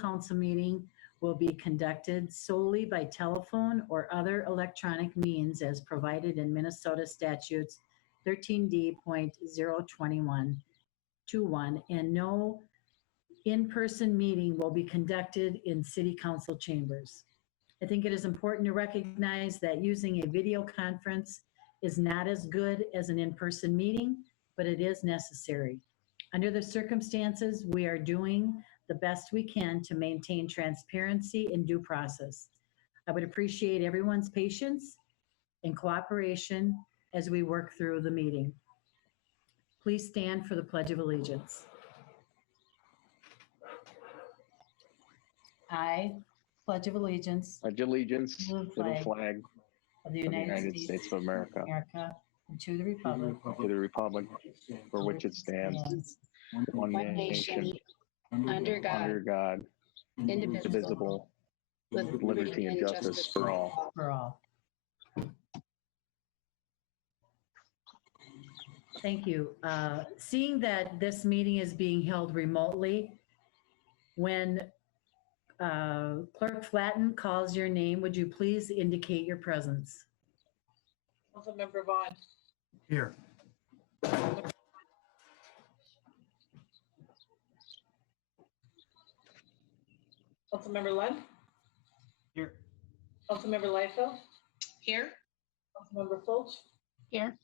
council meeting will be conducted solely by telephone or other electronic means as provided in Minnesota statutes 13D.021, and no in-person meeting will be conducted in city council chambers. I think it is important to recognize that using a video conference is not as good as an in-person meeting, but it is necessary. Under the circumstances, we are doing the best we can to maintain transparency and due process. I would appreciate everyone's patience and cooperation as we work through the meeting. Please stand for the Pledge of Allegiance. I pledge of allegiance Pledge allegiance to to the flag of the of the United States of America, and to the republic to the republic for which it stands, one nation, under God, indivisible, with liberty and justice for all. for all. Thank you. Seeing that this meeting is being held remotely, when Clerk Flatten calls your name, would you please indicate your presence? Councilmember Vaughn. Here. Councilmember Lund. Here. Councilmember Liefeld. Here. Councilmember Fulch. Here.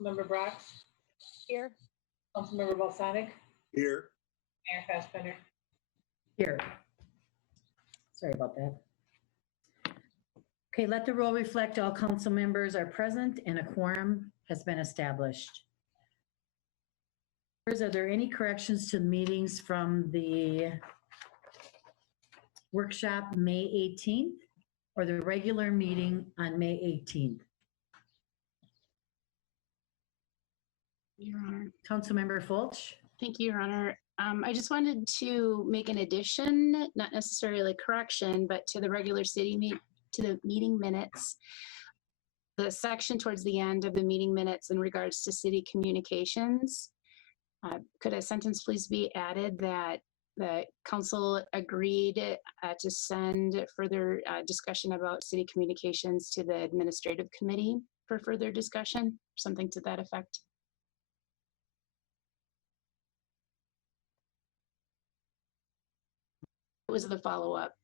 Councilmember Brox. Here. Councilmember Balsonic. Here. Mayor Fassbender. Here. Sorry about that. Okay, let the roll reflect all council members are present and a quorum has been established. Are there any corrections to the meetings from the workshop May 18th or the regular meeting on May 18th? Your Honor. Councilmember Fulch? Thank you, Your Honor. I just wanted to make an addition, not necessarily a correction, but to the regular to the meeting minutes. The section towards the end of the meeting minutes in regards to city communications. Could a sentence please be added that the council agreed to send further discussion about city communications to the administrative committee for further discussion, something to that effect? Was the follow-up.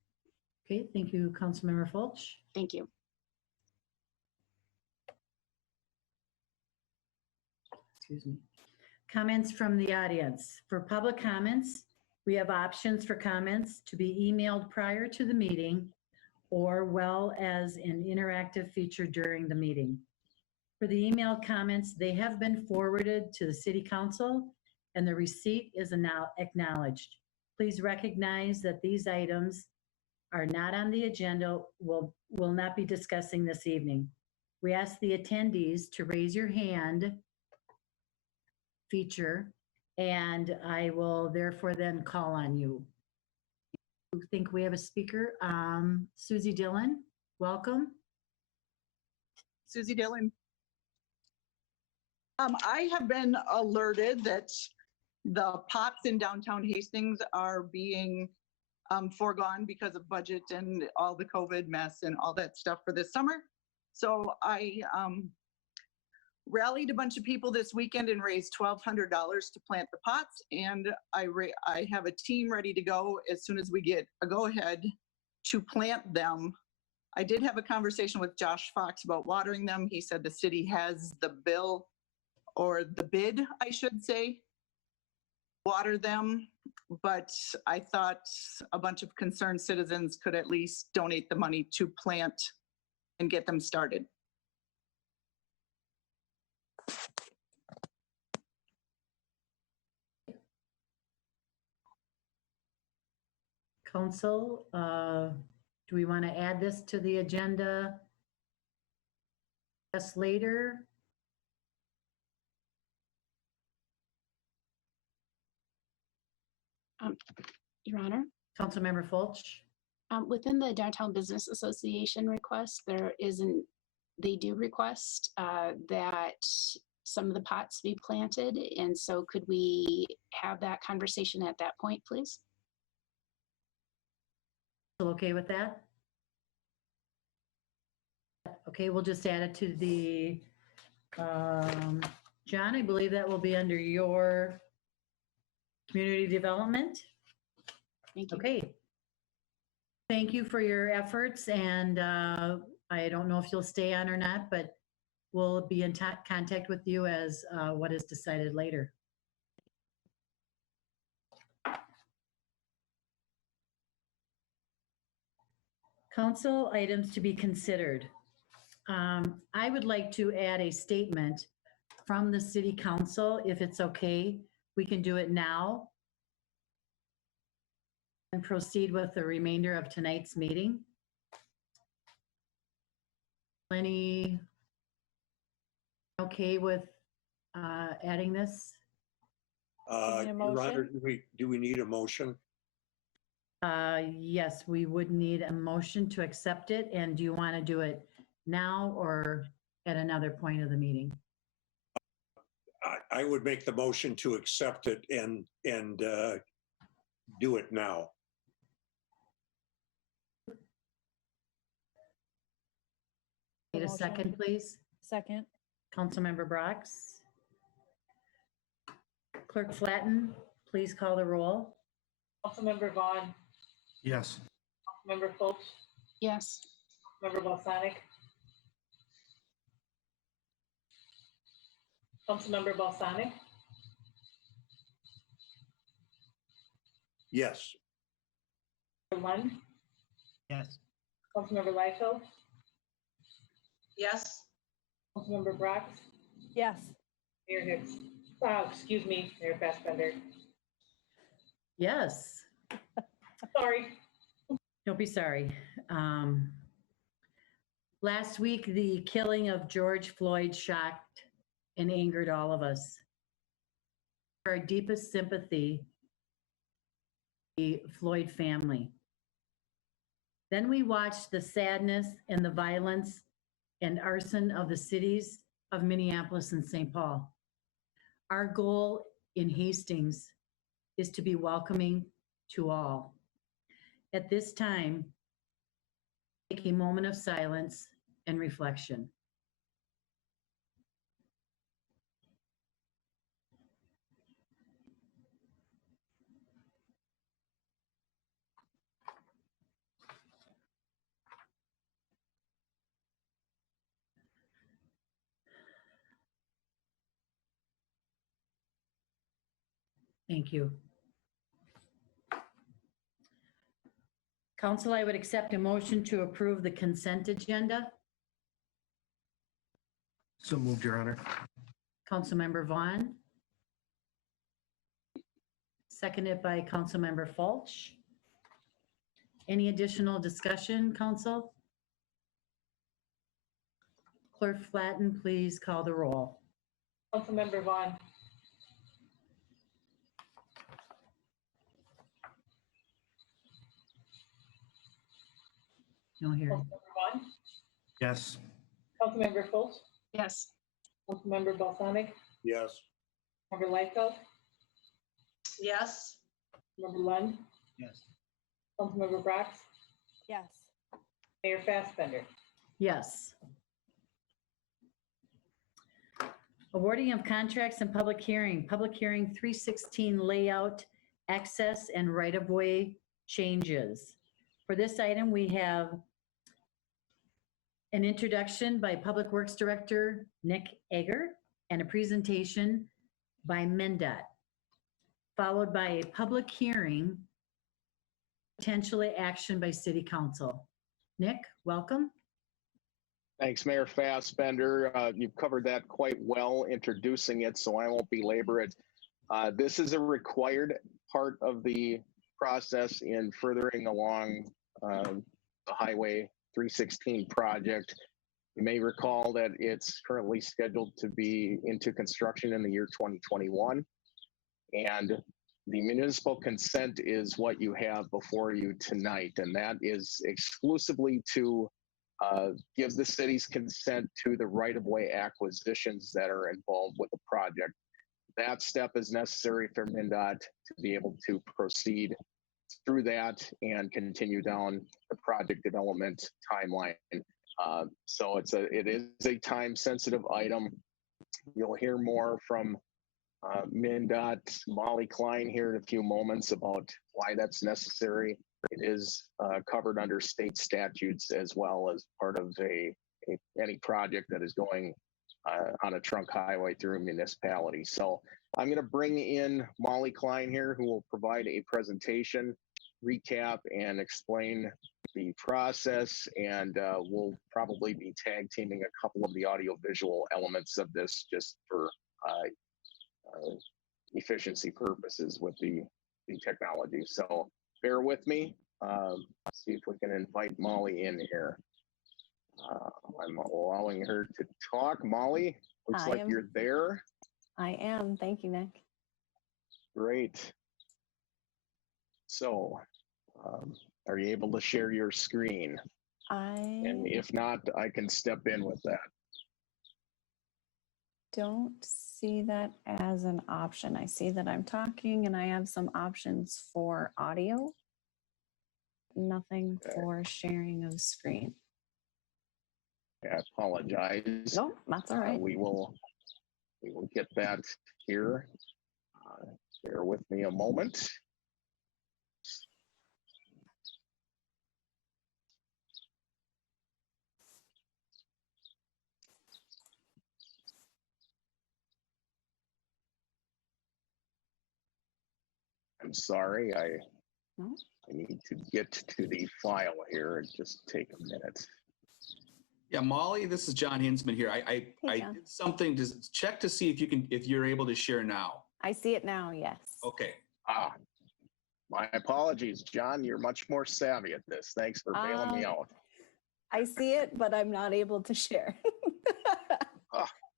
Okay, thank you, Councilmember Fulch. Thank you. Excuse me. Comments from the audience. For public comments, we have options for comments to be emailed prior to the meeting or well as an interactive feature during the meeting. For the email comments, they have been forwarded to the City Council and the receipt is now acknowledged. Please recognize that these items are not on the agenda, will not be discussing this evening. We ask the attendees to raise your hand feature, and I will therefore then call on you. I think we have a speaker. Susie Dillon, welcome. Susie Dillon. I have been alerted that the pots in downtown Hastings are being foregone because of budget and all the COVID mess and all that stuff for this summer. So I rallied a bunch of people this weekend and raised $1,200 to plant the pots. And I have a team ready to go as soon as we get a go-ahead to plant them. I did have a conversation with Josh Fox about watering them. He said the city has the bill, or the bid, I should say, water them. But I thought a bunch of concerned citizens could at least donate the money to plant and get them started. Council, do we want to add this to the agenda just later? Your Honor, Councilmember Fulch? within the Downtown Business Association request, they do request that some of the pots be planted. And so could we have that conversation at that point, please? okay with that? Okay, we'll just add it to the, John, I believe that will be under your community development. Thank you. Okay. Thank you for your efforts, and I don't know if you'll stay on or not, but we'll be in contact with you as what is decided later. Council items to be considered. I would like to add a statement from the city council, if it's okay. We can do it now and proceed with the remainder of tonight's meeting. Lenny, okay with adding this? Need a Your Honor, motion? do we need a motion? Yes, we would need a motion to accept it. And do you want to do it now or at another point of the meeting? I would make the motion to accept it and do it now. Need a Motion. second, please? Second. Councilmember Brox. Clerk Flatten, please call the roll. Councilmember Vaughn, Yes. Member Fulch, Yes. Member Balsanic. Councilmember Balsanic, Yes. Member Lund, Yes. Councilmember Liefeld, Yes. Councilmember Brox, Yes. Mayor Hicks. Excuse me, Mayor Fassbender. Yes, Sorry. don't be sorry. Last week, the killing of George Floyd shocked and angered all of us. Our deepest sympathy, the Floyd family. Then we watched the sadness and the violence and arson of the cities of Minneapolis and St. Paul. Our goal in Hastings is to be welcoming to all. At this time, take a moment of silence and reflection. Thank you. Council, I would accept a motion to approve the consent agenda. So moved, Your Honor. Councilmember Vaughn. Seconded by Councilmember Fulch. Any additional discussion, council? Clerk Flatten, please call the roll. Councilmember Vaughn, No hearing. Councilmember Vaughn, Yes. Councilmember Fulch, Yes. Councilmember Balsanic, Yes. Member Liefeld, Yes. Member Lund, Yes. Councilmember Brox, Yes. Mayor Fassbender. Yes. Awarding of contracts and public hearing. Public hearing 316 layout, access and right-of-way changes. For this item, we have an introduction by Public Works Director Nick Egger and a presentation by MnDOT, followed by a public hearing, potentially action by City Council. Nick, welcome. Thanks, Mayor Fassbender. You've covered that quite well introducing it, so I won't belabor it. This is a required part of the process in furthering along the Highway 316 project. You may recall that it's currently scheduled to be into construction in the year 2021. And the municipal consent is what you have before you tonight, and that is exclusively to give the city's consent to the right-of-way acquisitions that are involved with the project. That step is necessary for MnDOT to be able to proceed through that and continue down project development timeline. So it is a time sensitive item. You'll hear more from MnDOT Molly Klein here in a few moments about why that's necessary. It is covered under state statutes as well as part of any project that is going on a trunk highway through a municipality. So I'm going to bring in Molly Klein here, who will provide a presentation, recap, and explain the process. And we'll probably be tag teaming a couple of the audio visual elements of this just for efficiency purposes with the technology. So bear with me. Let's see if we can invite Molly in here. I'm allowing her to talk. Molly, looks like you're there. I am. Thank you, Nick. Great. So, are you able to share your screen? And I if not, I can step in with that. don't see that as an option. I see that I'm talking and I have some options for audio. Nothing for sharing of screen. I apologize. Nope, that's all right. We will get that here. Bear with me a moment. I'm sorry, No? I need to get to the file here. It just take a minute. Yeah, Molly, this is John Hinsman here. I John. did something to check to see if you're able to share now. I see it now, yes. Okay. My apologies, John. You're much more savvy at this. Thanks for bailing me out. I see it, but I'm not able to share.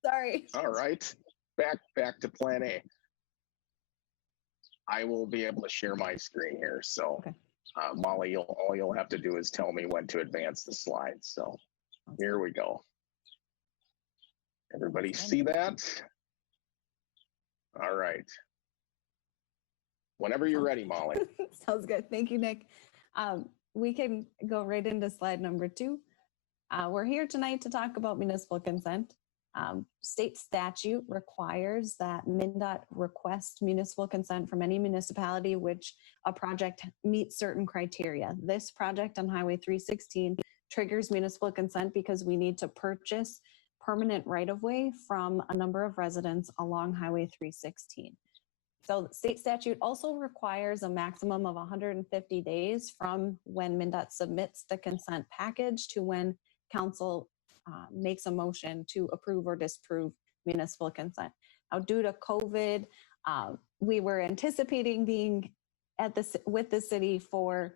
Sorry. All right, back to plan A. I will be able to share my screen here. So, Okay. Molly, all you'll have to do is tell me when to advance the slides. So, here we go. Everybody see that? All right. Whenever you're ready, Molly. Sounds good. Thank you, Nick. We can go right into slide number 2. We're here tonight to talk about municipal consent. State statute requires that MnDOT request municipal consent from any municipality which a project meets certain criteria. This project on Highway 316 triggers municipal consent because we need to purchase permanent right-of-way from a number of residents along Highway 316. So state statute also requires a maximum of 150 days from when MnDOT submits the consent package to when council makes a motion to approve or disapprove municipal consent. Now, due to COVID, we were anticipating being with the city for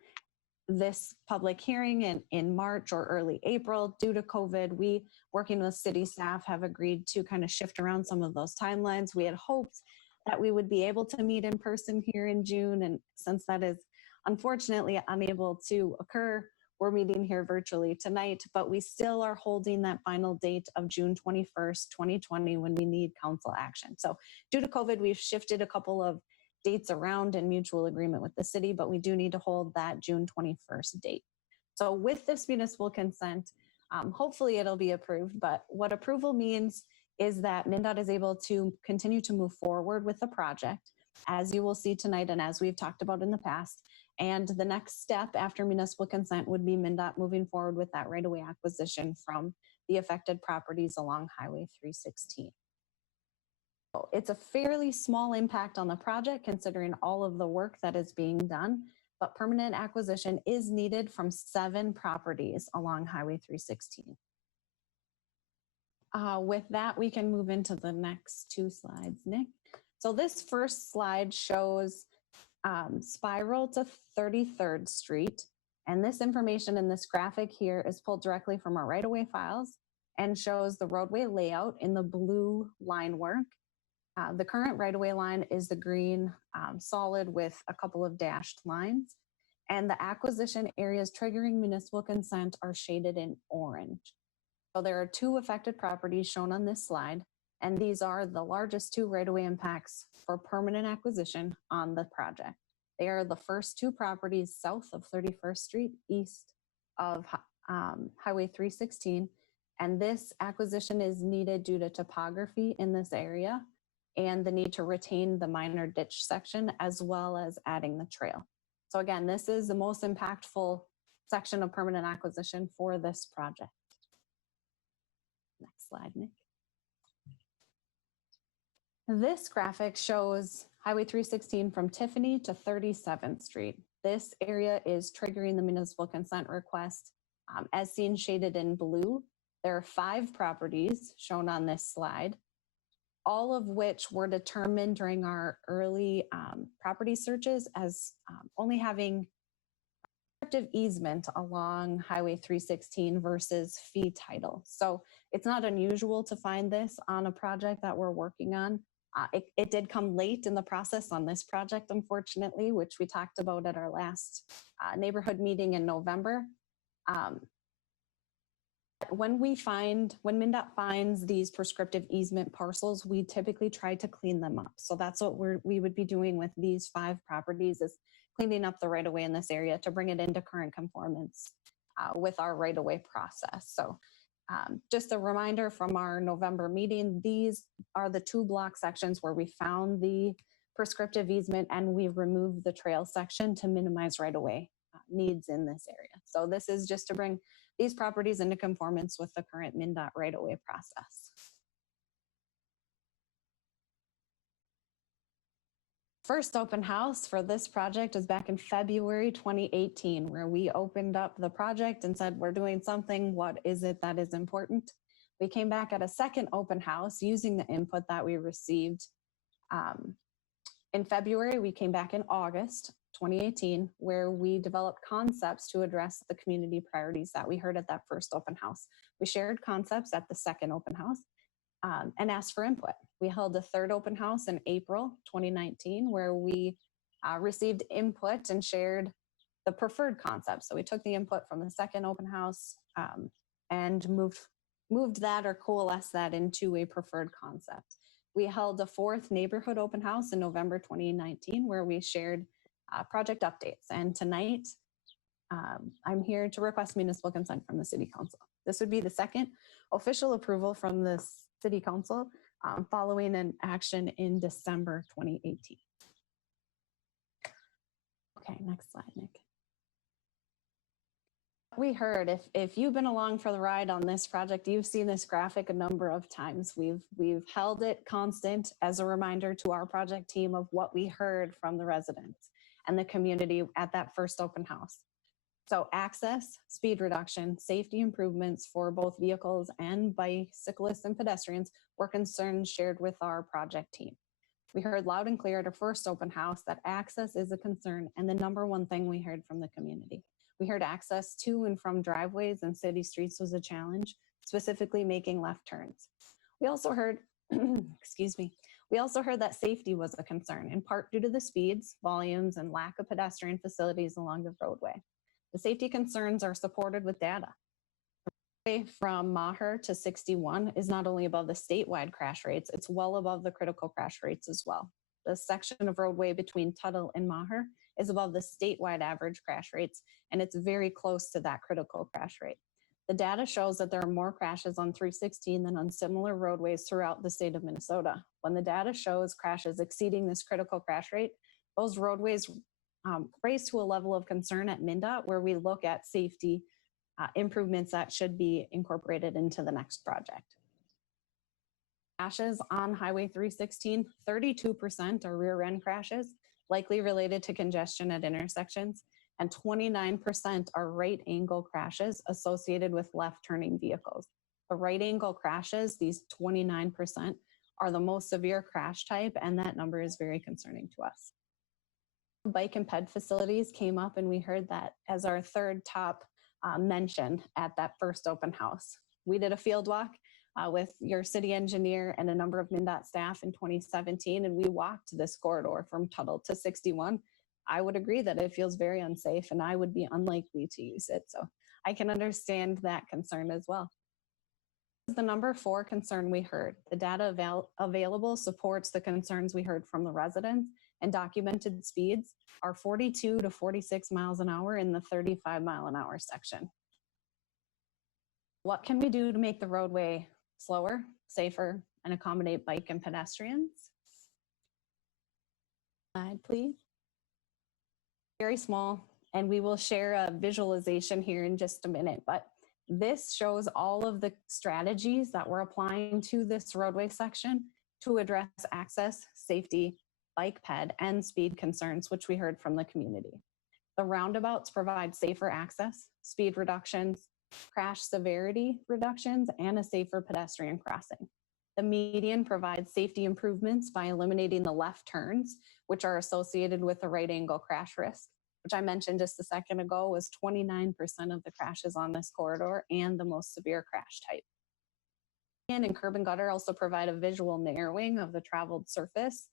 this public hearing in March or early April. Due to COVID, we, working with city staff, have agreed to kind of shift around some of those timelines. We had hoped that we would be able to meet in person here in June, and since that is unfortunately unable to occur, we're meeting here virtually tonight, but we still are holding that final date of June 21st, 2020, when we need council action. So due to COVID, we've shifted a couple of dates around in mutual agreement with the city, but we do need to hold that June 21st date. So with this municipal consent, hopefully it'll be approved, but what approval means is that MnDOT is able to continue to move forward with the project, as you will see tonight and as we've talked about in the past. And the next step after municipal consent would be MnDOT moving forward with that right-of-way acquisition from the affected properties along Highway 316. So it's a fairly small impact on the project considering all of the work that is being done, but permanent acquisition is needed from 7 properties along Highway 316. With that, we can move into the next 2 slides, Nick. So this first slide shows spiral to 33rd Street. And this information in this graphic here is pulled directly from our right-of-way files and shows the roadway layout in the blue line work. The current right-of-way line is the green solid with a couple of dashed lines. And the acquisition areas triggering municipal consent are shaded in orange. So there are 2 affected properties shown on this slide, and these are the largest 2 right-of-way impacts for permanent acquisition on the project. They are the first 2 properties south of 31st Street, east of Highway 316. And this acquisition is needed due to topography in this area and the need to retain the minor ditch section as well as adding the trail. So again, this is the most impactful section of permanent acquisition for this project. Next slide, Nick. This graphic shows Highway 316 from Tiffany to 37th Street. This area is triggering the municipal consent request. As seen shaded in blue, there are 5 properties shown on this slide, all of which were determined during our early property searches as only having prescriptive easement along Highway 316 versus fee title. So it's not unusual to find this on a project that we're working on. It did come late in the process on this project, unfortunately, which we talked about at our last neighborhood meeting in November. When MnDOT finds these prescriptive easement parcels, we typically try to clean them up. So that's what we would be doing with these 5 properties, is cleaning up the right-of-way in this area to bring it into current conformance with our right-of-way process. So just a reminder from our November meeting, these are the 2 block sections where we found the prescriptive easement and we removed the trail section to minimize right-of-way needs in this area. So this is just to bring these properties into conformance with the current MnDOT right-of-way process. First open house for this project was back in February 2018, where we opened up the project and said, we're doing something. What is it that is important? We came back at a second open house using the input that we received. In February, we came back in August 2018, where we developed concepts to address the community priorities that we heard at that first open house. We shared concepts at the second open house and asked for input. We held a third open house in April 2019, where we received input and shared the preferred concepts. So we took the input from the second open house and moved that or coalesced that into a preferred concept. We held a fourth neighborhood open house in November 2019, where we shared project updates. And tonight, I'm here to request municipal consent from the City Council. This would be the second official approval from the City Council following an action in December 2018. Okay, next slide, Nick. We heard, if you've been along for the ride on this project, you've seen this graphic a number of times. We've held it constant as a reminder to our project team of what we heard from the residents and the community at that first open house. So access, speed reduction, safety improvements for both vehicles and bicyclists and pedestrians were concerns shared with our project team. We heard loud and clear at our first open house that access is a concern and the number one thing we heard from the community. We heard access to and from driveways and city streets was a challenge, specifically making left turns. We also heard, excuse me, we also heard that safety was a concern, in part due to the speeds, volumes, and lack of pedestrian facilities along the roadway. The safety concerns are supported with data. The roadway from Maher to 61 is not only above the statewide crash rates, it's well above the critical crash rates as well. The section of roadway between Tuttle and Maher is above the statewide average crash rates, and it's very close to that critical crash rate. The data shows that there are more crashes on 316 than on similar roadways throughout the state of Minnesota. When the data shows crashes exceeding this critical crash rate, those roadways raise to a level of concern at MnDOT, where we look at safety improvements that should be incorporated into the next project. Crashes on Highway 316, 32% are rear end crashes, likely related to congestion at intersections, and 29% are right angle crashes associated with left turning vehicles. The right angle crashes, these 29%, are the most severe crash type, and that number is very concerning to us. Bike and ped facilities came up, and we heard that as our third top mention at that first open house. We did a field walk with your city engineer and a number of MnDOT staff in 2017, and we walked this corridor from Tuttle to 61. I would agree that it feels very unsafe, and I would be unlikely to use it. So I can understand that concern as well. The number 4 concern we heard. The data available supports the concerns we heard from the residents, and documented speeds are 42 to 46 miles an hour in the 35 mile an hour section. What can we do to make the roadway slower, safer, and accommodate bike and pedestrians? Slide, please. Very small, and we will share a visualization here in just a minute, but this shows all of the strategies that we're applying to this roadway section to address access, safety, bike ped, and speed concerns, which we heard from the community. The roundabouts provide safer access, speed reductions, crash severity reductions, and a safer pedestrian crossing. The median provides safety improvements by eliminating the left turns, which are associated with the right angle crash risk, which I mentioned just a second ago was 29% of the crashes on this corridor and the most severe crash type. And curb and gutter also provide a visual narrowing of the traveled surface,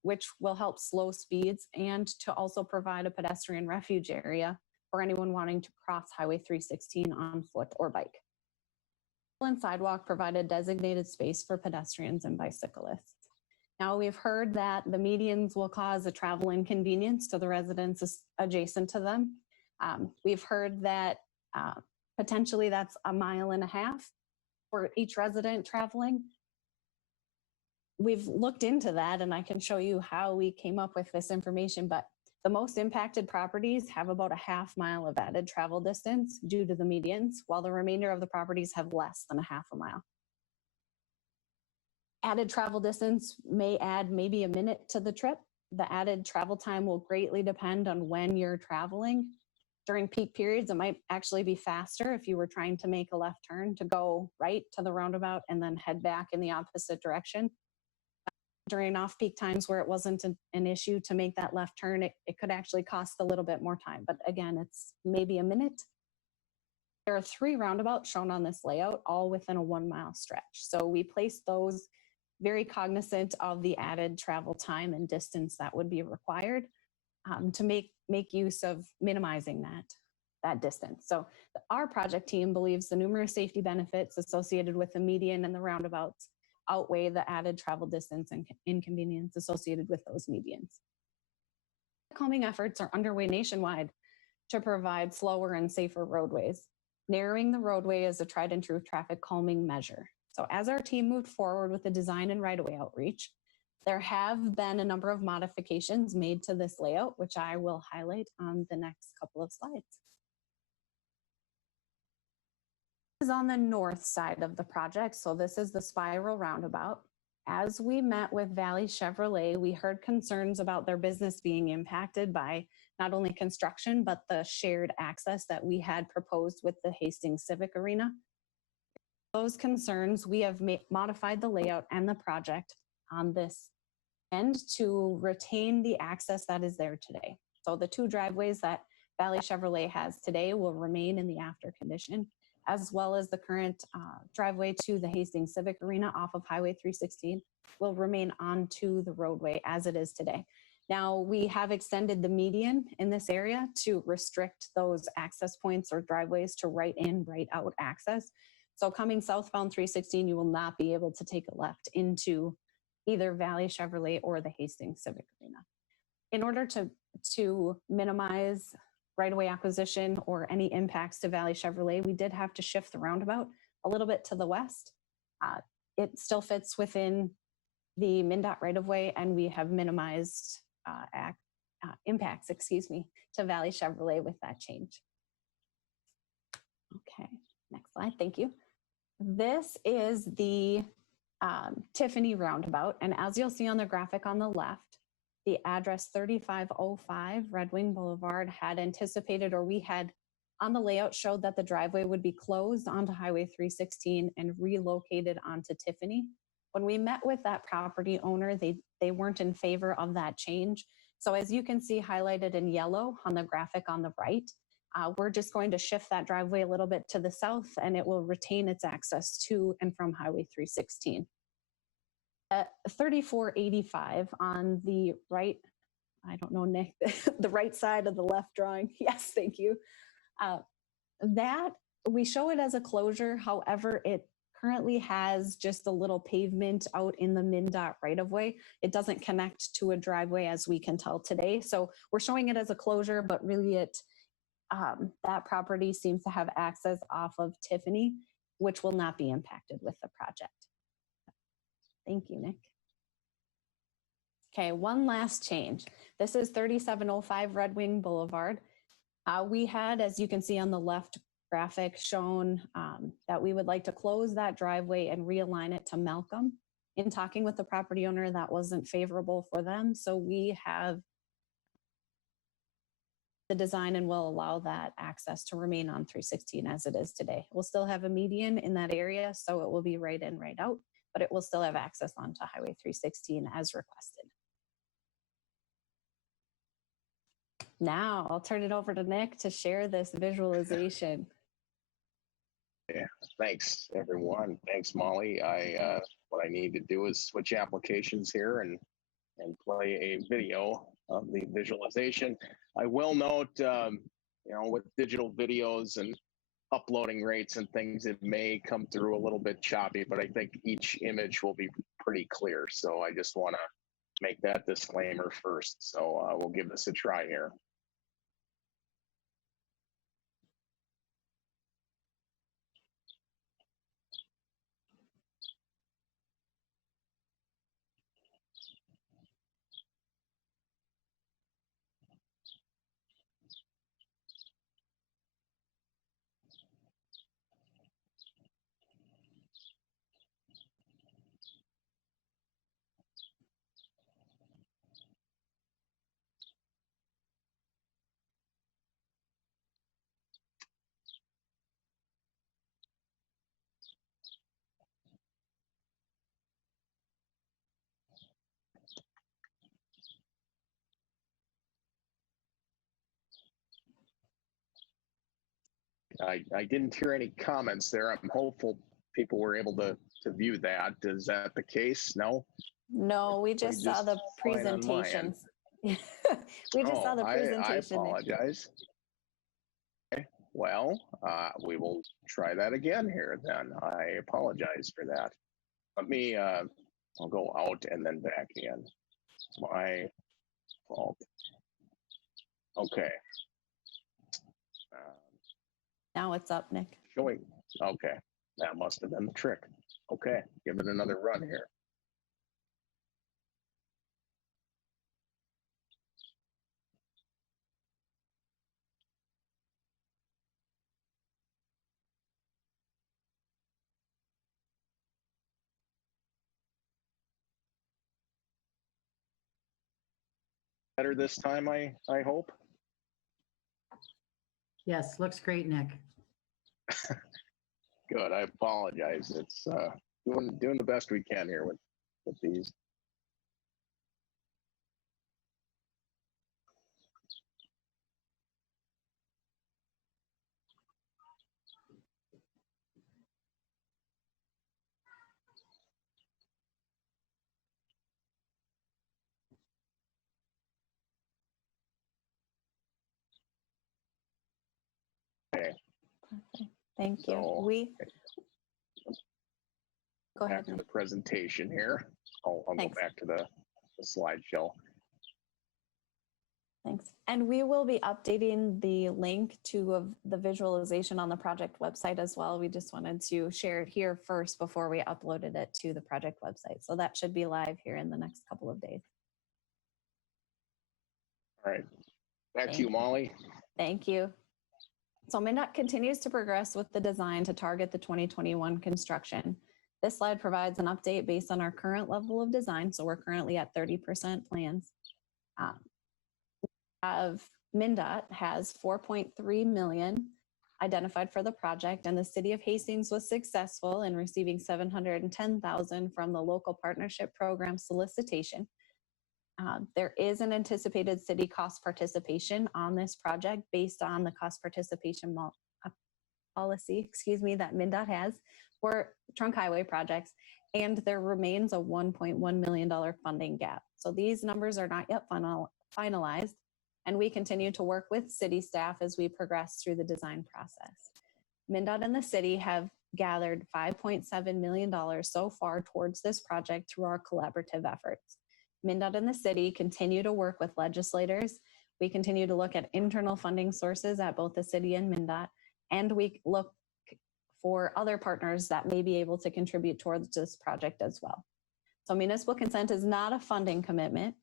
which will help slow speeds and to also provide a pedestrian refuge area for anyone wanting to cross Highway 316 on foot or bike. And sidewalk provide a designated space for pedestrians and bicyclists. Now we've heard that the medians will cause a travel inconvenience to the residents adjacent to them. We've heard that potentially that's 1.5 miles for each resident traveling. We've looked into that and I can show you how we came up with this information, but the most impacted properties have about 0.5 mile of added travel distance due to the medians, while the remainder of the properties have less than 0.5 mile. Added travel distance may add maybe a minute to the trip. The added travel time will greatly depend on when you're traveling. During peak periods, it might actually be faster if you were trying to make a left turn to go right to the roundabout and then head back in the opposite direction. During off-peak times where it wasn't an issue to make that left turn, it could actually cost a little bit more time. But again, it's maybe a minute. There are 3 roundabouts shown on this layout, all within a 1 mile stretch. So we placed those very cognizant of the added travel time and distance that would be required to make use of minimizing that distance. So our project team believes the numerous safety benefits associated with the median and the roundabouts outweigh the added travel distance and inconvenience associated with those medians. Calming efforts are underway nationwide to provide slower and safer roadways. Narrowing the roadway is a tried and true traffic calming measure. So as our team moved forward with the design and right-of-way outreach, there have been a number of modifications made to this layout, which I will highlight on the next couple of slides. This is on the north side of the project. So this is the spiral roundabout. As we met with Valley Chevrolet, we heard concerns about their business being impacted by not only construction, but the shared access that we had proposed with the Hastings Civic Arena. Those concerns, we have modified the layout and the project on this end to retain the access that is there today. So the 2 driveways that Valley Chevrolet has today will remain in the after condition, as well as the current driveway to the Hastings Civic Arena off of Highway 316 will remain onto the roadway as it is today. Now, we have extended the median in this area to restrict those access points or driveways to right in, right out access. So coming southbound 316, you will not be able to take a left into either Valley Chevrolet or the Hastings Civic Arena. In order to minimize right-of-way acquisition or any impacts to Valley Chevrolet, we did have to shift the roundabout a little bit to the west. It still fits within the MnDOT right-of-way, and we have minimized impacts, to Valley Chevrolet with that change. Okay, next slide, thank you. This is the Tiffany roundabout, and as you'll see on the graphic on the left, the address 3505 Red Wing Boulevard had anticipated, or we had on the layout showed that the driveway would be closed onto Highway 316 and relocated onto Tiffany. When we met with that property owner, they weren't in favor of that change. So as you can see highlighted in yellow on the graphic on the right, we're just going to shift that driveway a little bit to the south and it will retain its access to and from Highway 316. 3485 on the right, I don't know, Nick, the right side of the left drawing. Yes, thank you. That we show it as a closure. However, it currently has just a little pavement out in the MnDOT right-of-way. It doesn't connect to a driveway as we can tell today. So we're showing it as a closure, but really that property seems to have access off of Tiffany. which will not be impacted with the project. Thank you, Nick. Okay, one last change. This is 3705 Red Wing Boulevard. We had, as you can see on the left graphic, shown that we would like to close that driveway and realign it to Malcolm. In talking with the property owner, that wasn't favorable for them. So we have the design and will allow that access to remain on 316 as it is today. We'll still have a median in that area, so it will be right in, right out, but it will still have access onto Highway 316 as requested. Now I'll turn it over to Nick to share this visualization. Yeah, thanks everyone. Thanks, Molly. What I need to do is switch applications here and play a video of the visualization. I will note, with digital videos and uploading rates and things, it may come through a little bit choppy, but I think each image will be pretty clear. So I just want to make that disclaimer first. So we'll give this a try here. I didn't hear any comments there. I'm hopeful people were able to view that. Is that the case? No? No, we just saw the fine on my end. presentations. We just saw the presentation. I Nick. apologize. Okay. Well, we will try that again here then. I apologize for that. Let me, I'll go out and then back in. My fault. Okay. Now it's up, Nick. Showing. Okay. That must have been the trick. Okay. Give it another run here. Better this time, I hope. Yes, looks great, Nick. Good. I apologize. It's doing the best we can here with these. Okay. Thank you. So, Go ahead. back to the presentation here. I'll go Thanks. back to the slideshow. Thanks. And we will be updating the link to the visualization on the project website as well. We just wanted to share it here first before we uploaded it to the project website. So that should be live here in the next couple of days. All right. Back to you, Molly. Thank you. So MnDOT continues to progress with the design to target the 2021 construction. This slide provides an update based on our current level of design. So we're currently at 30% plans. MnDOT has 4.3 million identified for the project, and the city of Hastings was successful in receiving 710,000 from the local partnership program solicitation. There is an anticipated city cost participation on this project based on the cost participation policy, that MnDOT has for trunk highway projects, and there remains a $1.1 million funding gap. So these numbers are not yet finalized, and we continue to work with city staff as we progress through the design process. MnDOT and the city have gathered $5.7 million so far towards this project through our collaborative efforts. MnDOT and the city continue to work with legislators. We continue to look at internal funding sources at both the city and MnDOT, and we look for other partners that may be able to contribute towards this project as well. So municipal consent is not a funding commitment.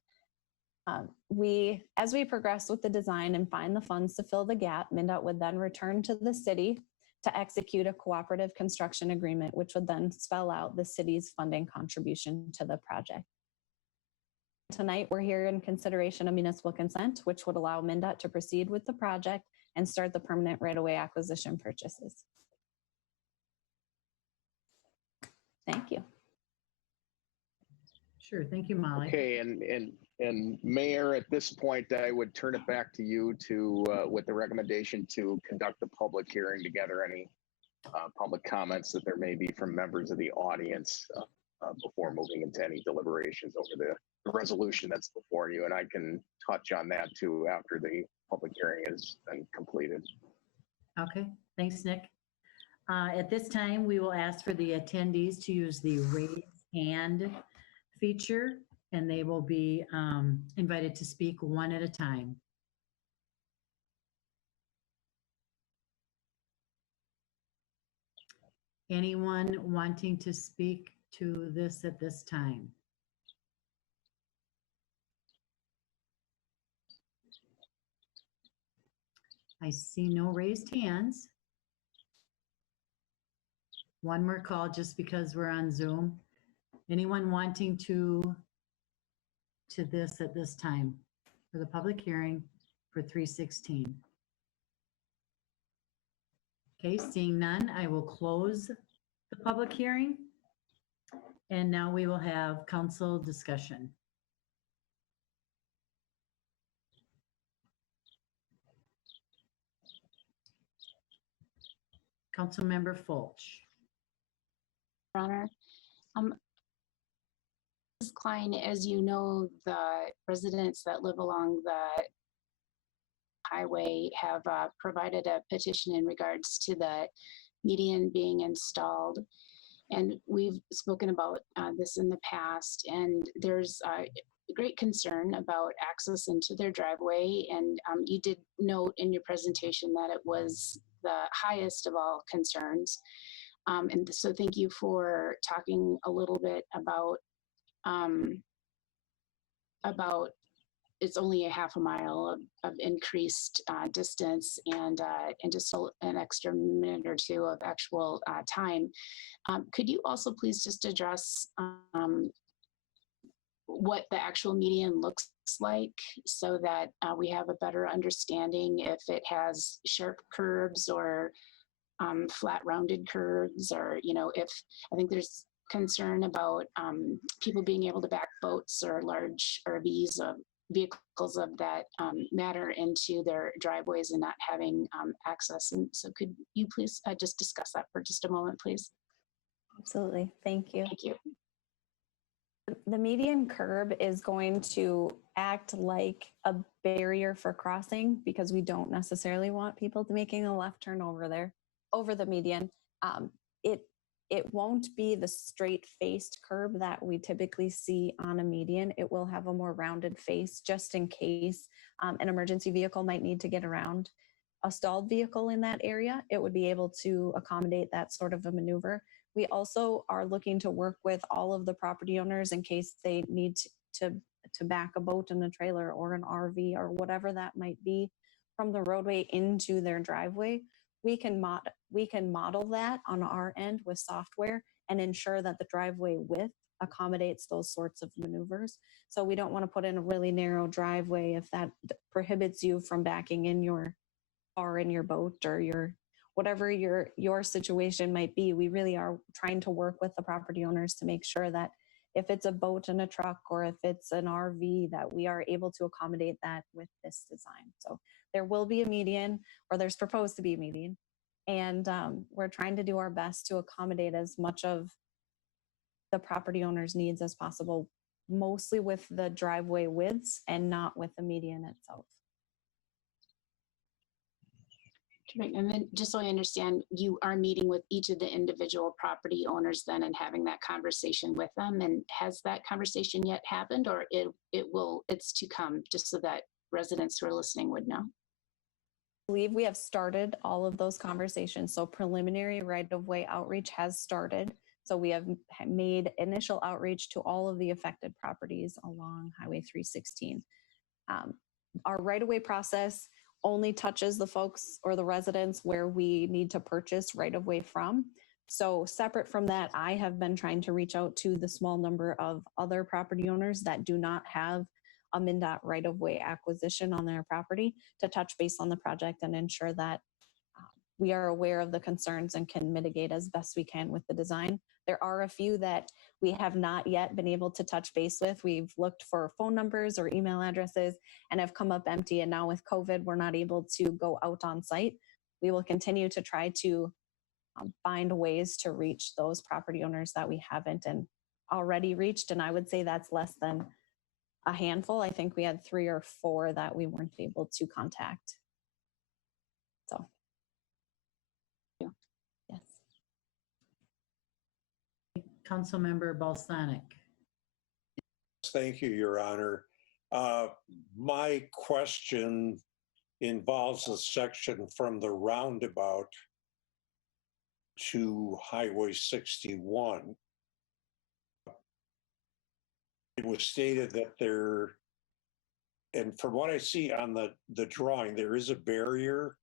As we progress with the design and find the funds to fill the gap, MnDOT would then return to the city to execute a cooperative construction agreement, which would then spell out the city's funding contribution to the project. Tonight, we're here in consideration of municipal consent, which would allow MnDOT to proceed with the project and start the permanent right-of-way acquisition purchases. Thank you. Sure, thank you, Molly. Okay, and Mayor, at this point, I would turn it back to you to, with the recommendation to conduct the public hearing to gather any public comments that there may be from members of the audience before moving into any deliberations over the resolution that's before you. And I can touch on that too after the public hearing has been completed. Okay, thanks, Nick. At this time, we will ask for the attendees to use the raise hand feature, and they will be invited to speak one at a time. Anyone wanting to speak to this at this time? I see no raised hands. One more call just because we're on Zoom. Anyone wanting to this at this time for the public hearing for 316? Okay, seeing none, I will close the public hearing. And now we will have council discussion. Councilmember Fulch. Your Honor. Ms. Klein, as you know, the residents that live along the highway have provided a petition in regards to the median being installed. And we've spoken about this in the past, and there's great concern about access into their driveway. And you did note in your presentation that it was the highest of all concerns. And so thank you for talking a little bit about it's only a half a mile of increased distance and just an extra minute or two of actual time. Could you also please just address what the actual median looks like so that we have a better understanding if it has sharp curves or flat rounded curves, or, you know, if I think there's concern about people being able to back boats or large RVs of vehicles of that matter into their driveways and not having access. And so could you please just discuss that for just a moment, please? Absolutely. Thank you. Thank you. The median curb is going to act like a barrier for crossing because we don't necessarily want people to making a left turn over the median. It won't be the straight faced curb that we typically see on a median. It will have a more rounded face just in case an emergency vehicle might need to get around a stalled vehicle in that area. It would be able to accommodate that sort of a maneuver. We also are looking to work with all of the property owners in case they need to back a boat and a trailer or an RV or whatever that might be from the roadway into their driveway. We can model that on our end with software and ensure that the driveway width accommodates those sorts of maneuvers. So we don't want to put in a really narrow driveway if that prohibits you from backing in your car, in your boat, or your whatever your situation might be. We really are trying to work with the property owners to make sure that if it's a boat and a truck or if it's an RV, that we are able to accommodate that with this design. So there will be a median, or there's proposed to be a median. And we're trying to do our best to accommodate as much of the property owner's needs as possible, mostly with the driveway widths and not with the median itself. And then just so I understand, you are meeting with each of the individual property owners then and having that conversation with them. And has that conversation yet happened, or it's to come, just so that residents who are listening would know? believe we have started all of those conversations. So preliminary right-of-way outreach has started. So we have made initial outreach to all of the affected properties along Highway 316. Our right-of-way process only touches the folks or the residents where we need to purchase right-of-way from. So separate from that, I have been trying to reach out to the small number of other property owners that do not have a MnDOT right-of-way acquisition on their property to touch base on the project and ensure that we are aware of the concerns and can mitigate as best we can with the design. There are a few that we have not yet been able to touch base with. We've looked for phone numbers or email addresses and have come up empty. And now with COVID, we're not able to go out on site. We will continue to try to find ways to reach those property owners that we haven't and already reached. And I would say that's less than a handful. I think we had 3 or 4 that we weren't able to contact. So, yes. Councilmember Balsanic. Thank you, Your Honor. My question involves a section from the roundabout to Highway 61. It was stated that there, and from what I see on the drawing, there is a barrier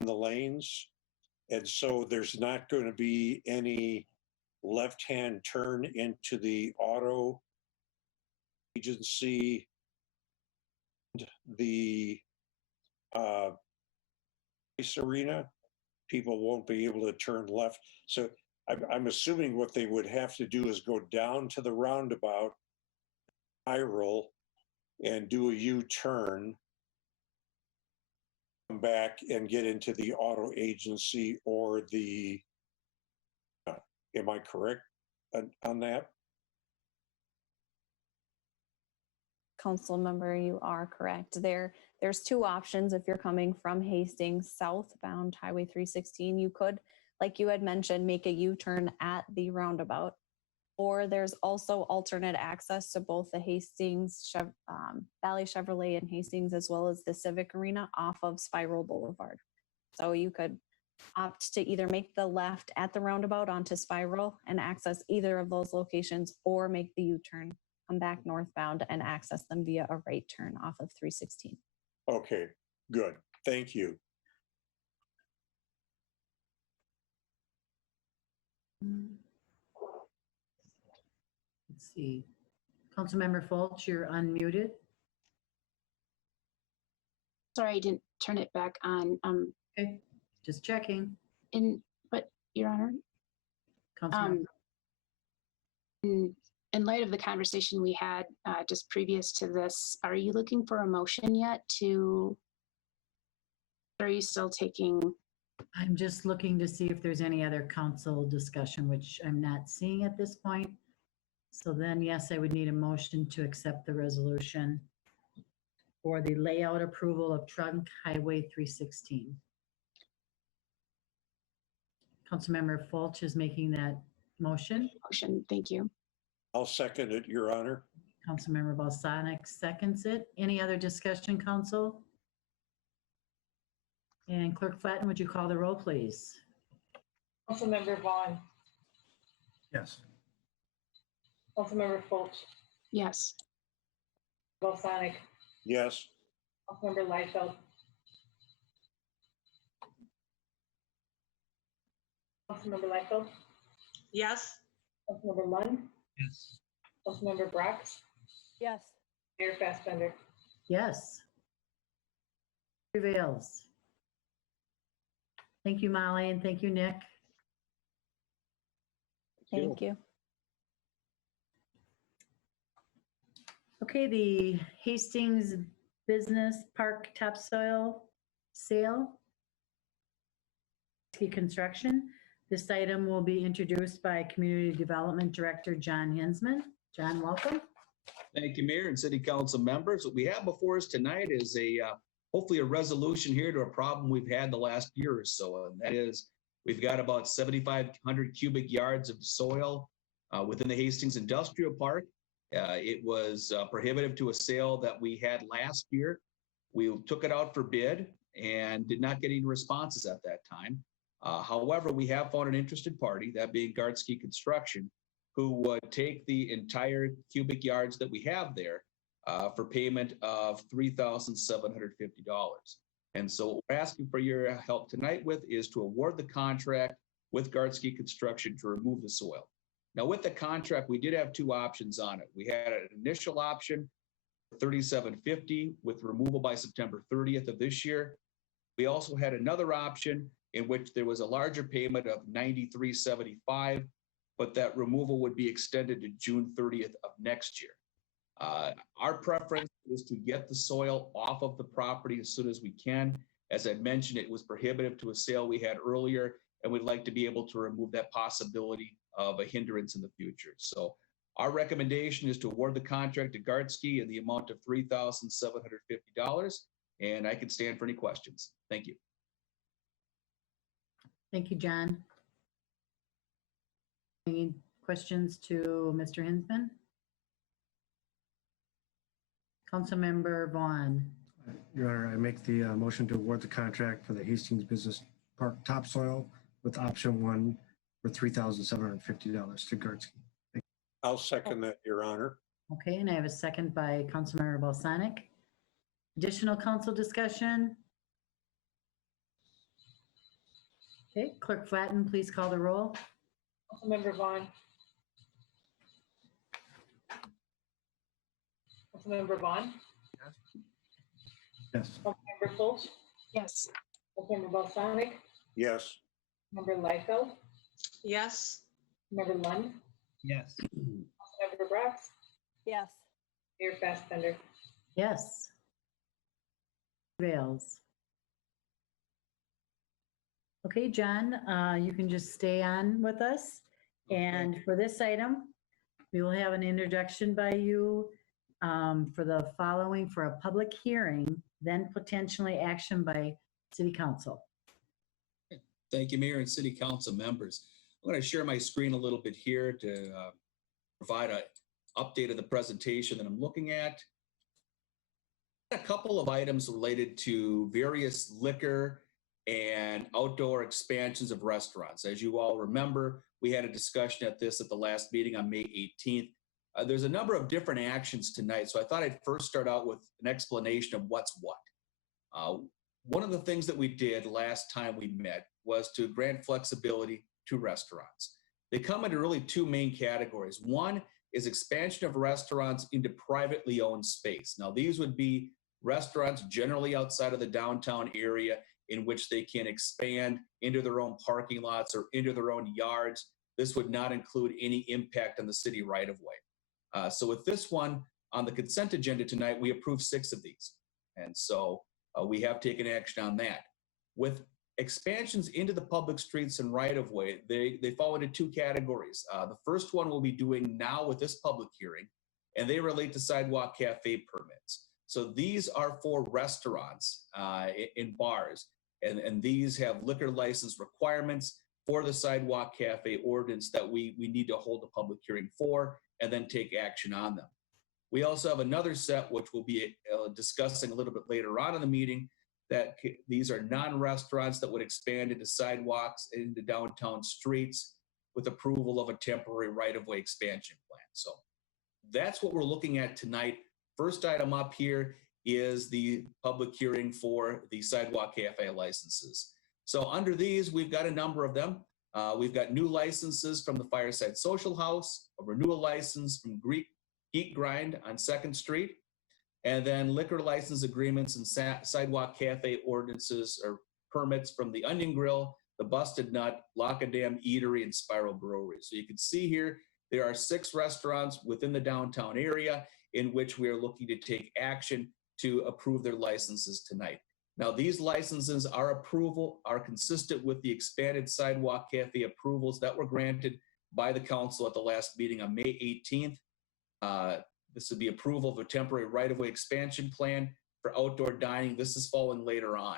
in the lanes. And so there's not going to be any left-hand turn into the auto agency, the ice arena. People won't be able to turn left. So I'm assuming what they would have to do is go down to the roundabout, spiral, and do a U-turn, come back and get into the auto agency or the, am I correct on that? Council member, you are correct. There's 2 options. If you're coming from Hastings southbound Highway 316, you could, like you had mentioned, make a U-turn at the roundabout. Or there's also alternate access to both the Hastings, Valley Chevrolet in Hastings, as well as the Civic Arena off of Spiral Boulevard. So you could opt to either make the left at the roundabout onto Spiral and access either of those locations, or make the U-turn, come back northbound and access them via a right turn off of 316. Okay, good. Thank you. Let's see. Councilmember Fulch, you're unmuted. Sorry, I didn't turn it back on. Okay, just checking. But Your Honor, Councilmember. in light of the conversation we had just previous to this, are you looking for a motion yet to, or are you still taking? I'm just looking to see if there's any other council discussion, which I'm not seeing at this point. So then, yes, I would need a motion to accept the resolution for the layout approval of Trunk Highway 316. Councilmember Fulch is making that motion. Motion, thank you. I'll second it, Your Honor. Councilmember Balsanic seconds it. Any other discussion, council? And Clerk Flatten, would you call the roll, please? Councilmember Vaughn, Yes. Councilmember Fulch, Yes. Balsanic, Yes. Councilmember Liefeld, Councilmember Liefeld, Yes. Councilmember Lund, Yes. Councilmember Brox, Yes. Mayor Fassbender. Yes. Prevails. Thank you, Molly, and thank you, Nick. Thank you. Okay, the Hastings Business Park topsoil sale. Construction. This item will be introduced by Community Development Director John Hinsman. John, welcome. Thank you, Mayor and City Council members. What we have before us tonight is hopefully a resolution here to a problem we've had the last year or so. And that is, we've got about 7,500 cubic yards of soil within the Hastings Industrial Park. It was prohibitive to a sale that we had last year. We took it out for bid. and did not get any responses at that time. However, we have found an interested party, that being Gartzke Construction, who would take the entire cubic yards that we have there for payment of $3,750. And so what we're asking for your help tonight with is to award the contract with Gartzke Construction to remove the soil. Now, with the contract, we did have two options on it. We had an initial option for $3,750 with removal by September 30th of this year. We also had another option in which there was a larger payment of $93.75, but that removal would be extended to June 30th of next year. Our preference is to get the soil off of the property as soon as we can. As I mentioned, it was prohibitive to a sale we had earlier, and we'd like to be able to remove that possibility of a hindrance in the future. So our recommendation is to award the contract to Gartzke in the amount of $3,750, and I can stand for any questions. Thank you. Thank you, John. Any questions to Mr. Hinsman? Councilmember Vaughn. Your Honor, I make the motion to award the contract for the Hastings Business Park topsoil with option 1 for $3,750 to Gartzke. I'll second that, Your Honor. Okay, and I have a second by Councilmember Balsanic. Additional council discussion? Okay, Clerk Flatten, please call the roll. Councilmember Vaughn. Councilmember Vaughn. Yes. Councilmember Fultz. Yes. Councilmember Balsanic. Yes. Member Liefeld. Yes. Member Lund. Yes. Councilmember Brox. Yes. Mayor Fassbender. Yes. Prevails. Okay, John, you can just stay on with us. And for this item, we will have an introduction by you for the following for a public hearing, then potentially action by City Council. Thank you, Mayor and City Council members. I'm going to share my screen a little bit here to provide an update of the presentation that I'm looking at. A couple of items related to various liquor and outdoor expansions of restaurants. As you all remember, we had a discussion at this at the last meeting on May 18th. There's a number of different actions tonight, so I thought I'd first start out with an explanation of what's what. One of the things that we did last time we met was to grant flexibility to restaurants. They come into really two main categories. One is expansion of restaurants into privately owned space. Now, these would be restaurants generally outside of the downtown area in which they can expand into their own parking lots or into their own yards. This would not include any impact on the city right of way. So with this one on the consent agenda tonight, we approved 6 of these. And so we have taken action on that. With expansions into the public streets and right of way, they fall into 2 categories. The first one we'll be doing now with this public hearing, and they relate to sidewalk cafe permits. So these are for restaurants in bars, and these have liquor license requirements for the sidewalk cafe ordinance that we need to hold a public hearing for and then take action on them. We also have another set, which we'll be discussing a little bit later on in the meeting, that these are non-restaurants that would expand into sidewalks, into downtown streets with approval of a temporary right-of-way expansion plan. So that's what we're looking at tonight. First item up here is the public hearing for the sidewalk cafe licenses. So under these, we've got a number of them. We've got new licenses from the Fireside Social House, a renewal license from Geek Grind on 2nd Street, and then liquor license agreements and sidewalk cafe ordinances or permits from the Onion Grill, the Busted Nut, Lockadam Eatery, and Spiral Brewery. So you can see here, there are 6 restaurants within the downtown area in which we are looking to take action to approve their licenses tonight. Now, these licenses are consistent with the expanded sidewalk cafe approvals that were granted by the council at the last meeting on May 18th. This would be approval of a temporary right-of-way expansion plan for outdoor dining. This is following later on.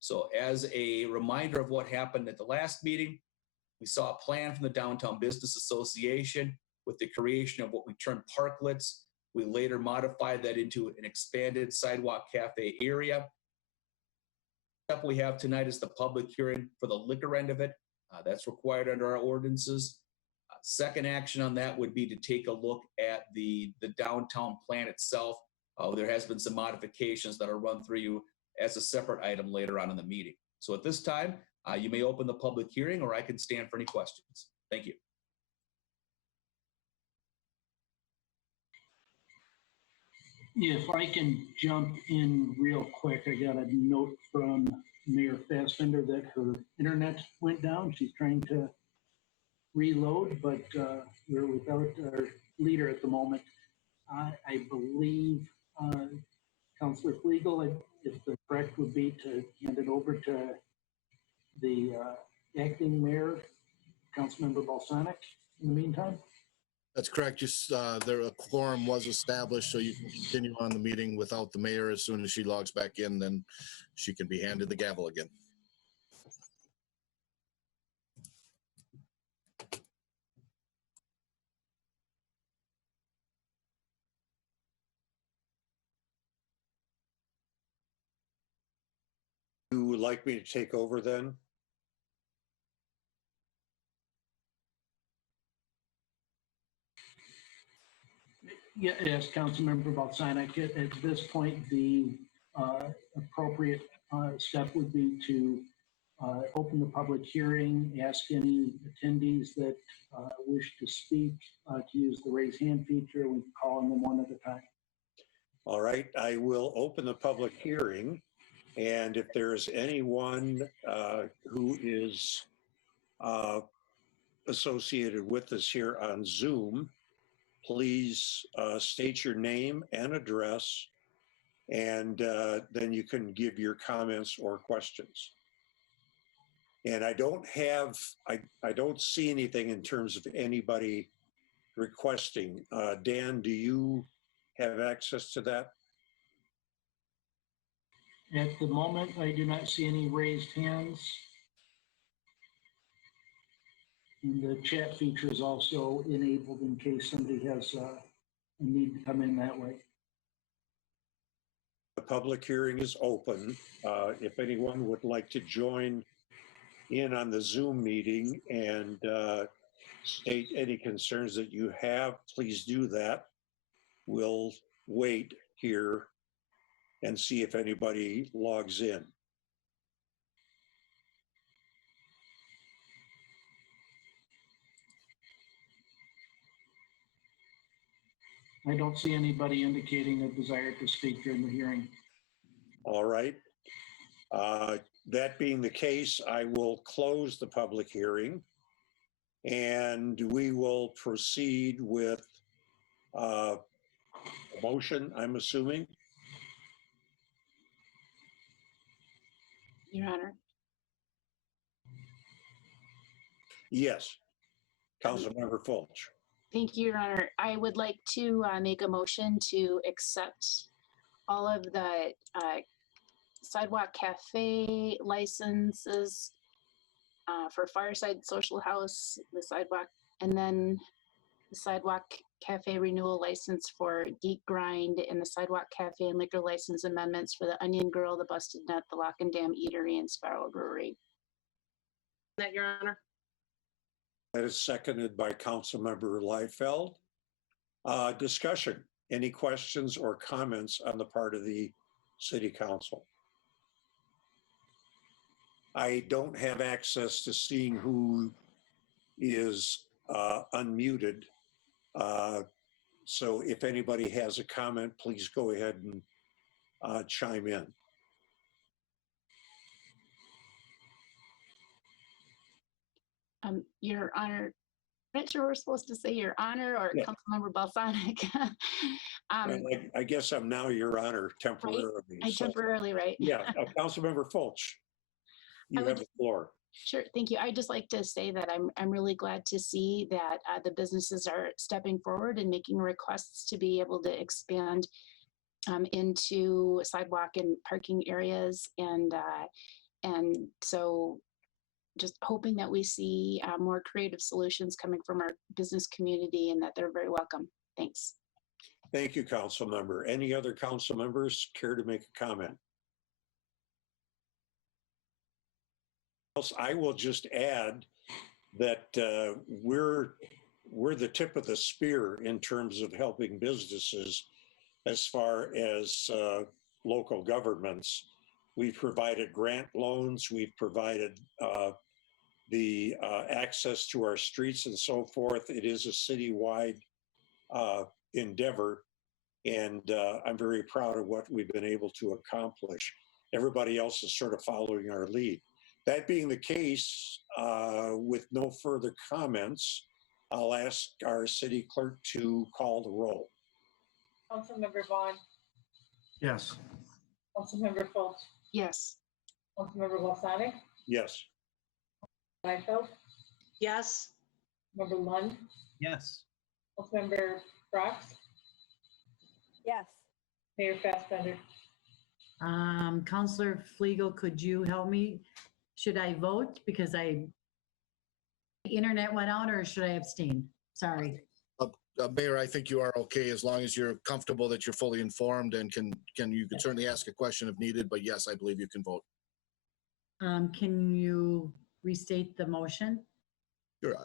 So as a reminder of what happened at the last meeting, we saw a plan from the Downtown Business Association with the creation of what we termed parklets. We later modified that into an expanded sidewalk cafe area. step we have tonight is the public hearing for the liquor end of it. That's required under our ordinances. Second action on that would be to take a look at the downtown plan itself. There has been some modifications that are run through you as a separate item later on in the meeting. So at this time, you may open the public hearing, or I can stand for any questions. Thank you. If I can jump in real quick, I got a note from Mayor Fassbender that her internet went down. She's trying to reload, but we're without our leader at the moment. I believe Councilor Flegel, if the correct would be to hand it over to the acting mayor, Councilmember Balsonic, in the meantime. That's correct. Just there a quorum was established, so you can continue on the meeting without the mayor. As soon as she logs back in, then she can be handed the gavel again. You would like me to take over then? Yeah, yes, Councilmember Balsonic, at this point, the appropriate step would be to open the public hearing, ask any attendees that wish to speak to use the raise hand feature. We can call on them one at a time. All right, I will open the public hearing. And if there is anyone who is associated with us here on Zoom, please state your name and address, and then you can give your comments or questions. And I don't see anything in terms of anybody requesting. Dan, do you have access to that? At the moment, I do not see any raised hands. And the chat feature is also enabled in case somebody has a need to come in that way. The public hearing is open. If anyone would like to join in on the Zoom meeting and state any concerns that you have, please do that. We'll wait here and see if anybody logs in. I don't see anybody indicating a desire to speak during the hearing. All right. That being the case, I will close the public hearing and we will proceed with a motion, I'm assuming. Your Honor. Yes. Councilmember Fulch. Thank you, Your Honor. I would like to make a motion to accept all of the Sidewalk Cafe licenses for Fireside Social House, the Sidewalk, and then the Sidewalk Cafe renewal license for Geek Grind, and the Sidewalk Cafe and liquor license amendments for the Onion Girl, the Busted Nut, the Lock and Dam Eatery, and Spiral Brewery. That, Your Honor. That is seconded by Councilmember Liefeld. Discussion. Any questions or comments on the part of the City Council? I don't have access to seeing who is unmuted. So if anybody has a comment, please go ahead and chime in. Your Honor, I'm not sure we're supposed to say Your Honor or Yeah. Councilmember Balsonic. Well, I guess I'm now Your Honor temporarily. I temporarily, right? Yeah, Councilmember Fulch, you have the floor. Sure, thank you. I'd just like to say that I'm really glad to see that the businesses are stepping forward and making requests to be able to expand into sidewalk and parking areas, and so just hoping that we see more creative solutions coming from our business community, and that they're very welcome. Thanks. Thank you, Council Member. Any other council members care to make a comment? else, I will just add that we're the tip of the spear in terms of helping businesses as far as local governments. We've provided grant loans, we've provided the access to our streets and so forth. It is a citywide endeavor, and I'm very proud of what we've been able to accomplish. Everybody else is sort of following our lead. That being the case, with no further comments, I'll ask our city clerk to call the roll. Councilmember Vaughn, Yes. Councilmember Fultz, Yes. Councilmember Balsonic, Yes. Liefeld, Yes. Member Lund, Yes. Councilmember Brox, Yes. Mayor Fassbender. Counselor Flegel, could you help me? Should I vote because the internet went out, or should I abstain? Sorry. Mayor, I think you are okay as long as you're comfortable that you're fully informed and you can certainly ask a question if needed, but yes, I believe you can vote. Can you restate the motion? Sure.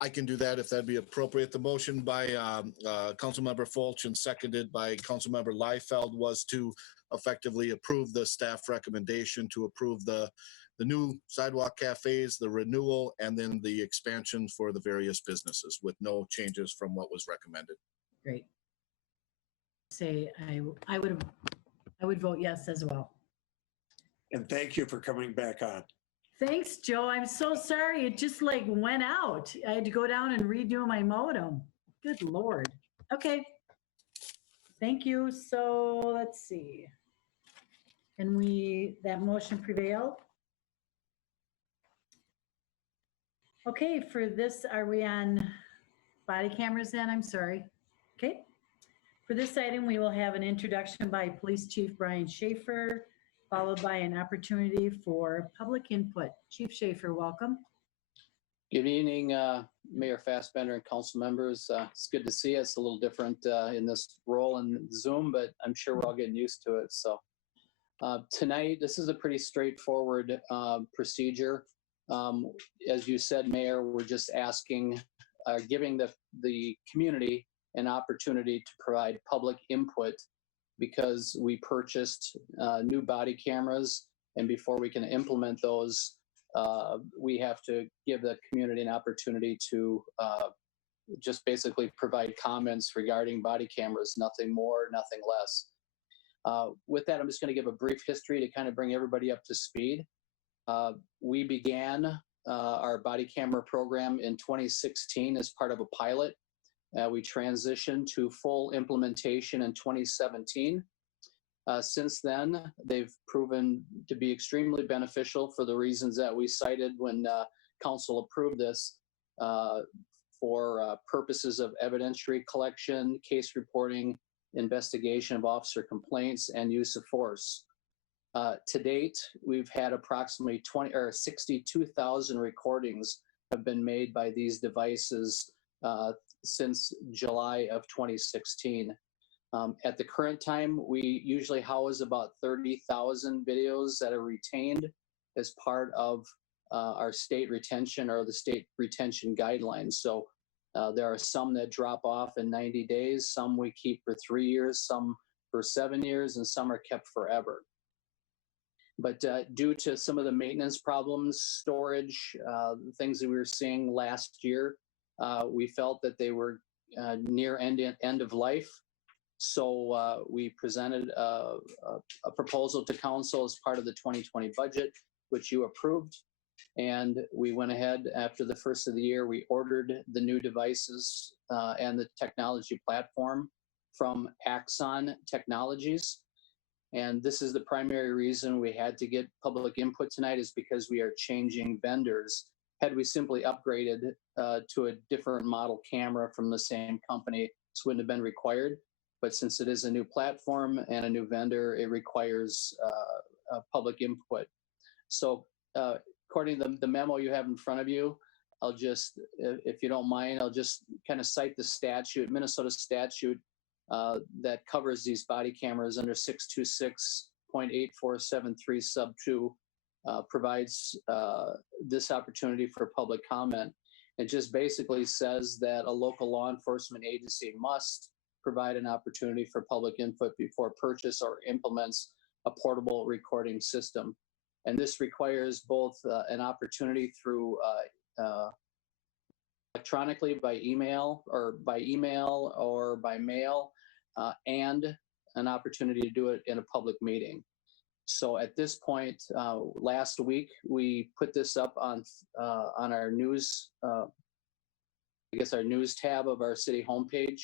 I can do that if that'd be appropriate. The motion by Councilmember Fulch and seconded by Councilmember Liefeld was to effectively approve the staff recommendation to approve the new sidewalk cafes, the renewal, and then the expansion for the various businesses with no changes from what was recommended. Great. Say I would vote yes as well. And thank you for coming back on. Thanks, Joe. I'm so sorry. It just like went out. I had to go down and redo my modem. Good Lord. Okay. Thank you. So let's see. And that motion prevailed. Okay, for this, are we on body cameras then? I'm sorry. Okay. For this item, we will have an introduction by Police Chief Brian Schaefer, followed by an opportunity for public input. Chief Schaefer, welcome. Good evening, Mayor Fassbender and council members. It's good to see you. It's a little different in this role in Zoom, but I'm sure we're all getting used to it. So tonight, this is a pretty straightforward procedure. As you said, Mayor, we're just asking, giving the community an opportunity to provide public input because we purchased new body cameras, and before we can implement those, we have to give the community an opportunity to just basically provide comments regarding body cameras, nothing more, nothing less. With that, I'm just going to give a brief history to kind of bring everybody up to speed. We began our body camera program in 2016 as part of a pilot. We transitioned to full implementation in 2017. Since then, they've proven to be extremely beneficial for the reasons that we cited when council approved this for purposes of evidentiary collection, case reporting, investigation of officer complaints, and use of force. To date, we've had approximately 62,000 recordings have been made by these devices since July of 2016. At the current time, we usually house about 30,000 videos that are retained as part of our state retention or the state retention guidelines. So there are some that drop off in 90 days, some we keep for 3 years, some for 7 years, and some are kept forever. But due to some of the maintenance problems, storage, things that we were seeing last year, we felt that they were near end of life. So we presented a proposal to council as part of the 2020 budget, which you approved. And we went ahead after the first of the year, we ordered the new devices and the technology platform from Axon Technologies. And this is the primary reason we had to get public input tonight, is because we are changing vendors. Had we simply upgraded to a different model camera from the same company, this wouldn't have been required. But since it is a new platform and a new vendor, it requires public input. So according to the memo you have in front of you, I'll just, if you don't mind, I'll just kind of cite the statute, Minnesota statute that covers these body cameras under 626.8473 sub 2. provides this opportunity for public comment. It just basically says that a local law enforcement agency must provide an opportunity for public input before purchase or implements a portable recording system. And this requires both an opportunity through electronically by email or by mail, and an opportunity to do it in a public meeting. So at this point, last week, we put this up on our news, our news tab of our city homepage,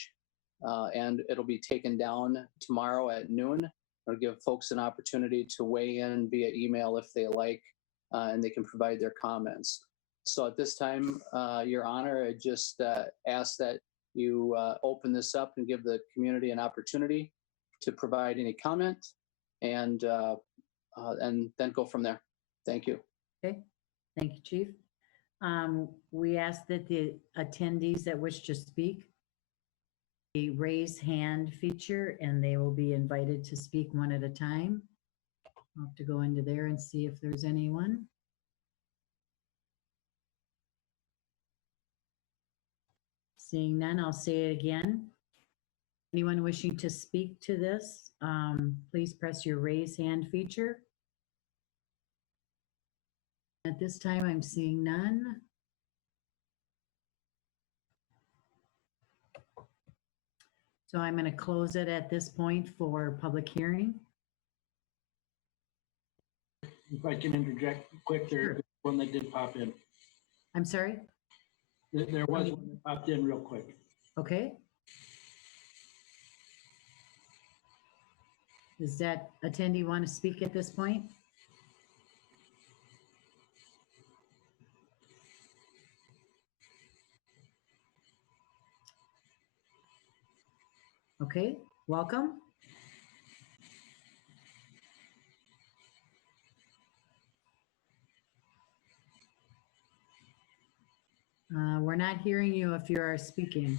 and it'll be taken down tomorrow at noon. It'll give folks an opportunity to weigh in via email if they like, and they can provide their comments. So at this time, Your Honor, I just ask that you open this up and give the community an opportunity to provide any comment, and then go from there. Thank you. Okay, thank you, Chief. We ask that the attendees that wish to speak, a raise hand feature, and they will be invited to speak one at a time. I'll have to go into there and see if there's anyone. Seeing none, I'll say it again. Anyone wishing to speak to this, please press your raise hand feature. At this time, I'm seeing none. So I'm going to close it at this point for public hearing. If I can interject quick, there's one that did pop in. I'm sorry? There was one that popped in real quick. Okay. Does that attendee want to speak at this point? Okay, welcome. We're not hearing you if you are speaking.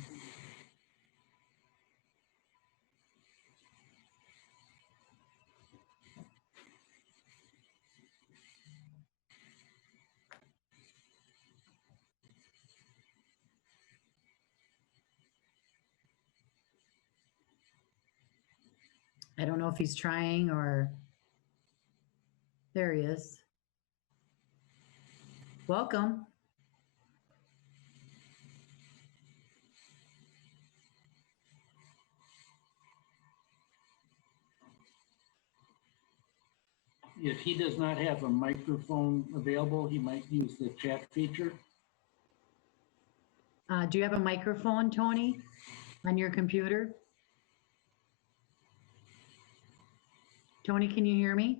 I don't know if he's trying or there he is. Welcome. If he does not have a microphone available, he might use the chat feature. Do you have a microphone, Tony, on your computer? Tony, can you hear me?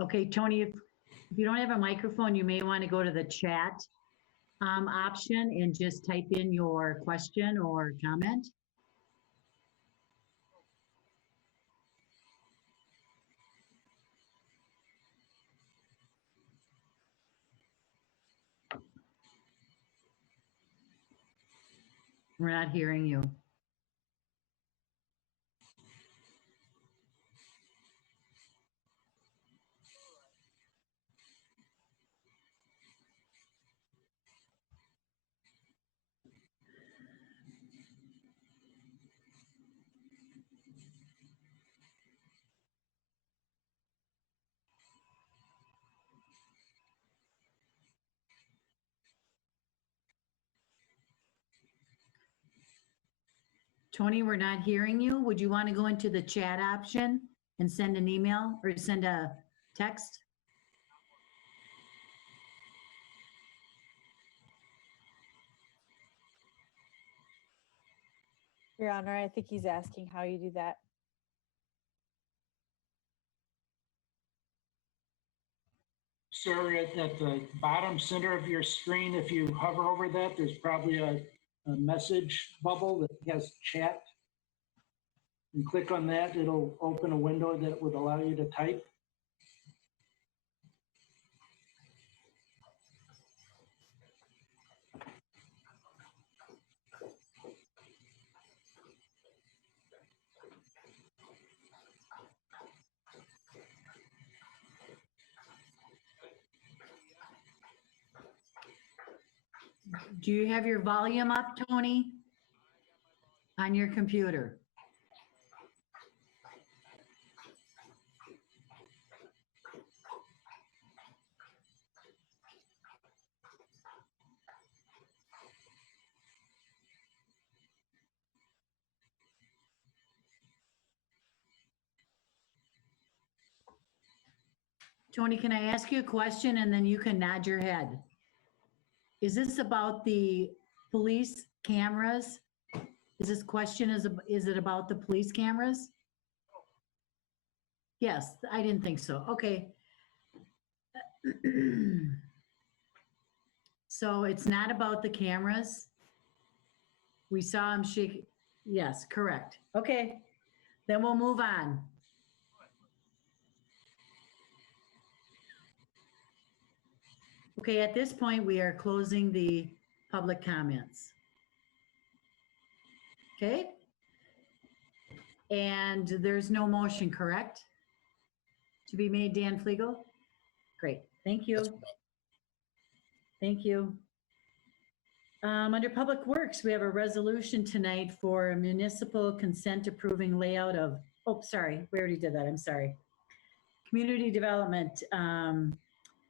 Okay, Tony, if you don't have a microphone, you may want to go to the chat option and just type in your question or comment. We're not hearing you. Tony, we're not hearing you. Would you want to go into the chat option and send an email or send a text? Your Honor, I think he's asking how you do that. Sir, at the bottom center of your screen, if you hover over that, there's probably a message bubble that has chat. And click on that, it'll open a window that would allow you to type. Do you have your volume up, Tony? On your computer? Tony, can I ask you a question and then you can nod your head? Is this about the police cameras? Is this question, is it about the police cameras? Yes, I didn't think so. Okay. So it's not about the cameras? We saw him shake. Yes, correct. Okay, then we'll move on. Okay, at this point, we are closing the public comments. Okay? And there's no motion, correct? To be made, Dan Flegel? Great, thank you. Thank you. Under Public Works, we have a resolution tonight for municipal consent approving layout of, oh, sorry, we already did that, I'm sorry. Community Development,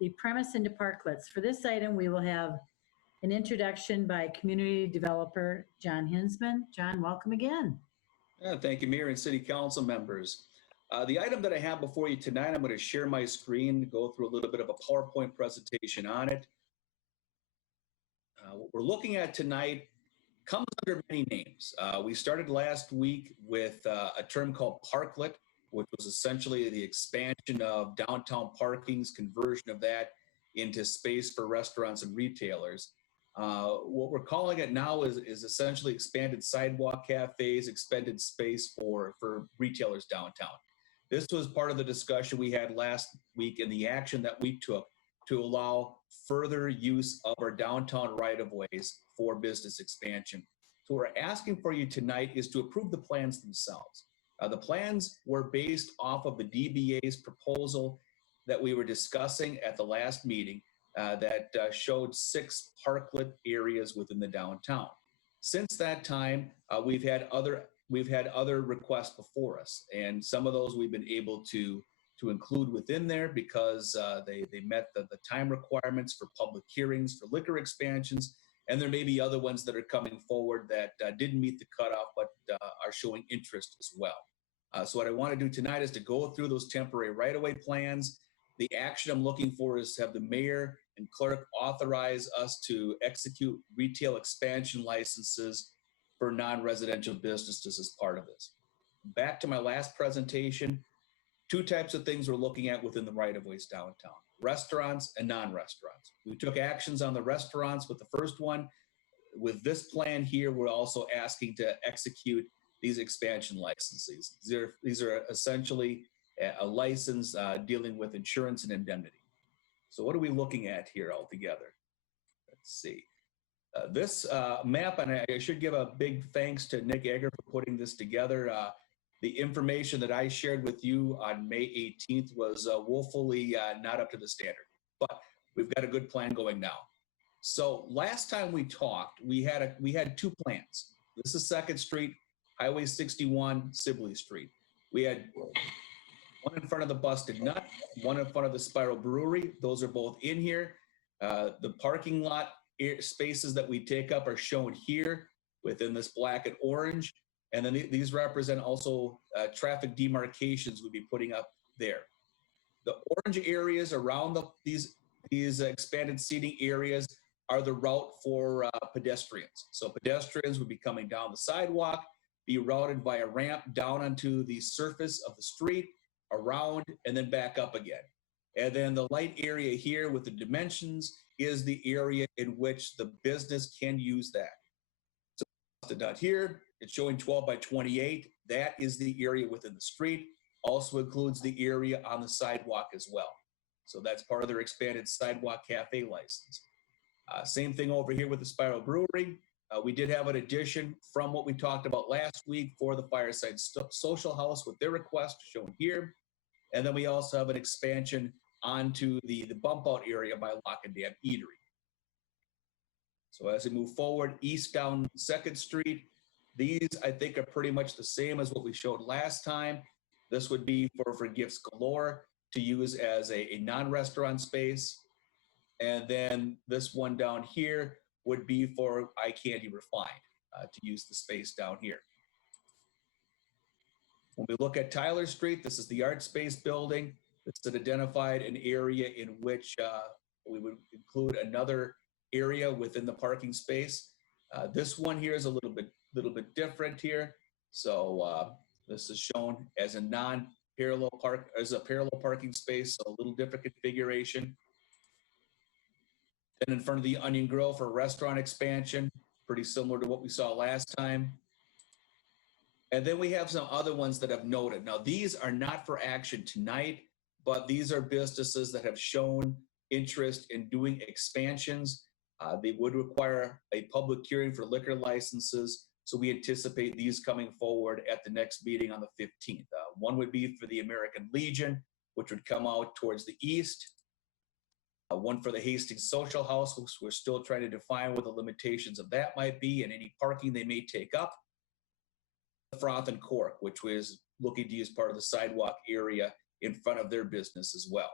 the premise into parklets. For this item, we will have an introduction by community developer, John Hinsman. John, welcome again. Thank you, Mayor and City Council members. The item that I have before you tonight, I'm going to share my screen, go through a little bit of a PowerPoint presentation on it. What we're looking at tonight comes under many names. We started last week with a term called parklet, which was essentially the expansion of downtown parking's conversion of that into space for restaurants and retailers. What we're calling it now is essentially expanded sidewalk cafes, expanded space for retailers downtown. This was part of the discussion we had last week and the action that we took to allow further use of our downtown right-of-ways for business expansion. So what we're asking for you tonight is to approve the plans themselves. The plans were based off of the DBA's proposal that we were discussing at the last meeting that showed 6 parklet areas within the downtown. Since that time, we've had other requests before us, and some of those we've been able to include within there because they met the time requirements for public hearings for liquor expansions, and there may be other ones that are coming forward that didn't meet the cutoff but are showing interest as well. So what I want to do tonight is to go through those temporary right-of-way plans. The action I'm looking for is to have the mayor and clerk authorize us to execute retail expansion licenses for non-residential businesses as part of this. Back to my last presentation, 2 types of things we're looking at within the right-of-ways downtown: restaurants and non-restaurants. We took actions on the restaurants with the first one. With this plan here, we're also asking to execute these expansion licenses. These are essentially a license dealing with insurance and indemnity. So what are we looking at here altogether? Let's see. This map, and I should give a big thanks to Nick Egger for putting this together. The information that I shared with you on May 18th was woefully not up to the standard, but we've got a good plan going now. So last time we talked, we had 2 plans. This is 2nd Street, Highway 61, Sibley Street. We had one in front of the Busted Nut, one in front of the Spiral Brewery. Those are both in here. The parking lot spaces that we take up are shown here within this black and orange. And then these represent also traffic demarcations we'll be putting up there. The orange areas around these expanded seating areas are the route for pedestrians. So pedestrians would be coming down the sidewalk, be routed by a ramp down onto the surface of the street, around, and then back up again. And then the light area here with the dimensions is the area in which the business can use that. So the dot here, it's showing 12 by 28. That is the area within the street. Also includes the area on the sidewalk as well. So that's part of their expanded sidewalk cafe license. Same thing over here with the Spiral Brewery. We did have an addition from what we talked about last week for the Fireside Social House with their request shown here. And then we also have an expansion onto the bump out area by Lock and Dam Eatery. So as we move forward, east down Second Street, these I think are pretty much the same as what we showed last time. This would be for Gifts Galore to use as a non-restaurant space. And then this one down here would be for Eye Candy Refined to use the space down here. When we look at Tyler Street, this is the Art Space building. This is identified an area in which we would include another area within the parking space. This one here is a little bit different here. So this is shown as a parallel parking space, so a little different configuration. Then in front of the Onion Grill for restaurant expansion, pretty similar to what we saw last time. And then we have some other ones that I've noted. Now, these are not for action tonight, but these are businesses that have shown interest in doing expansions. They would require a public hearing for liquor licenses. So we anticipate these coming forward at the next meeting on the 15th. One would be for the American Legion, which would come out towards the east. One for the Hastings Social House, which we're still trying to define what the limitations of that might be and any parking they may take up. Froth and Cork, which was looking to use part of the sidewalk area in front of their business as well.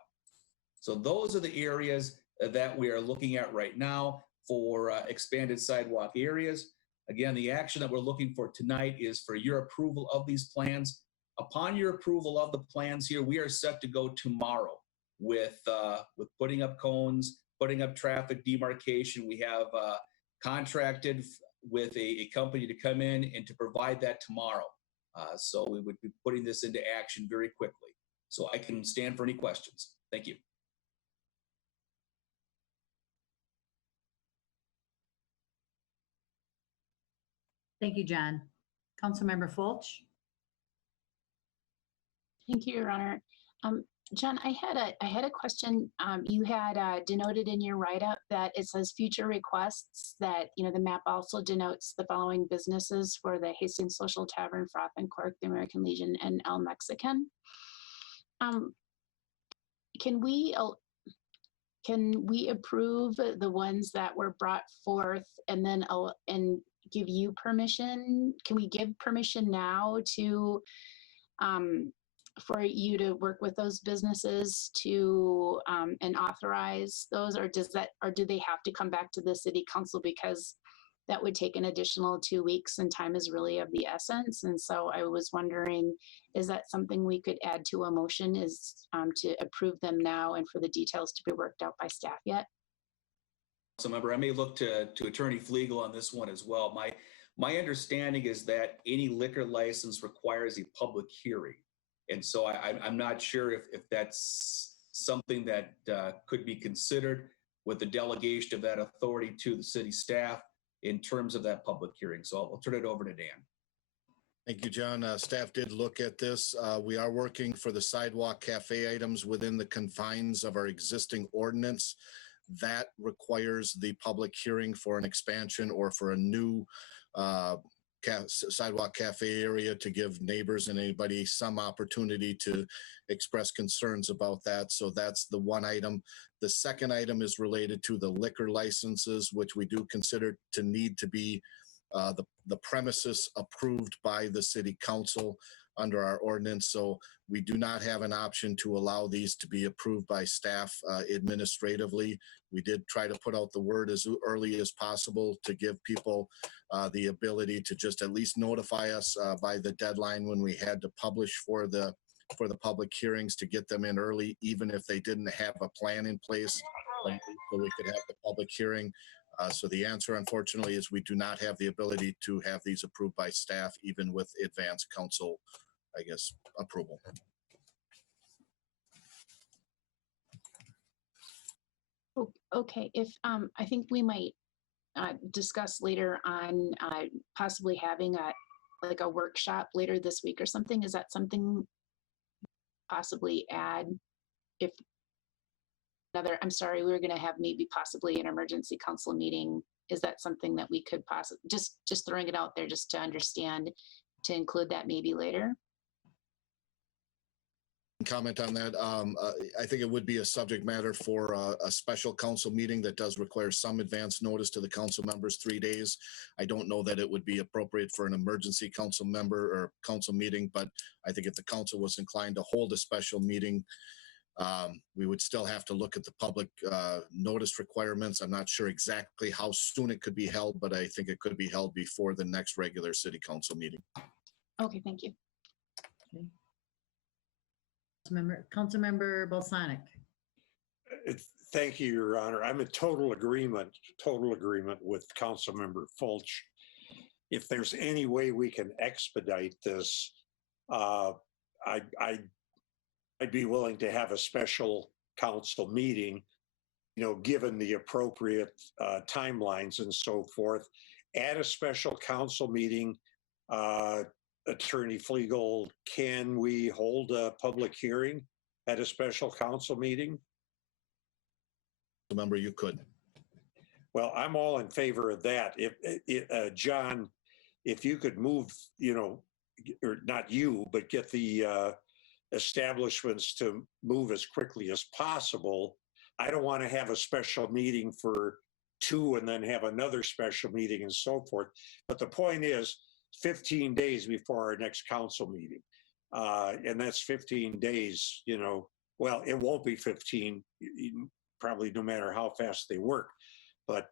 So those are the areas that we are looking at right now for expanded sidewalk areas. Again, the action that we're looking for tonight is for your approval of these plans. Upon your approval of the plans here, we are set to go tomorrow with putting up cones, putting up traffic demarcation. We have contracted with a company to come in and to provide that tomorrow. So we would be putting this into action very quickly. So I can stand for any questions. Thank you. Thank you, John. Councilmember Fulch. Thank you, Your Honor. John, I had a question. You had denoted in your write-up that it says future requests that, the map also denotes the following businesses for the Hastings Social Tavern, Froth and Cork, the American Legion, and El Mexican. Can we approve the ones that were brought forth and then and give you permission? Can we give permission now to for you to work with those businesses to and authorize those, or do they have to come back to the city council, because that would take an additional 2 weeks and time is really of the essence? And so I was wondering, is that something we could add to a motion, is to approve them now and for the details to be worked out by staff yet? So remember, I may look to Attorney Flegel on this one as well. My understanding is that any liquor license requires a public hearing. And so I'm not sure if that's something that could be considered with the delegation of that authority to the city staff in terms of that public hearing. So I'll turn it over to Dan. Thank you, John. Staff did look at this. We are working for the sidewalk cafe items within the confines of our existing ordinance. That requires the public hearing for an expansion or for a new sidewalk cafe area to give neighbors and anybody some opportunity to express concerns about that. So that's the one item. The second item is related to the liquor licenses, which we do consider to need to be the premises approved by the city council under our ordinance. So we do not have an option to allow these to be approved by staff administratively. We did try to put out the word as early as possible to give people the ability to just at least notify us by the deadline when we had to publish for the public hearings, to get them in early, even if they didn't have a plan in place, so we could have the public hearing. So the answer, unfortunately, is we do not have the ability to have these approved by staff, even with advanced council, approval. Okay, if I think we might discuss later on possibly having a workshop later this week or something. Is that something possibly add? If I'm sorry, we were going to have maybe possibly an emergency council meeting. Is that something that we could possibly, just throwing it out there just to understand, to include that maybe later? comment on that. I think it would be a subject matter for a special council meeting that does require some advance notice to the council members, 3 days. I don't know that it would be appropriate for an emergency council member or council meeting, but I think if the council was inclined to hold a special meeting, we would still have to look at the public notice requirements. I'm not sure exactly how soon it could be held, but I think it could be held before the next regular city council meeting. Okay, thank you. Okay. Councilmember Balsonic. Thank you, Your Honor. I'm in total agreement with Councilmember Fulch. If there's any way we can expedite this, I'd be willing to have a special council meeting, you know, given the appropriate timelines and so forth. At a special council meeting, Attorney Flegel, can we hold a public hearing at a special council meeting? Remember, you could. Well, I'm all in favor of that. If John, if you could move, you know, or not you, but get the establishments to move as quickly as possible. I don't want to have a special meeting for 2 and then have another special meeting and so forth. But the point is 15 days before our next council meeting. And that's 15 days, you know, well, it won't be 15, probably no matter how fast they work, but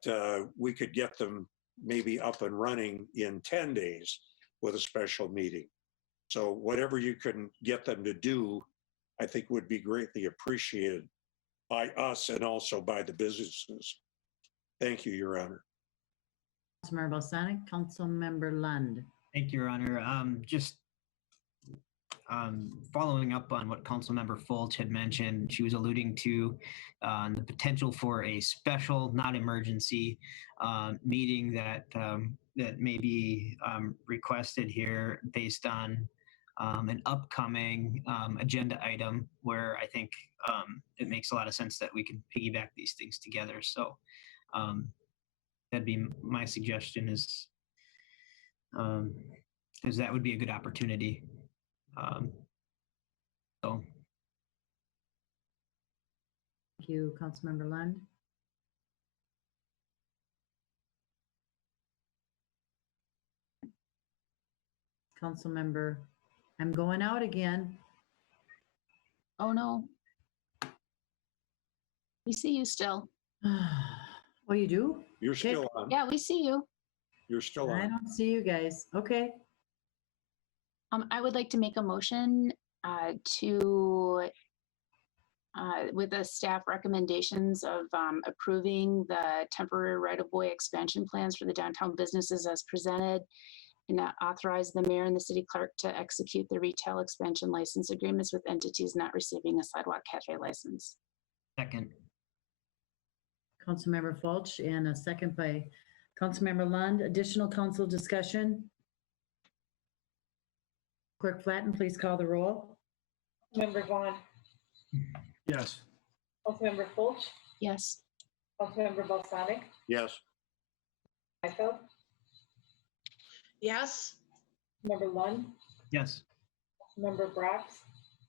we could get them maybe up and running in 10 days with a special meeting. So whatever you can get them to do, I think would be greatly appreciated by us and also by the businesses. Thank you, Your Honor. Councilmember Balsonic, Councilmember Lund. Thank you, Your Honor. Just following up on what Councilmember Fulch had mentioned, she was alluding to the potential for a special, not emergency, meeting that that may be requested here based on an upcoming agenda item where I think it makes a lot of sense that we can piggyback these things together. So that'd be my suggestion is that would be a good opportunity. So. Thank you, Councilmember Lund. Councilmember, I'm going out again. Oh, no. We see you still. Oh, you do? You're Okay. still on. Yeah, we see you. You're still I on. don't see you guys. Okay. I would like to make a motion with the staff recommendations of approving the temporary right-of-way expansion plans for the downtown businesses as presented, and authorize the mayor and the city clerk to execute the retail expansion license agreements with entities not receiving a Sidewalk Cafe license. Second. Councilmember Fulch and a second by Councilmember Lund. Additional council discussion? Clerk Flatten, please call the roll. Member Vaughn, Yes. Councilmember Fulch, Yes. Councilmember Balsonic, Yes. Liefeld, Yes. Member Lund, Yes. Member Brox,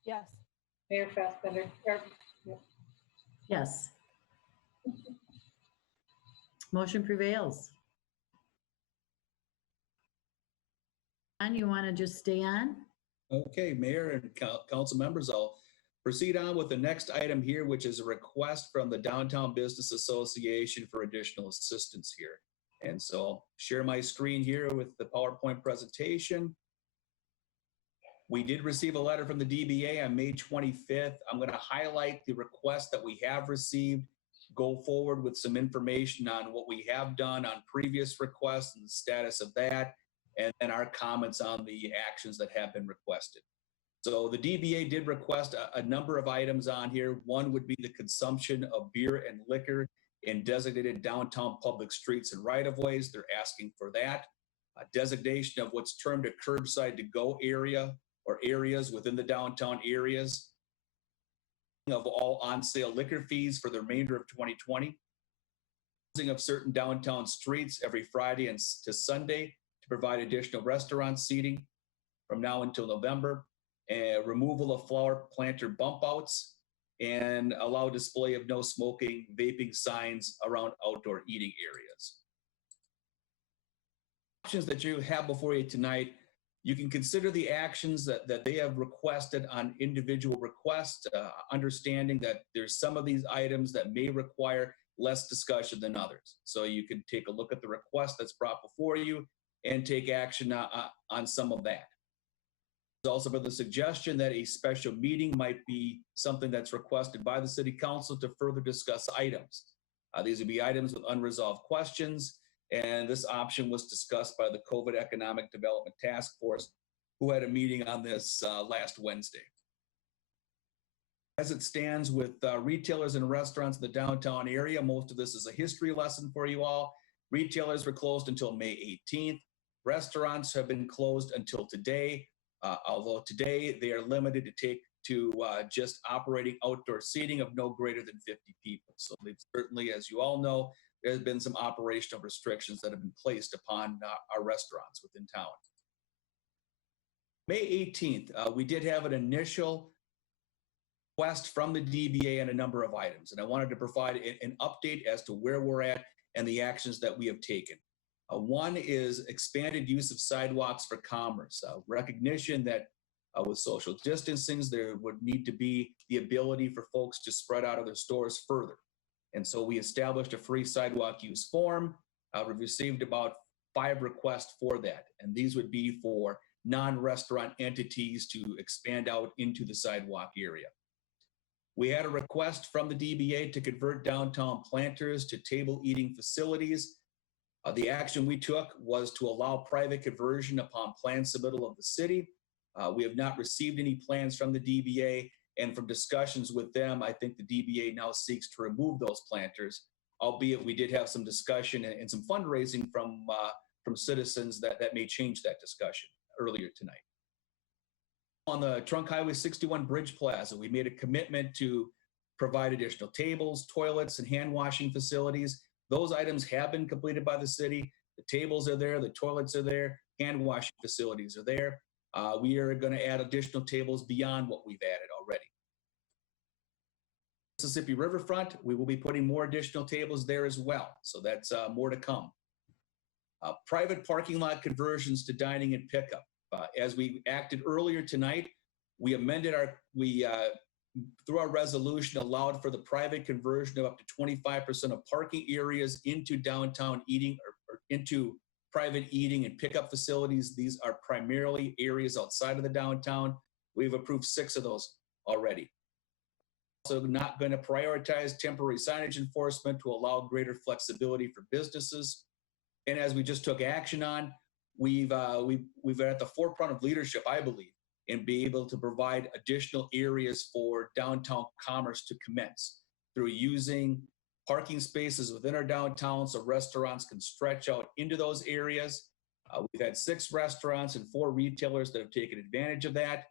Yes. Mayor Fassbender. Yes. Motion prevails. And you want to just stay on? Okay, Mayor and council members, I'll proceed on with the next item here, which is a request from the Downtown Business Association for additional assistance here. And so I'll share my screen here with the PowerPoint presentation. We did receive a letter from the DBA on May 25th. I'm going to highlight the request that we have received, go forward with some information on what we have done on previous requests and the status of that, and then our comments on the actions that have been requested. So the DBA did request a number of items on here. One would be the consumption of beer and liquor in designated downtown public streets and right-of-ways. They're asking for that. A designation of what's termed a curbside to-go area or areas within the downtown areas of all on-sale liquor fees for the remainder of 2020. Closing of certain downtown streets every Friday and to Sunday to provide additional restaurant seating from now until November. removal of flower planter bump outs, and allow display of no smoking, vaping signs around outdoor eating areas. Options that you have before you tonight, you can consider the actions that they have requested on individual requests, understanding that there's some of these items that may require less discussion than others. So you can take a look at the request that's brought before you and take action on some of that. There's also been the suggestion that a special meeting might be something that's requested by the city council to further discuss items. These would be items with unresolved questions, and this option was discussed by the COVID Economic Development Task Force, who had a meeting on this last Wednesday. As it stands with retailers and restaurants in the downtown area, most of this is a history lesson for you all. Retailers were closed until May 18th. Restaurants have been closed until today, although today they are limited to just operating outdoor seating of no greater than 50 people. So they've certainly, as you all know, there's been some operational restrictions that have been placed upon our restaurants within town. May 18th, we did have an initial request from the DBA on a number of items, and I wanted to provide an update as to where we're at and the actions that we have taken. One is expanded use of sidewalks for commerce, recognition that with social distancing, there would need to be the ability for folks to spread out of their stores further. And so we established a free sidewalk use form. We've received about 5 requests for that, and these would be for non-restaurant entities to expand out into the sidewalk area. We had a request from the DBA to convert downtown planters to table eating facilities. The action we took was to allow private conversion upon plan submittal of the city. We have not received any plans from the DBA, and from discussions with them, I think the DBA now seeks to remove those planters, albeit we did have some discussion and some fundraising from citizens that may change that discussion earlier tonight. On the Trunk Highway 61 Bridge Plaza, we made a commitment to provide additional tables, toilets, and hand washing facilities. Those items have been completed by the city. The tables are there, the toilets are there, hand washing facilities are there. We are going to add additional tables beyond what we've added already. Mississippi Riverfront, we will be putting more additional tables there as well. So that's more to come. Private parking lot conversions to dining and pickup. As we acted earlier tonight, we amended through our resolution, allowed for the private conversion of up to 25% of parking areas into downtown eating or into private eating and pickup facilities. These are primarily areas outside of the downtown. We've approved 6 of those already. Also not going to prioritize temporary signage enforcement to allow greater flexibility for businesses. And as we just took action on, we've been at the forefront of leadership, I believe, and be able to provide additional areas for downtown commerce to commence through using parking spaces within our downtown so restaurants can stretch out into those areas. We've had 6 restaurants and 4 retailers that have taken advantage of that.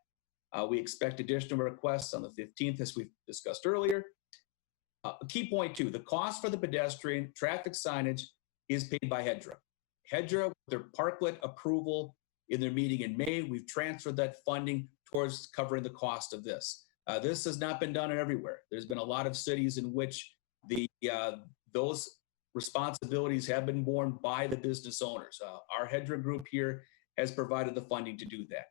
We expect additional requests on the 15th, as we've discussed earlier. Key point 2, the cost for the pedestrian traffic signage is paid by Hedra. Hedra, with their parklet approval in their meeting in May, we've transferred that funding towards covering the cost of this. This has not been done everywhere. There's been a lot of cities in which those responsibilities have been borne by the business owners. Our Hedra group here has provided the funding to do that.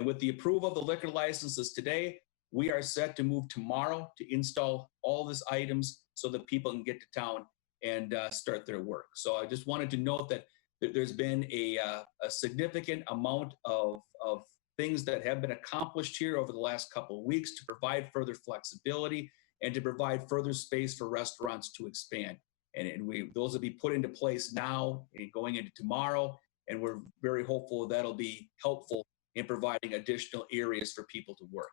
And with the approval of the liquor licenses today, we are set to move tomorrow to install all these items so that people can get to town and start their work. So I just wanted to note that there's been a significant amount of things that have been accomplished here over the last couple of weeks to provide further flexibility and to provide further space for restaurants to expand. And those will be put into place now and going into tomorrow. And we're very hopeful that'll be helpful in providing additional areas for people to work.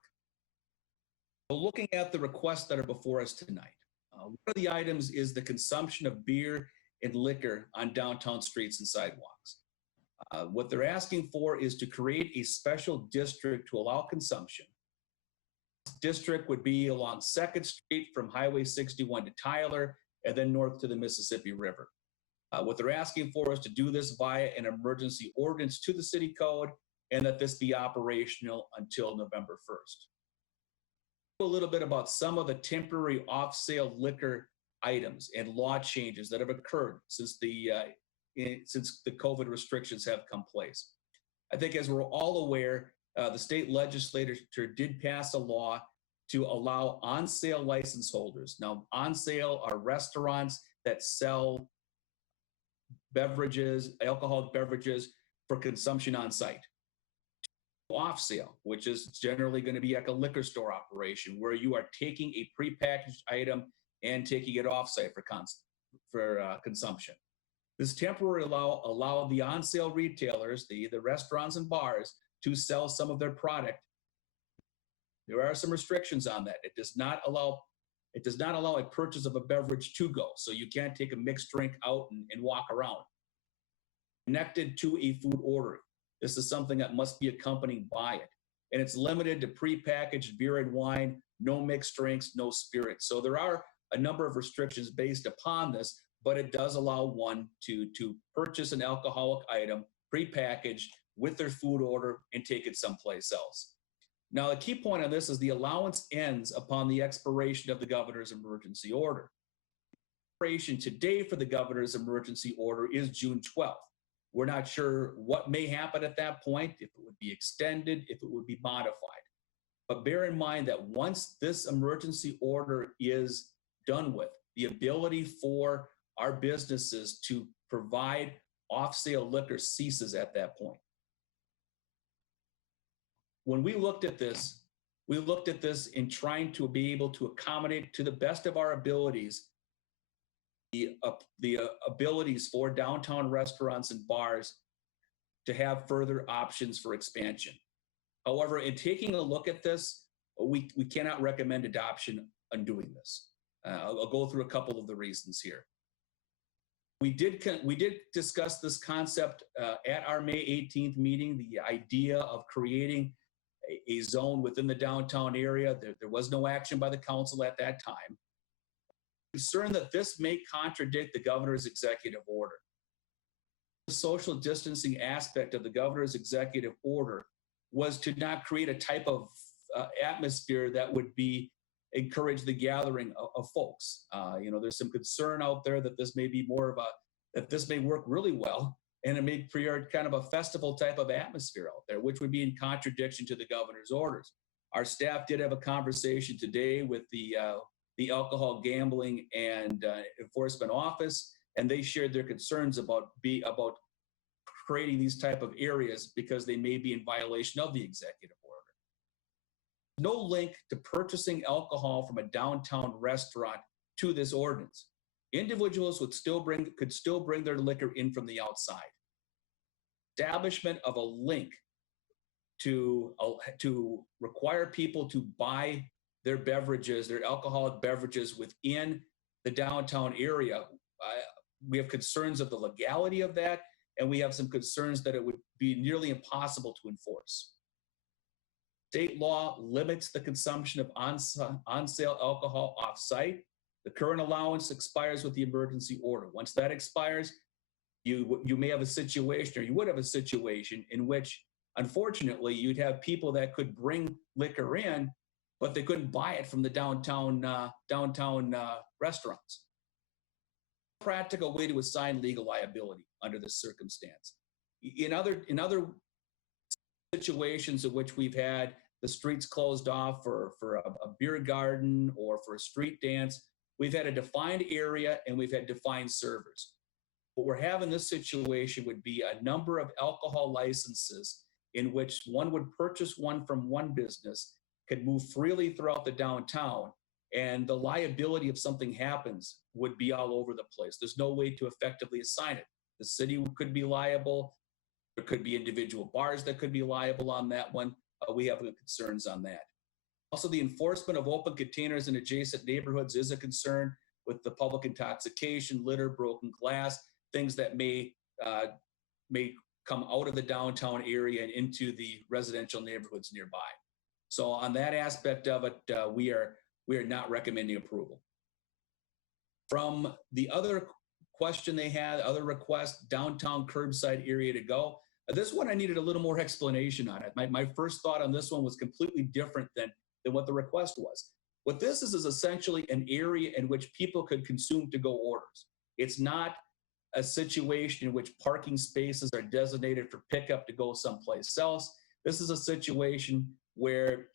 So looking at the requests that are before us tonight, one of the items is the consumption of beer and liquor on downtown streets and sidewalks. What they're asking for is to create a special district to allow consumption. This district would be along 2nd Street from Highway 61 to Tyler and then north to the Mississippi River. What they're asking for is to do this via an emergency ordinance to the city code and that this be operational until November 1st. A little bit about some of the temporary off-sale liquor items and law changes that have occurred since the COVID restrictions have come place. I think, as we're all aware, the state legislature did pass a law to allow on-sale license holders. Now, on-sale are restaurants that sell beverages, alcoholic beverages for consumption on site. Off-sale, which is generally going to be like a liquor store operation where you are taking a prepackaged item and taking it off-site for consumption. This temporarily allow the on-sale retailers, the restaurants and bars, to sell some of their product. There are some restrictions on that. It does not allow a purchase of a beverage to go. So you can't take a mixed drink out and walk around. Connected to a food order. This is something that must be accompanied by it. And it's limited to prepackaged beer and wine, no mixed drinks, no spirits. So there are a number of restrictions based upon this, but it does allow one to purchase an alcoholic item prepackaged with their food order and take it someplace else. Now, the key point on this is the allowance ends upon the expiration of the governor's emergency order. The expiration today for the governor's emergency order is June 12th. We're not sure what may happen at that point, if it would be extended, if it would be modified. But bear in mind that once this emergency order is done with, the ability for our businesses to provide off-sale liquor ceases at that point. When we looked at this in trying to be able to accommodate to the best of our abilities the abilities for downtown restaurants and bars to have further options for expansion. However, in taking a look at this, we cannot recommend adoption on doing this. I'll go through a couple of the reasons here. We did discuss this concept at our May 18th meeting, the idea of creating a zone within the downtown area. There was no action by the council at that time. Concerned that this may contradict the governor's executive order. The social distancing aspect of the governor's executive order was to not create a type of atmosphere that would encourage the gathering of folks. There's some concern out there that this may be that this may work really well, and it may create kind of a festival type of atmosphere out there, which would be in contradiction to the governor's orders. Our staff did have a conversation today with the Alcohol Gambling and Enforcement Office, and they shared their concerns about creating these type of areas because they may be in violation of the executive order. No link to purchasing alcohol from a downtown restaurant to this ordinance. Individuals could still bring their liquor in from the outside. Establishment of a link to require people to buy their beverages, their alcoholic beverages within the downtown area. We have concerns of the legality of that, and we have some concerns that it would be nearly impossible to enforce. State law limits the consumption of on-sale alcohol off-site. The current allowance expires with the emergency order. Once that expires, you may have a situation, or you would have a situation in which, unfortunately, you'd have people that could bring liquor in, but they couldn't buy it from the downtown restaurants. Practical way to assign legal liability under this circumstance. In other situations in which we've had the streets closed off for a beer garden or for a street dance, we've had a defined area and we've had defined servers. What we're having in this situation would be a number of alcohol licenses in which one would purchase one from one business, could move freely throughout the downtown, and the liability if something happens would be all over the place. There's no way to effectively assign it. The city could be liable. There could be individual bars that could be liable on that one. We have concerns on that. Also, the enforcement of open containers in adjacent neighborhoods is a concern with the public intoxication, litter, broken glass, things that may come out of the downtown area and into the residential neighborhoods nearby. So on that aspect of it, we are not recommending approval. From the other question they had, other request, downtown curbside area to go. This one, I needed a little more explanation on it. My first thought on this one was completely different than what the request was. What this is essentially an area in which people could consume to-go orders. It's not a situation in which parking spaces are designated for pickup to go someplace else. This is a situation where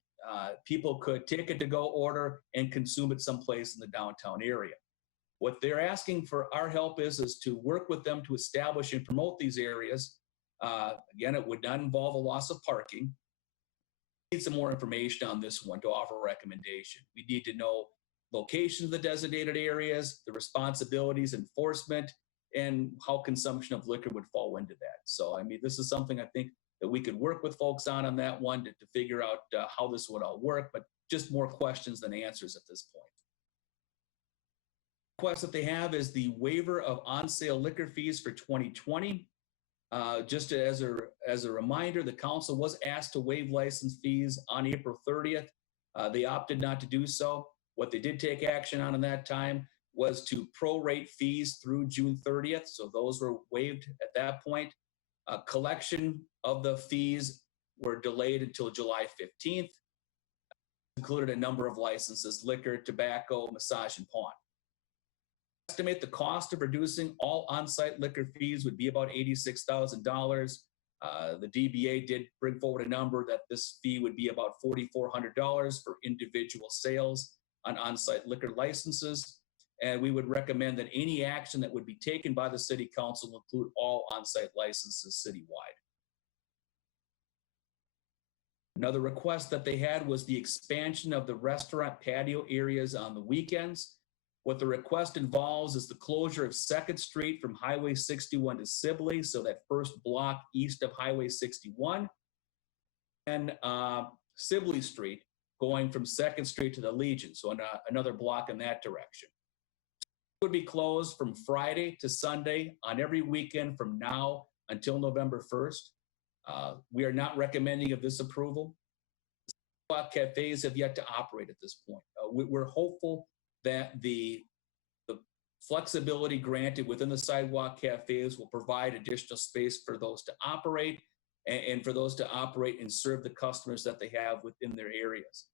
people could take a to-go order and consume it someplace in the downtown area. What they're asking for our help is to work with them to establish and promote these areas. Again, it would not involve a loss of parking. We need some more information on this one to offer a recommendation. We need to know locations of the designated areas, the responsibilities, enforcement, and how consumption of liquor would fall into that. So, I mean, this is something I think that we could work with folks on that one to figure out how this would all work, but just more questions than answers at this point. The request that they have is the waiver of on-sale liquor fees for 2020. Just as a reminder, the council was asked to waive license fees on April 30th. They opted not to do so. What they did take action on in that time was to prorate fees through June 30th. So those were waived at that point. Collection of the fees were delayed until July 15th. Included a number of licenses: liquor, tobacco, massage, and pawn. Estimate the cost of reducing all on-site liquor fees would be about $86,000. The DBA did bring forward a number that this fee would be about $4,400 for individual sales on on-site liquor licenses. And we would recommend that any action that would be taken by the city council include all on-site licenses citywide. Another request that they had was the expansion of the restaurant patio areas on the weekends. What the request involves is the closure of 2nd Street from Highway 61 to Sibley, so that first block east of Highway 61, and Sibley Street going from 2nd Street to the Legion, so another block in that direction. It would be closed from Friday to Sunday on every weekend from now until November 1st. We are not recommending of this approval. Sidewalk cafes have yet to operate at this point. We're hopeful that the flexibility granted within the sidewalk cafes will provide additional space for those to operate and for those to operate and serve the customers that they have within their areas.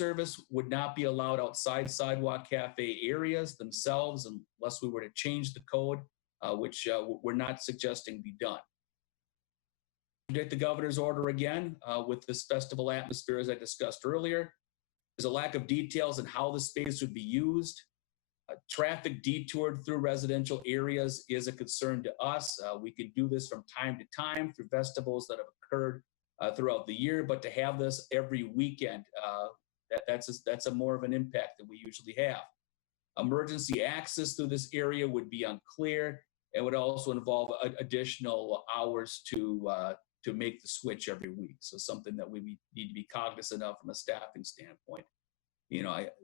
Service would not be allowed outside sidewalk cafe areas themselves unless we were to change the code, which we're not suggesting be done. Predict the governor's order again with this festival atmosphere, as I discussed earlier. There's a lack of details on how the space would be used. Traffic detoured through residential areas is a concern to us. We could do this from time to time through festivals that have occurred throughout the year, but to have this every weekend, that's a more of an impact than we usually have. Emergency access through this area would be unclear and would also involve additional hours to make the switch every week. So something that we need to be cognizant of from a staffing standpoint.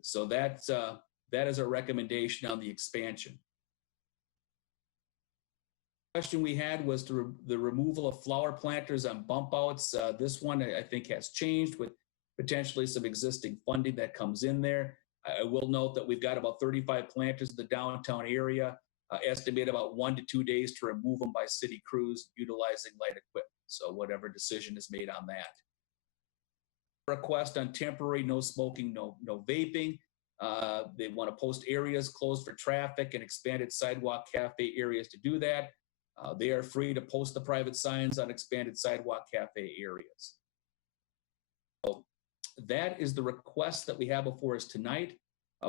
So that is our recommendation on the expansion. The question we had was the removal of flower planters on bump outs. This one I think has changed with potentially some existing funding that comes in there. I will note that we've got about 35 planters in the downtown area, estimate about 1 to 2 days to remove them by city crews utilizing light equipment. So whatever decision is made on that. Request on temporary no smoking, no vaping. They want to post areas closed for traffic and expanded sidewalk cafe areas to do that. They are free to post the private signs on expanded sidewalk cafe areas. So that is the request that we have before us tonight.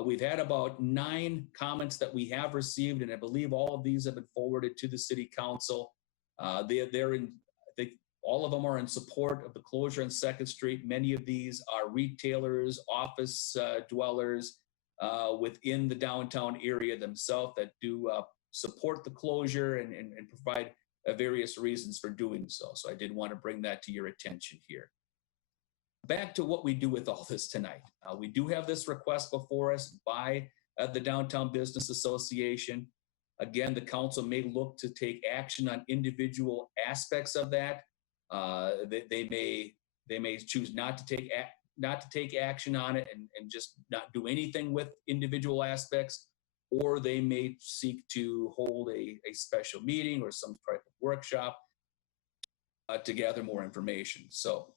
We've had about 9 comments that we have received, and I believe all of these have been forwarded to the city council. They're in, I think all of them are in support of the closure on 2nd Street. Many of these are retailers, office dwellers within the downtown area themselves that do support the closure and provide various reasons for doing so. So I did want to bring that to your attention here. Back to what we do with all this tonight. We do have this request before us by the Downtown Business Association. Again, the council may look to take action on individual aspects of that. They may choose not to take action on it and just not do anything with individual aspects, or they may seek to hold a special meeting or some type of workshop. to gather more information. So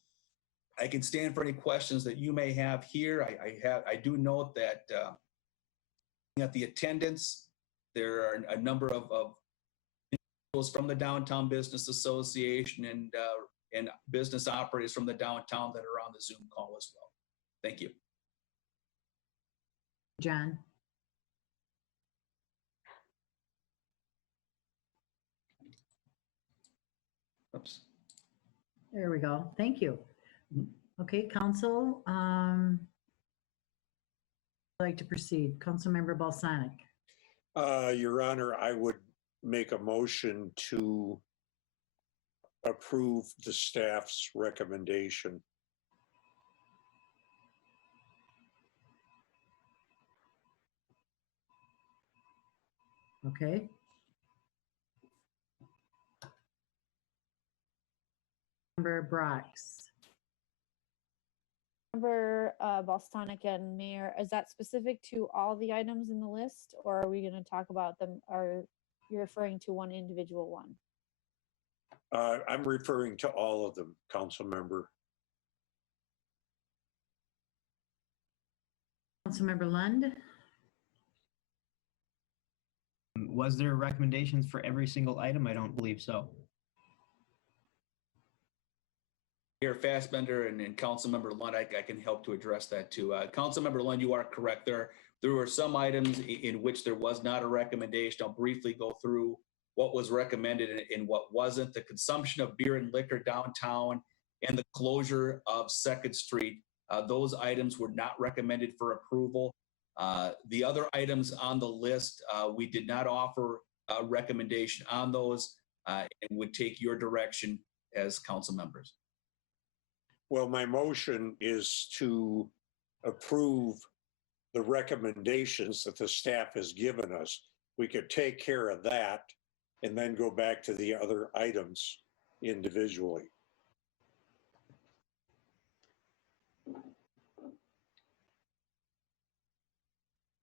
I can stand for any questions that you may have here. I do note that at the attendance, there are a number of individuals from the Downtown Business Association and business operators from the downtown that are on the Zoom call as well. Thank you. John? Oops. There we go. Thank you. Okay, council, I'd like to proceed. Councilmember Balsanic. Your Honor, I would make a motion to approve the staff's recommendation. Okay. Member Brox. Member Bostonic and Mayor, is that specific to all the items in the list, or are we going to talk about them? Are you referring to one individual one? I'm referring to all of them, Council Member. Councilmember Lund. Was there recommendations for every single item? I don't believe so. Mayor Fassbender and Councilmember Lund, I can help to address that too. Councilmember Lund, you are correct. There were some items in which there was not a recommendation. I'll briefly go through what was recommended and what wasn't. The consumption of beer and liquor downtown and the closure of 2nd Street, those items were not recommended for approval. The other items on the list, we did not offer a recommendation on those and would take your direction as council members. Well, my motion is to approve the recommendations that the staff has given us. We could take care of that and then go back to the other items individually.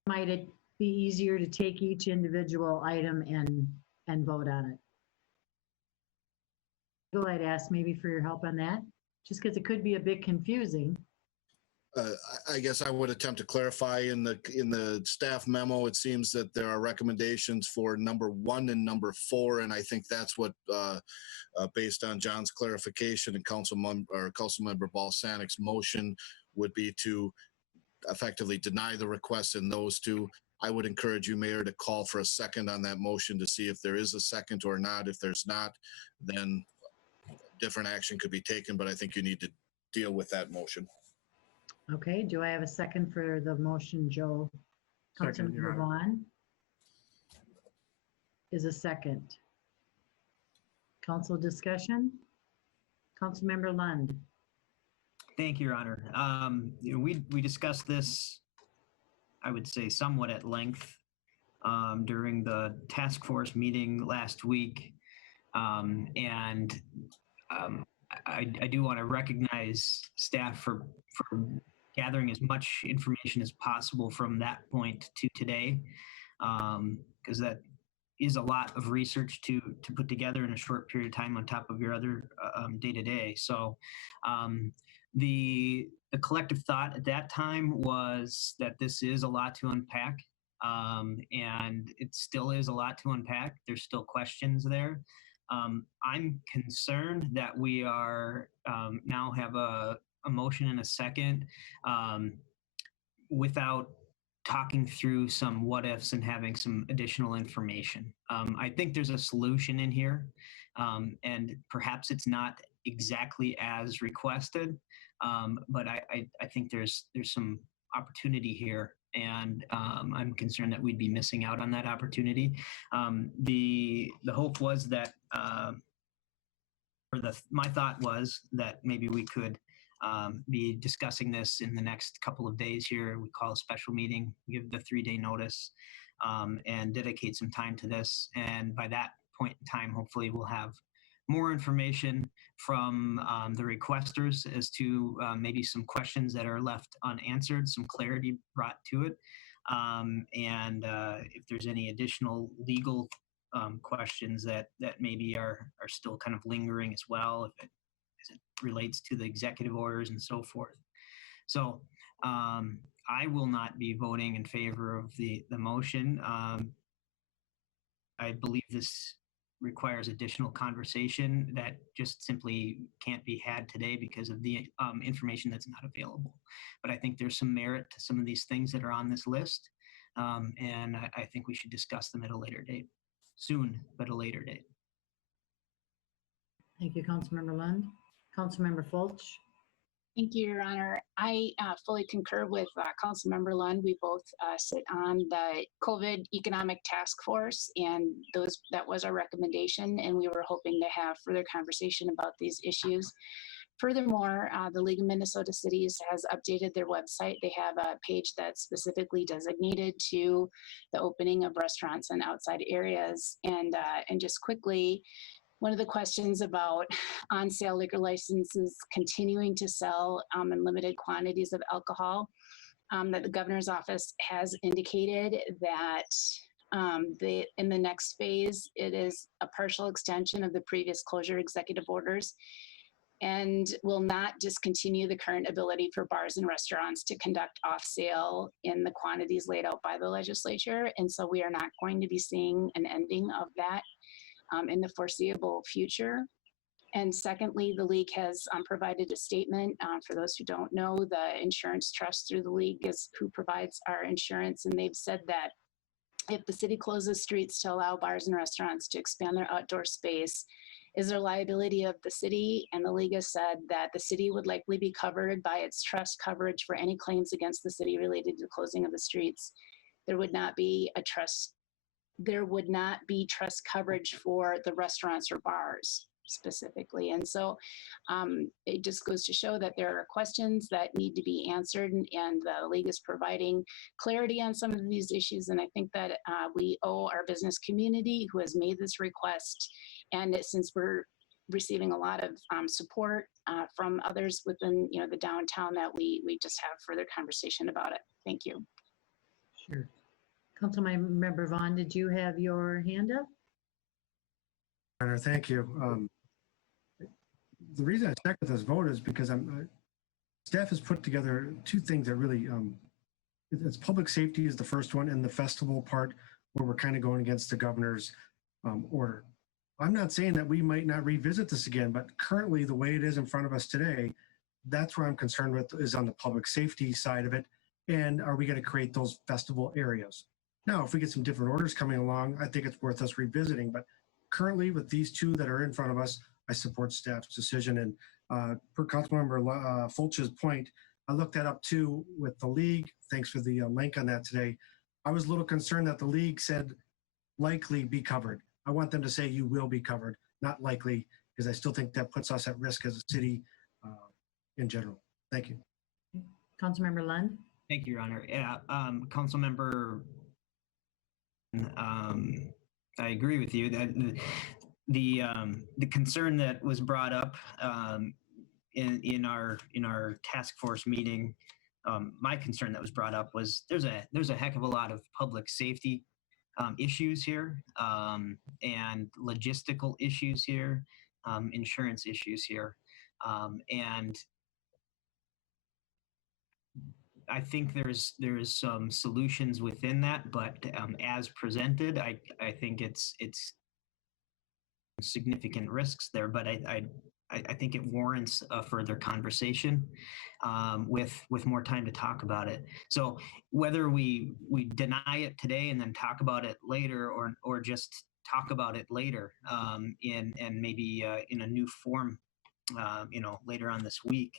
Might it be easier to take each individual item and vote on it? Go ahead, ask maybe for your help on that, just because it could be a bit confusing. I guess I would attempt to clarify in the staff memo. It seems that there are recommendations for number 1 and number 4, and I think that's what, based on John's clarification and Councilmember Balsanic's motion, would be to effectively deny the request in those two. I would encourage you, Mayor, to call for a second on that motion to see if there is a second or not. If there's not, then different action could be taken, but I think you need to deal with that motion. Okay, do I have a second for the motion, Joe? Second, Your Councilmember Honor. Vaughn is a second. Council discussion? Councilmember Lund. Thank you, Your Honor. We discussed this, I would say, somewhat at length during the task force meeting last week. I do want to recognize staff for gathering as much information as possible from that point to today, because that is a lot of research to put together in a short period of time on top of your other day-to-day. So the collective thought at that time was that this is a lot to unpack, and it still is a lot to unpack. There's still questions there. I'm concerned that we are now have a motion and a second without talking through some what ifs and having some additional information. I think there's a solution in here, and perhaps it's not exactly as requested, but I think there's some opportunity here, and I'm concerned that we'd be missing out on that opportunity. The hope was that, my thought was that maybe we could be discussing this in the next couple of days here. We call a special meeting, give the 3-day notice, and dedicate some time to this. And by that point in time, hopefully we'll have more information from the requesters as to maybe some questions that are left unanswered, some clarity brought to it. And if there's any additional legal questions that maybe are still kind of lingering as well, if it, as it relates to the executive orders and so forth. So I will not be voting in favor of the motion. I believe this requires additional conversation that just simply can't be had today because of the information that's not available. But I think there's some merit to some of these things that are on this list. And I think we should discuss them at a later date, soon, but a later date. Thank you, Councilmember Lund. Councilmember Fulch. Thank you, Your Honor. I fully concur with Councilmember Lund. We both sit on the COVID Economic Task Force, and that was our recommendation, and we were hoping to have further conversation about these issues. Furthermore, the League of Minnesota Cities has updated their website. They have a page that's specifically designated to the opening of restaurants and outside areas. And just quickly, one of the questions about on-sale liquor licenses continuing to sell in limited quantities of alcohol, that the governor's office has indicated that in the next phase, it is a partial extension of the previous closure executive orders and will not discontinue the current ability for bars and restaurants to conduct off-sale in the quantities laid out by the legislature. And so we are not going to be seeing an ending of that in the foreseeable future. And secondly, the league has provided a statement. For those who don't know, the insurance trust through the league is who provides our insurance. And they've said that if the city closes streets to allow bars and restaurants to expand their outdoor space, is there liability of the city? And the league has said that the city would likely be covered by its trust coverage for any claims against the city related to the closing of the streets. There would not be trust coverage for the restaurants or bars specifically. And so it just goes to show that there are questions that need to be answered, and the league is providing clarity on some of these issues. And I think that we owe our business community who has made this request, and since we're receiving a lot of support from others within the downtown, that we just have further conversation about it. Thank you. Sure. Councilmember Vaughn, did you have your hand up? Honor, thank you. The reason I second this vote is because staff has put together two things that really, it's public safety is the first one, and the festival part where we're kind of going against the governor's order. I'm not saying that we might not revisit this again, but currently the way it is in front of us today, that's where I'm concerned with, is on the public safety side of it. And are we going to create those festival areas? Now, if we get some different orders coming along, I think it's worth us revisiting. But currently, with these two that are in front of us, I support staff's decision. And per Councilmember Fulch's point, I looked that up too with the league. Thanks for the link on that today. I was a little concerned that the league said likely be covered. I want them to say you will be covered, not likely, because I still think that puts us at risk as a city in general. Thank you. Councilmember Lund. Thank you, Your Honor. Yeah, Councilmember, I agree with you that the concern that was brought up in our task force meeting, my concern that was brought up was there's a heck of a lot of public safety issues here, and logistical issues here, insurance issues here, and I think there's some solutions within that, but as presented, I think it's significant risks there. But I think it warrants a further conversation with more time to talk about it. So whether we deny it today and then talk about it later, or just talk about it later and maybe in a new form, later on this week.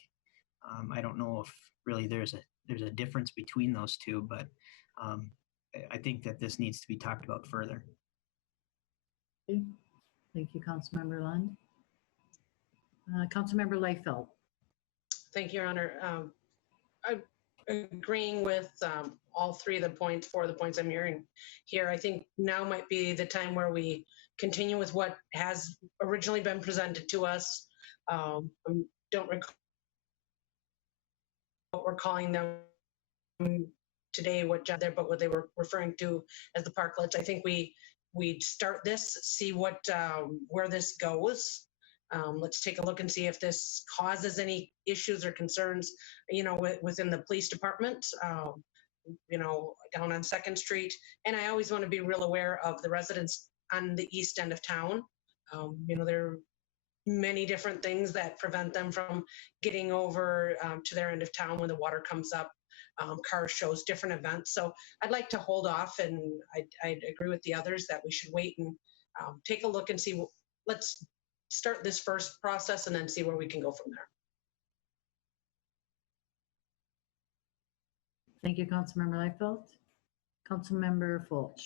I don't know if really there's a difference between those two, but I think that this needs to be talked about further. Okay. Thank you, Councilmember Lund. Councilmember Liefeld. Thank you, Your Honor. I'm agreeing with all four of the points I'm hearing here. I think now might be the time where we continue with what has originally been presented to us. Don't recall what we're calling them today, but what they were referring to as the parklets. I think we we start this, see what, where this goes. Let's take a look and see if this causes any issues or concerns, within the police department, down on Second Street. And I always want to be real aware of the residents on the east end of town. There are many different things that prevent them from getting over to their end of town when the water comes up. Car shows, different events. So I'd like to hold off, and I'd agree with the others that we should wait and take a look and see. Let's start this first process and then see where we can go from there. Thank you, Councilmember Liefeld. Councilmember Fulch.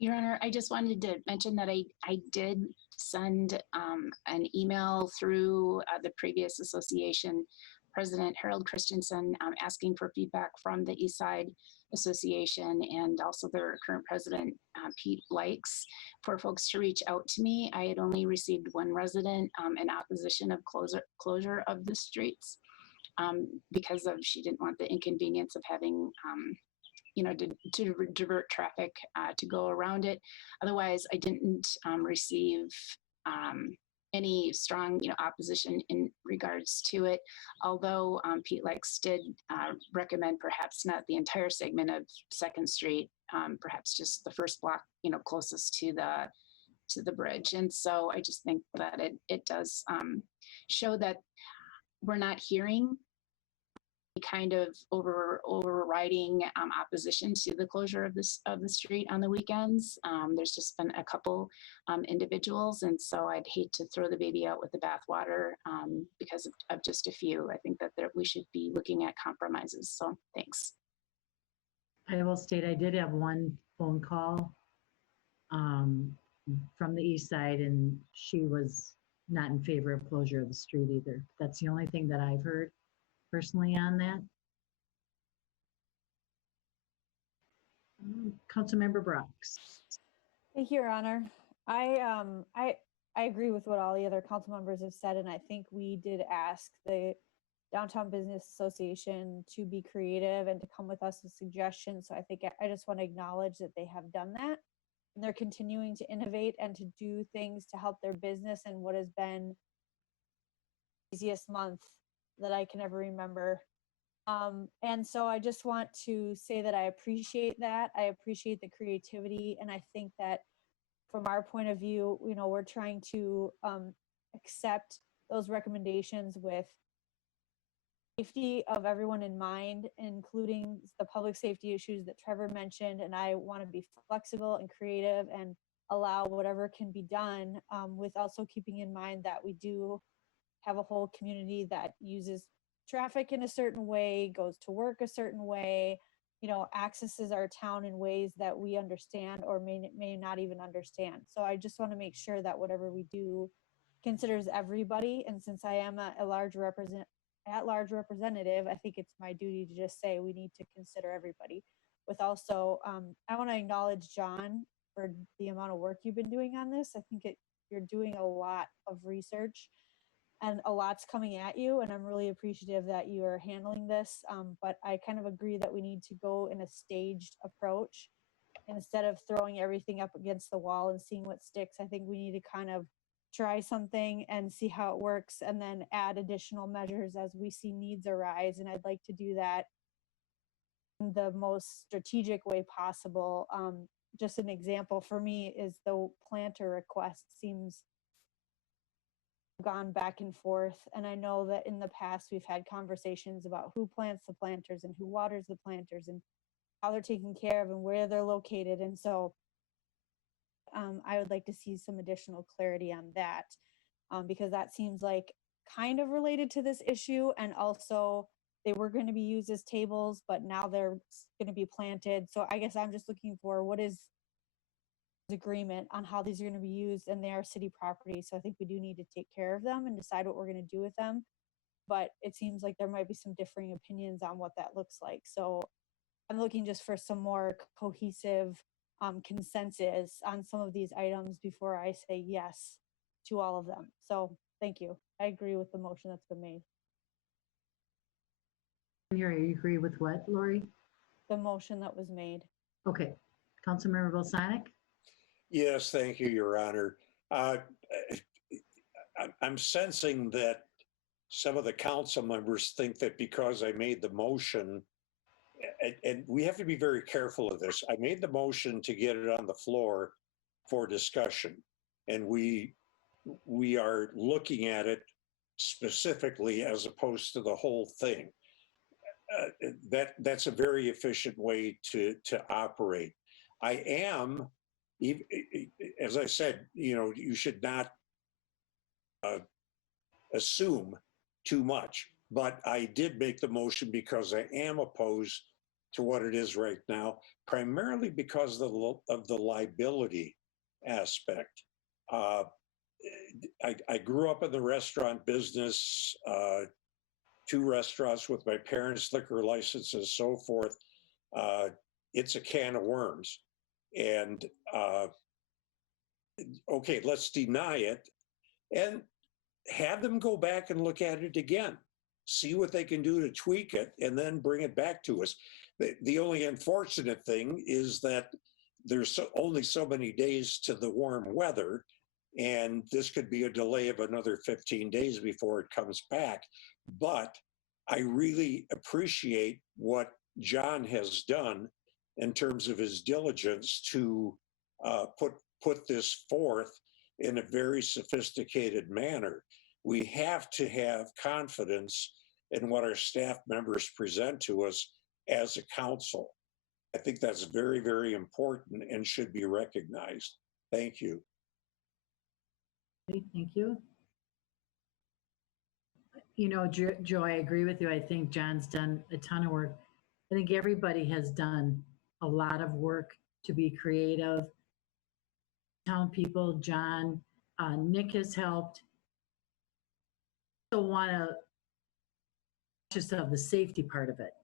Your Honor, I just wanted to mention that I did send an email through the previous association President Harold Christensen asking for feedback from the East Side Association and also their current president, Pete Likes, for folks to reach out to me. I had only received one resident in opposition of closure of the streets because she didn't want the inconvenience of having to divert traffic to go around it. Otherwise, I didn't receive any strong opposition in regards to it, although Pete Likes did recommend perhaps not the entire segment of Second Street, perhaps just the first block closest to the bridge. And so I just think that it does show that we're not hearing kind of overriding opposition to the closure of the street on the weekends. There's just been a couple individuals, and so I'd hate to throw the baby out with the bathwater because of just a few. I think that we should be looking at compromises. So thanks. I will state I did have one phone call from the east side, and she was not in favor of closure of the street either. That's the only thing that I've heard personally on that. Councilmember Brooks. Thank you, Your Honor. I agree with what all the other council members have said, and I think we did ask the Downtown Business Association to be creative and to come with us with suggestions. So I think I just want to acknowledge that they have done that, and they're continuing to innovate and to do things to help their business in what has been the easiest month that I can ever remember. And so I just want to say that I appreciate that. I appreciate the creativity. And I think that from our point of view, we're trying to accept those recommendations with safety of everyone in mind, including the public safety issues that Trevor mentioned. And I want to be flexible and creative and allow whatever can be done with also keeping in mind that we do have a whole community that uses traffic in a certain way, goes to work a certain way, accesses our town in ways that we understand or may not even understand. So I just want to make sure that whatever we do considers everybody. And since I am at-large representative, I think it's my duty to just say we need to consider everybody. With also, I want to acknowledge John for the amount of work you've been doing on this. I think you're doing a lot of research and a lot's coming at you, and I'm really appreciative that you are handling this. But I kind of agree that we need to go in a staged approach instead of throwing everything up against the wall and seeing what sticks. I think we need to kind of try something and see how it works, and then add additional measures as we see needs arise. And I'd like to do that in the most strategic way possible. Just an example for me is the planter request seems gone back and forth. And I know that in the past we've had conversations about who plants the planters and who waters the planters and how they're taken care of and where they're located. And so I would like to see some additional clarity on that because that seems like kind of related to this issue. And also they were going to be used as tables, but now they're going to be planted. So I guess I'm just looking for what is agreement on how these are going to be used, and they are city property. So I think we do need to take care of them and decide what we're going to do with them. But it seems like there might be some differing opinions on what that looks like. So I'm looking just for some more cohesive consensus on some of these items before I say yes to all of them. So thank you. I agree with the motion that's been made. You agree with what, Lori? The motion that was made. Okay. Councilmember Balsonic? Yes, thank you, Your Honor. I'm sensing that some of the council members think that because I made the motion, and we have to be very careful of this. I made the motion to get it on the floor for discussion, and we are looking at it specifically as opposed to the whole thing. That's a very efficient way to operate. I am, as I said, you should not assume too much, but I did make the motion because I am opposed to what it is right now, primarily because of the liability aspect. I grew up in the restaurant business, 2 restaurants with my parents' liquor licenses, so forth. It's a can of worms. And okay, let's deny it and have them go back and look at it again, see what they can do to tweak it, and then bring it back to us. The only unfortunate thing is that there's only so many days to the warm weather, and this could be a delay of another 15 days before it comes back. But I really appreciate what John has done in terms of his diligence to put this forth in a very sophisticated manner. We have to have confidence in what our staff members present to us as a council. I think that's very, very important and should be recognized. Thank you. Okay, thank you. Joe, I agree with you. I think John's done a ton of work. I think everybody has done a lot of work to be creative. Town people, John, Nick has helped. I also want to just have the safety part of it.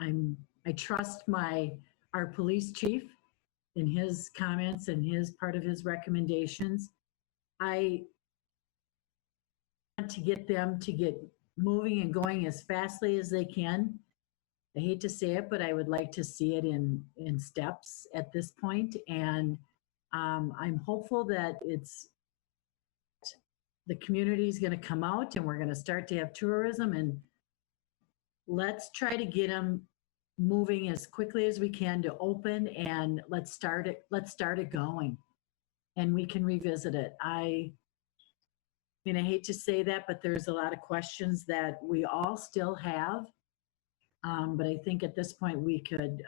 I trust our police chief in his comments and his part of his recommendations. I want to get them to get moving and going as fastly as they can. I hate to say it, but I would like to see it in steps at this point. And I'm hopeful that the community is going to come out and we're going to start to have tourism, and let's try to get them moving as quickly as we can to open, and let's start it going, and we can revisit it. I I hate to say that, but there's a lot of questions that we all still have. But I think at this point we could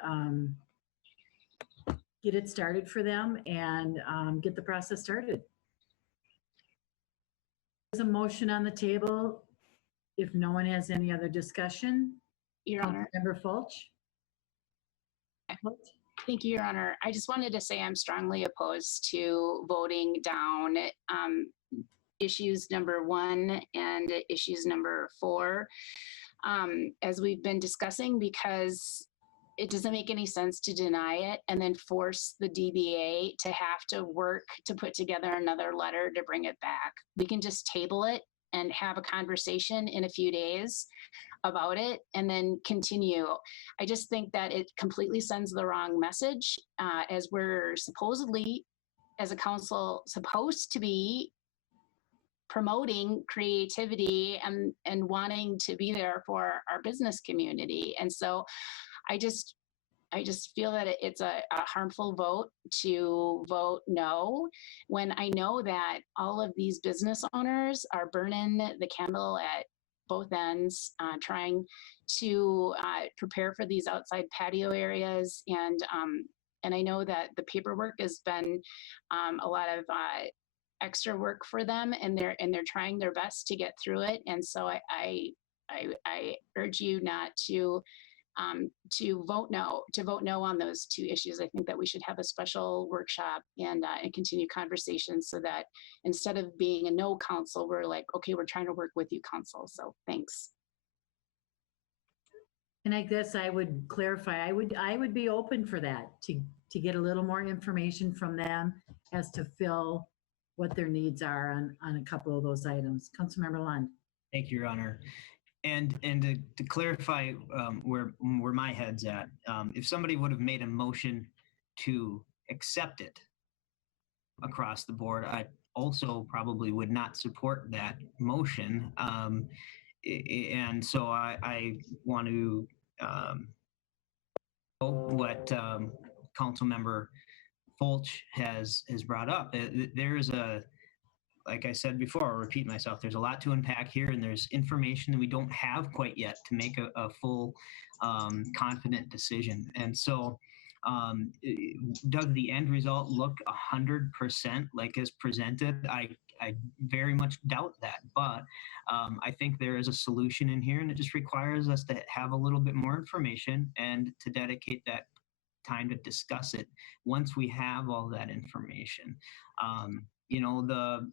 get it started for them and get the process started. There's a motion on the table. If no one has any other discussion. Your Honor. Member Fulch. Thank you, Your Honor. I just wanted to say I'm strongly opposed to voting down issues number 1 and issues number 4, as we've been discussing, because it doesn't make any sense to deny it and then force the DBA to have to work to put together another letter to bring it back. We can just table it and have a conversation in a few days about it and then continue. I just think that it completely sends the wrong message, as we're supposedly, as a council, supposed to be promoting creativity and wanting to be there for our business community. And so I just feel that it's a harmful vote to vote no, when I know that all of these business owners are burning the candle at both ends, trying to prepare for these outside patio areas. And I know that the paperwork has been a lot of extra work for them, and they're trying their best to get through it. And so I urge you not to vote no on those 2 issues. I think that we should have a special workshop and continue conversations, so that instead of being a no council, we're like, okay, we're trying to work with you, council. So thanks. And I guess I would clarify, I would be open for that, to get a little more information from them as to fill what their needs are on a couple of those items. Councilmember Lund. Thank you, Your Honor. And to clarify where my head's at, if somebody would have made a motion to accept it across the board. I also probably would not support that motion. And so I want to what Councilmember Fulch has brought up. There's like I said before, I'll repeat myself, there's a lot to unpack here, and there's information that we don't have quite yet to make a full, confident decision. And so, does the end result look 100% like as presented? I very much doubt that, but I think there is a solution in here, and it just requires us to have a little bit more information and to dedicate that time to discuss it once we have all that information. You know, the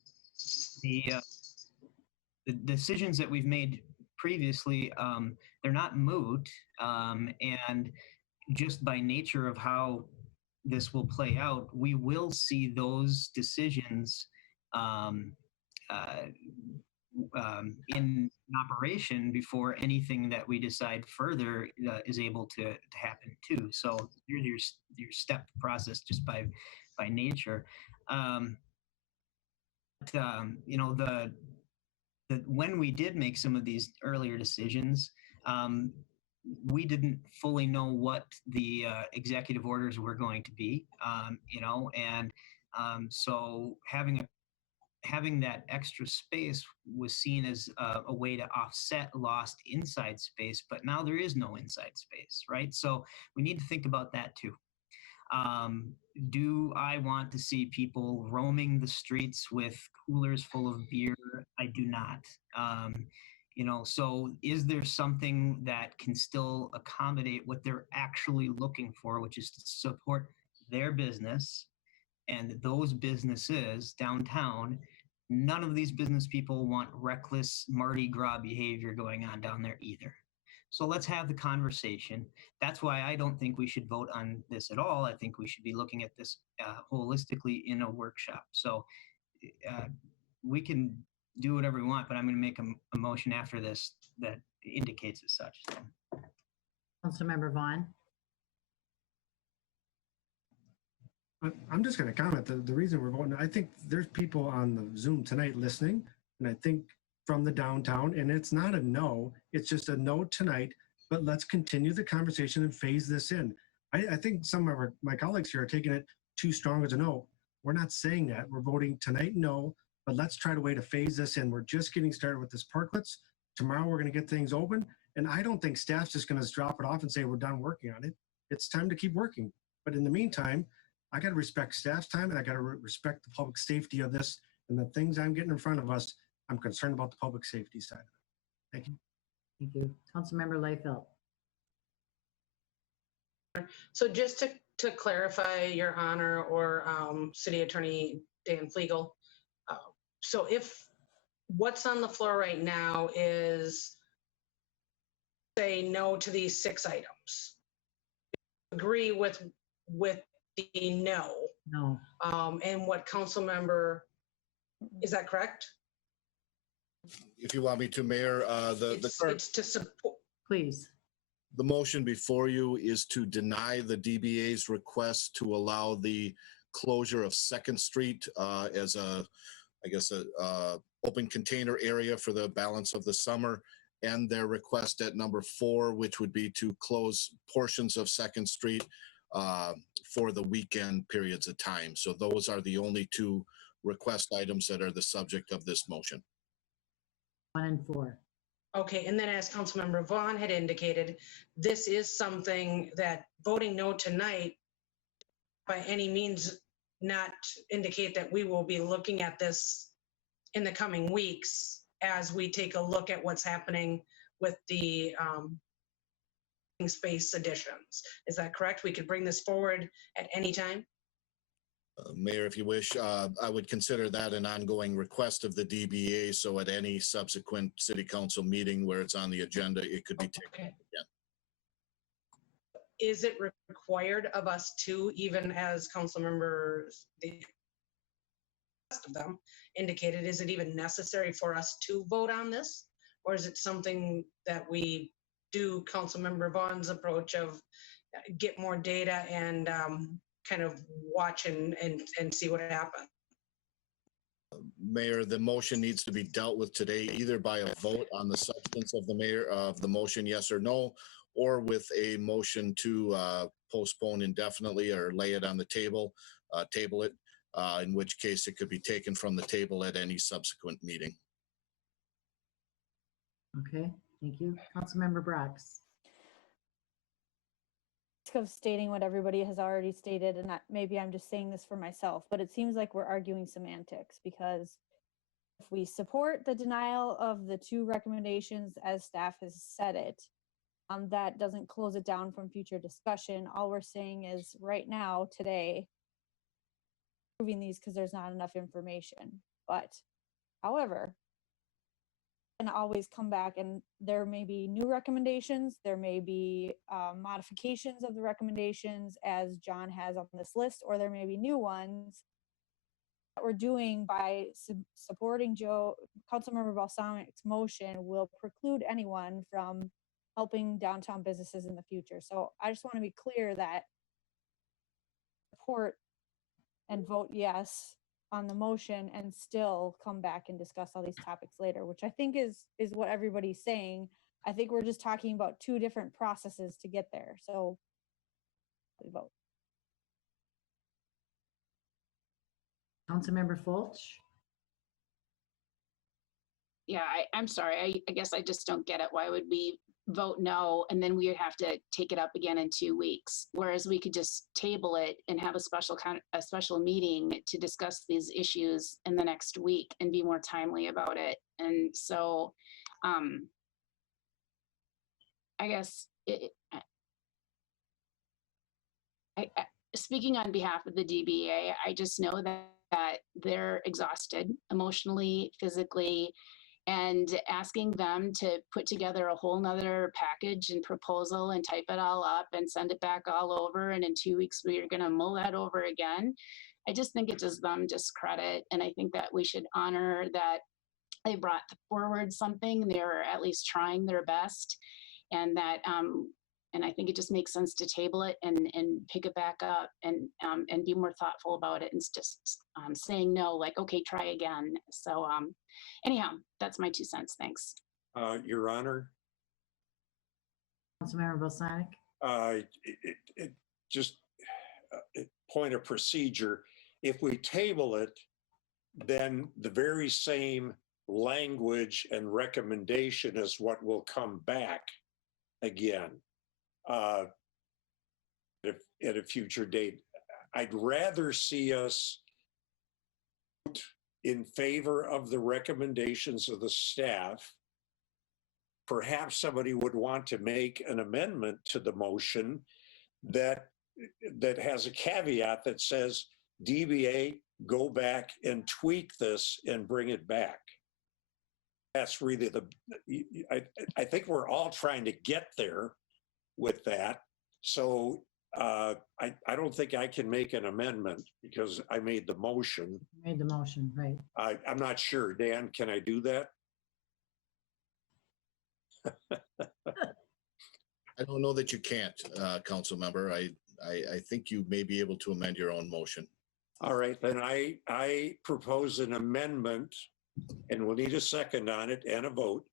decisions that we've made previously, they're not moot, and just by nature of how this will play out, we will see those decisions in operation before anything that we decide further is able to happen too. So there's your step process just by nature. You know, when we did make some of these earlier decisions, we didn't fully know what the executive orders were going to be, you know, and so having that extra space was seen as a way to offset lost inside space, but now there is no inside space, right? So we need to think about that too. Do I want to see people roaming the streets with coolers full of beer? I do not. You know, so is there something that can still accommodate what they're actually looking for, which is to support their business and those businesses downtown? None of these business people want reckless Mardi Gras behavior going on down there either. So let's have the conversation. That's why I don't think we should vote on this at all. I think we should be looking at this holistically in a workshop. So we can do whatever we want, but I'm going to make a motion after this that indicates as such. So. Councilmember Vaughn. I'm just going to comment. The reason we're voting, I think there's people on the Zoom tonight listening, and I think from the downtown, and it's not a no, it's just a no tonight, but let's continue the conversation and phase this in. I think some of my colleagues here are taking it too strong as a no. We're not saying that. We're voting tonight no, but let's try to way to phase this in. We're just getting started with this parklets. Tomorrow we're going to get things open, and I don't think staff's just going to drop it off and say we're done working on it. It's time to keep working. But in the meantime, I got to respect staff's time, and I got to respect the public safety of this and the things I'm getting in front of us. I'm concerned about the public safety side of it. Thank you. Thank you. Councilmember Leifeld. So just to clarify, Your Honor, or City Attorney Dan Flegel, so if what's on the floor right now is say no to these 6 items, agree with the no. No. And what council member, is that correct? If you want me to, Mayor, It's to support. Please. The motion before you is to deny the DBA's request to allow the closure of 2nd Street as a open container area for the balance of the summer, and their request at number 4, which would be to close portions of 2nd Street for the weekend periods of time. So those are the only 2 request items that are the subject of this motion. 1 and 4. Okay, and then as Councilmember Vaughn had indicated, this is something that voting no tonight by any means not indicate that we will be looking at this in the coming weeks as we take a look at what's happening with the space additions. Is that correct? We could bring this forward at any time? Mayor, if you wish, I would consider that an ongoing request of the DBA. So at any subsequent city council meeting where it's on the agenda, it could be taken up again. Is it required of us to, even as council members, the rest of them indicated, is it even necessary for us to vote on this? Or is it something that we do Council Member Vaughn's approach of get more data and kind of watch and see what happens. Mayor, the motion needs to be dealt with today either by a vote on the substance of the motion, yes or no, or with a motion to postpone indefinitely or lay it on the table, table it, in which case it could be taken from the table at any subsequent meeting. Okay, thank you. Councilmember Brox. Of stating what everybody has already stated, and maybe I'm just saying this for myself, but it seems like we're arguing semantics, because if we support the denial of the 2 recommendations as staff has said it, that doesn't close it down from future discussion. All we're saying is right now, today, proving these because there's not enough information. But however, and always come back, and there may be new recommendations, there may be modifications of the recommendations as John has on this list, or there may be new ones that we're doing by supporting Councilmember Balsanic's motion will preclude anyone from helping downtown businesses in the future. So I just want to be clear that support and vote yes on the motion and still come back and discuss all these topics later, which I think is what everybody's saying. I think we're just talking about 2 different processes to get there. So we vote. Councilmember Fulch. Yeah, I'm sorry. I guess I just don't get it. Why would we vote no and then we would have to take it up again in 2 weeks? Whereas we could just table it and have a special meeting to discuss these issues in the next week and be more timely about it. And so, I guess speaking on behalf of the DBA, I just know that they're exhausted emotionally, physically, and asking them to put together a whole nother package and proposal and type it all up and send it back all over. And in 2 weeks, we are going to mull that over again. I just think it does them discredit. And I think that we should honor that they brought forward something. They're at least trying their best. And that, and I think it just makes sense to table it and pick it back up and be more thoughtful about it, and just saying no, like, okay, try again. So anyhow, that's my 2 cents. Thanks. Your Honor. Councilmember Balsanic. Just point of procedure. If we table it, then the very same language and recommendation is what will come back again at a future date. I'd rather see us vote in favor of the recommendations of the staff. Perhaps somebody would want to make an amendment to the motion that has a caveat that says, DBA, go back and tweak this and bring it back. That's really I think we're all trying to get there with that. So I don't think I can make an amendment because I made the motion. Made the motion, right. I'm not sure. Dan, can I do that? I don't know that you can't, council member. I think you may be able to amend your own motion. All right, then I propose an amendment, and we'll need a second on it and a vote.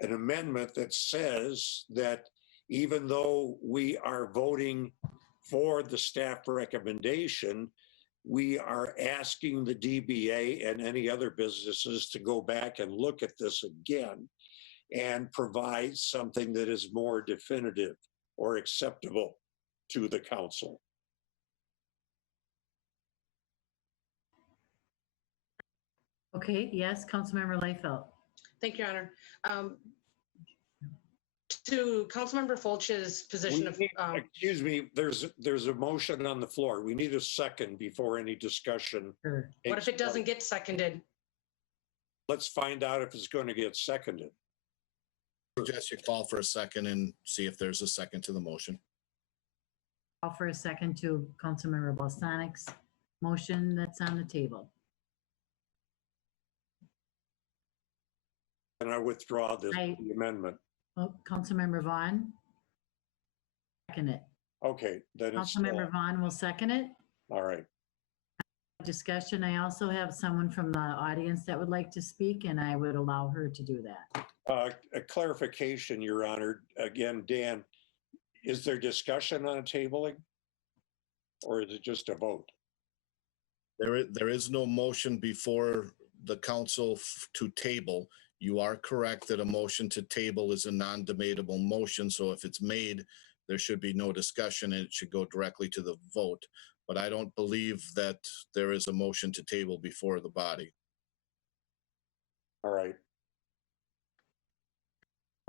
An amendment that says that even though we are voting for the staff recommendation, we are asking the DBA and any other businesses to go back and look at this again and provide something that is more definitive or acceptable to the council. Okay, yes, Councilmember Leifeld. Thank you, Your Honor. To Councilmember Fulch's position of excuse me, there's a motion on the floor. We need a second before any discussion. Sure. What if it doesn't get seconded? Let's find out if it's going to get seconded. I suggest you call for a second and see if there's a second to the motion. Call for a second to Councilmember Balsanic's motion that's on the table. And I withdraw the amendment. Oh, Councilmember Vaughn. Second it. Okay, then it's, Councilmember Vaughn will second it. all right. Discussion. I also have someone from the audience that would like to speak, and I would allow her to do that. A clarification, Your Honor. Again, Dan, is there discussion on tabling? Or is it just a vote? There is no motion before the council to table. You are correct that a motion to table is a non-debatable motion. So if it's made, there should be no discussion and it should go directly to the vote. But I don't believe that there is a motion to table before the body. All right.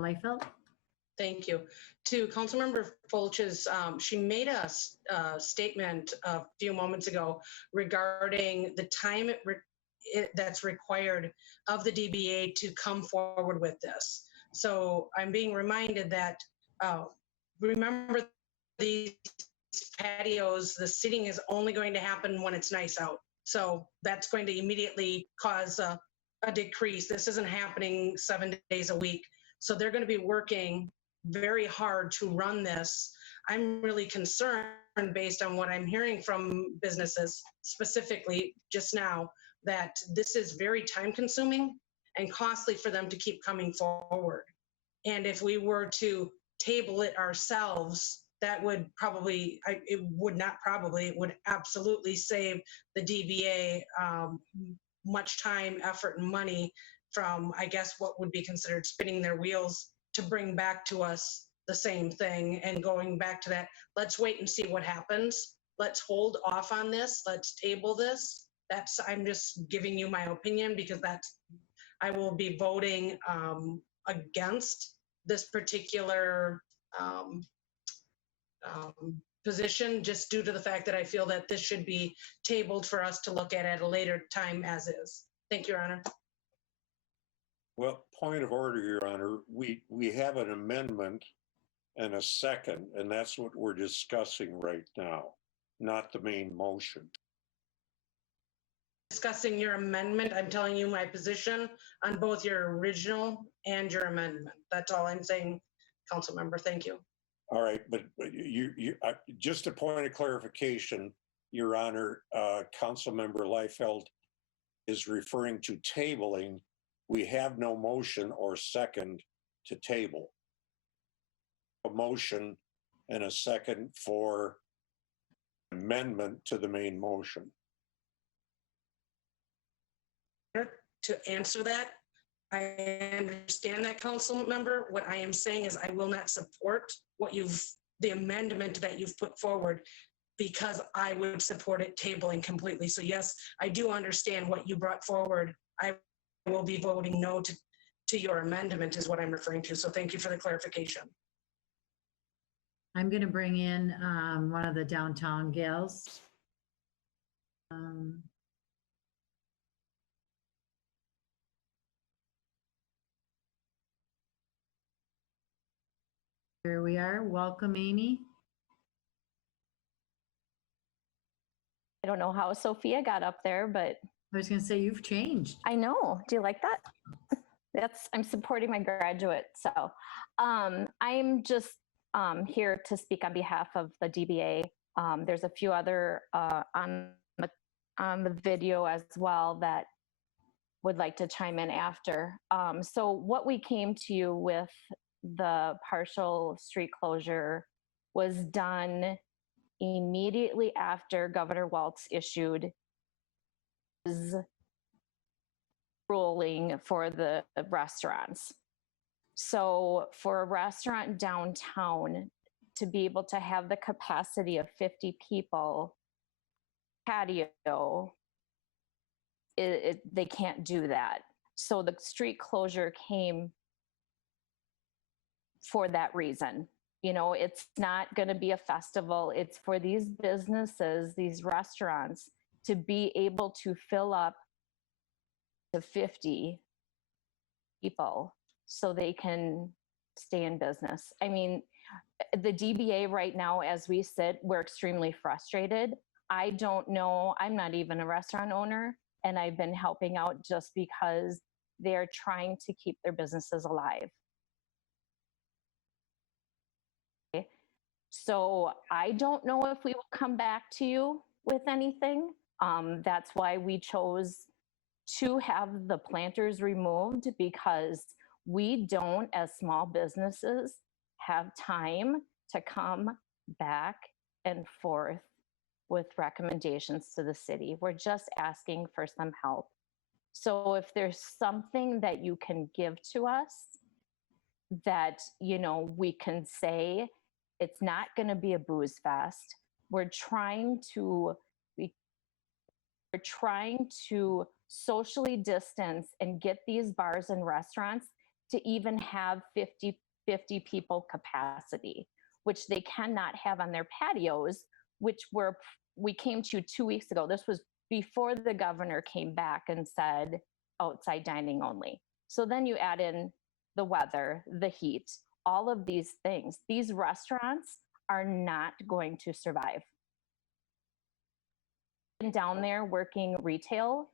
Liefeld? Thank you. To Councilmember Fulch's, she made a statement a few moments ago regarding the time that's required of the DBA to come forward with this. So I'm being reminded that, remember these patios, the seating is only going to happen when it's nice out. So that's going to immediately cause a decrease. This isn't happening 7 days a week. So they're going to be working very hard to run this. I'm really concerned based on what I'm hearing from businesses, specifically just now, that this is very time consuming and costly for them to keep coming forward. And if we were to table it ourselves, that would probably, it would absolutely save the DBA much time, effort, and money from, I guess, what would be considered spinning their wheels to bring back to us the same thing and going back to that. Let's wait and see what happens. Let's hold off on this. Let's table this. I'm just giving you my opinion because I will be voting against this particular position just due to the fact that I feel that this should be tabled for us to look at a later time as is. Thank you, Your Honor. Well, point of order, Your Honor. We have an amendment and a second, and that's what we're discussing right now, not the main motion. Discussing your amendment, I'm telling you my position on both your original and your amendment. That's all I'm saying, Council Member. Thank you. All right, but just a point of clarification, Your Honor, Councilmember Liefeld is referring to tabling. We have no motion or second to table. A motion and a second for amendment to the main motion. To answer that, I understand that, Council Member. What I am saying is I will not support the amendment that you've put forward because I would support it tabling completely. So yes, I do understand what you brought forward. I will be voting no to your amendment is what I'm referring to. So thank you for the clarification. I'm going to bring in one of the downtown gals. Here we are. Welcome, Amy. I don't know how Sophia got up there, but I was going to say you've changed. I know. Do you like that? I'm supporting my graduate. So I'm just here to speak on behalf of the DBA. There's a few other on the video as well that would like to chime in after. So what we came to you with the partial street closure was done immediately after Governor Walz issued his ruling for the restaurants. So for a restaurant downtown to be able to have the capacity of 50 people patio, they can't do that. So the street closure came for that reason. You know, it's not going to be a festival. It's for these businesses, these restaurants, to be able to fill up to 50 people so they can stay in business. I mean, the DBA right now, as we sit, we're extremely frustrated. I don't know, I'm not even a restaurant owner, and I've been helping out just because they're trying to keep their businesses alive. So I don't know if we will come back to you with anything. That's why we chose to have the planters removed, because we don't, as small businesses, have time to come back and forth with recommendations to the city. We're just asking for some help. So if there's something that you can give to us that, you know, we can say, it's not going to be a booze fest. We're trying to socially distance and get these bars and restaurants to even have 50 people capacity, which they cannot have on their patios, which we came to 2 weeks ago. This was before the governor came back and said outside dining only. So then you add in the weather, the heat, all of these things. These restaurants are not going to survive. Been down there working retail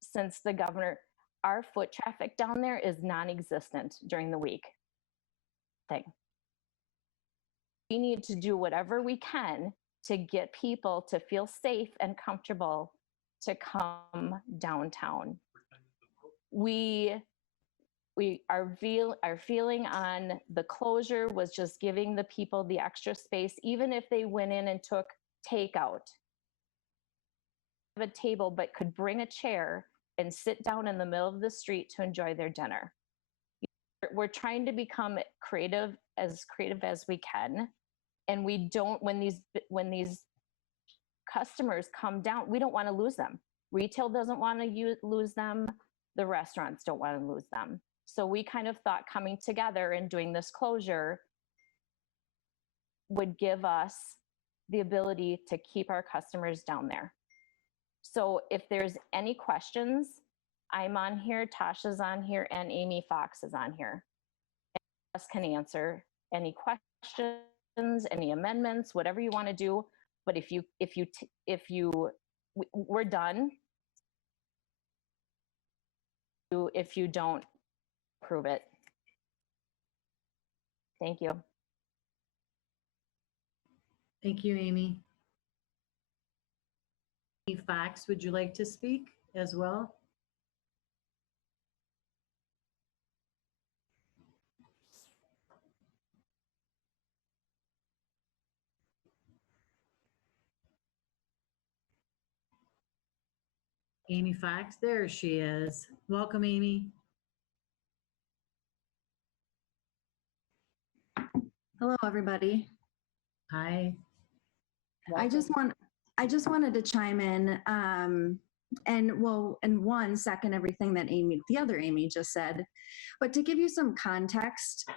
since the governor, our foot traffic down there is non-existent during the week. We need to do whatever we can to get people to feel safe and comfortable to come downtown. Our feeling on the closure was just giving the people the extra space, even if they went in and took takeout. A table, but could bring a chair and sit down in the middle of the street to enjoy their dinner. We're trying to become creative as we can. And we don't, when these customers come down, we don't want to lose them. Retail doesn't want to lose them. The restaurants don't want to lose them. So we kind of thought coming together and doing this closure would give us the ability to keep our customers down there. So if there's any questions, I'm on here, Tasha's on here, and Amy Fox is on here. And us can answer any questions, any amendments, whatever you want to do. But we're done. If you don't approve it. Thank you. Thank you, Amy. Amy Fox, would you like to speak as well? Amy Fox, there she is. Welcome, Amy. Hello, everybody. Hi. I just wanted to chime in and second everything that the other Amy just said. But to give you some context,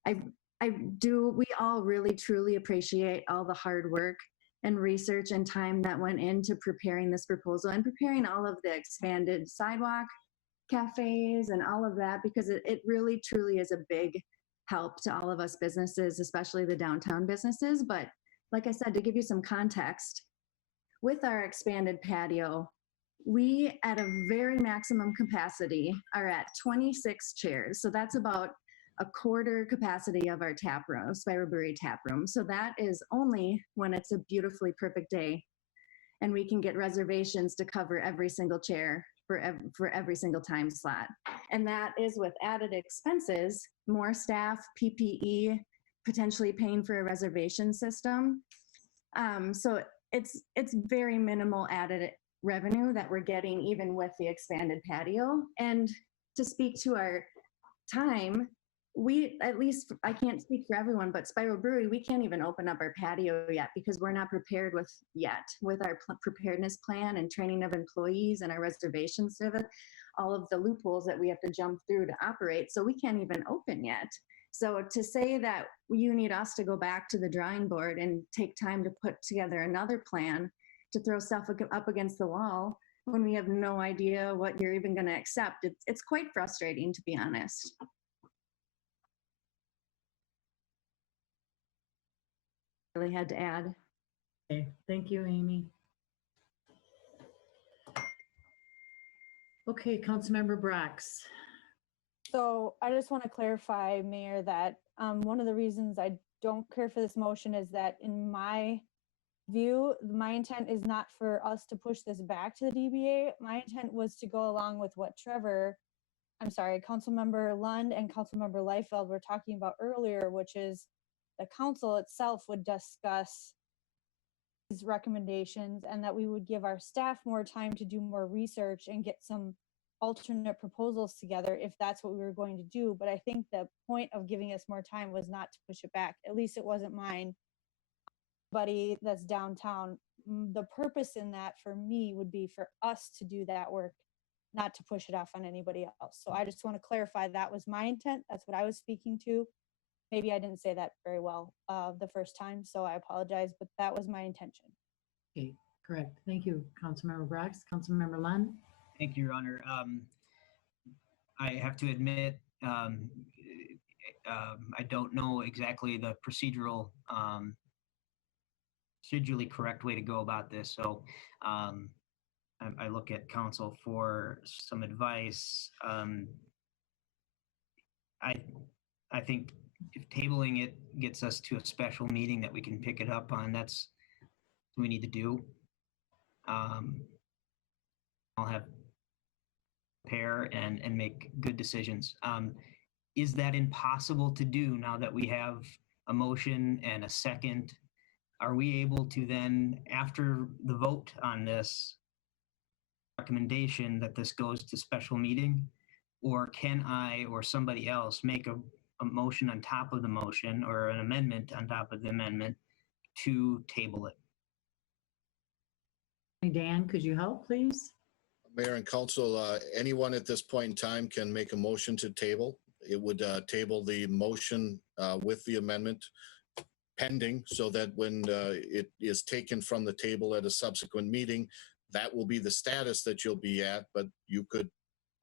we all really truly appreciate all the hard work and research and time that went into preparing this proposal and preparing all of the expanded sidewalk cafes and all of that, because it really truly is a big help to all of us businesses, especially the downtown businesses. But like I said, to give you some context, with our expanded patio, we at a very maximum capacity are at 26 chairs. So that's about a quarter capacity of our tap room, Spiral Brewery tap room. So that is only when it's a beautifully perfect day and we can get reservations to cover every single chair for every single time slot. And that is with added expenses, more staff, PPE, potentially paying for a reservation system. So it's very minimal added revenue that we're getting even with the expanded patio. And to speak to our time, I can't speak for everyone, but Spiral Brewery, we can't even open up our patio yet because we're not prepared with our preparedness plan and training of employees and our reservations of it, all of the loopholes that we have to jump through to operate. So we can't even open yet. So to say that you need us to go back to the drawing board and take time to put together another plan to throw stuff up against the wall when we have no idea what you're even going to accept, it's quite frustrating, to be honest. Really had to add. Okay, thank you, Amy. Okay, Councilmember Brox. So I just want to clarify, Mayor, that One of the reasons I don't care for this motion is that in my view, my intent is not for us to push this back to the DBA. My intent was to go along with what Councilmember Lund and Councilmember Liefeld were talking about earlier, which is the council itself would discuss these recommendations and that we would give our staff more time to do more research and get some alternate proposals together if that's what we were going to do. But I think the point of giving us more time was not to push it back. At least it wasn't mine. Buddy that's downtown. The purpose in that for me would be for us to do that work, not to push it off on anybody else. So I just want to clarify that was my intent. That's what I was speaking to. Maybe I didn't say that very well the first time, so I apologize, but that was my intention. Okay, correct. Thank you, Councilmember Brox. Councilmember Lund? Thank you, Your Honor. I have to admit, I don't know exactly the procedurally correct way to go about this. So I look at council for some advice. I think if tabling it gets us to a special meeting that we can pick it up on, that's what we need to do. I'll have prepare and make good decisions. Is that impossible to do now that we have a motion and a second? Are we able to then, after the vote on this recommendation, that this goes to special meeting? Or can I or somebody else make a motion on top of the motion or an amendment on top of the amendment to table it? Dan, could you help, please? Mayor and council, anyone at this point in time can make a motion to table. It would table the motion with the amendment pending, so that when it is taken from the table at a subsequent meeting, that will be the status that you'll be at, but you could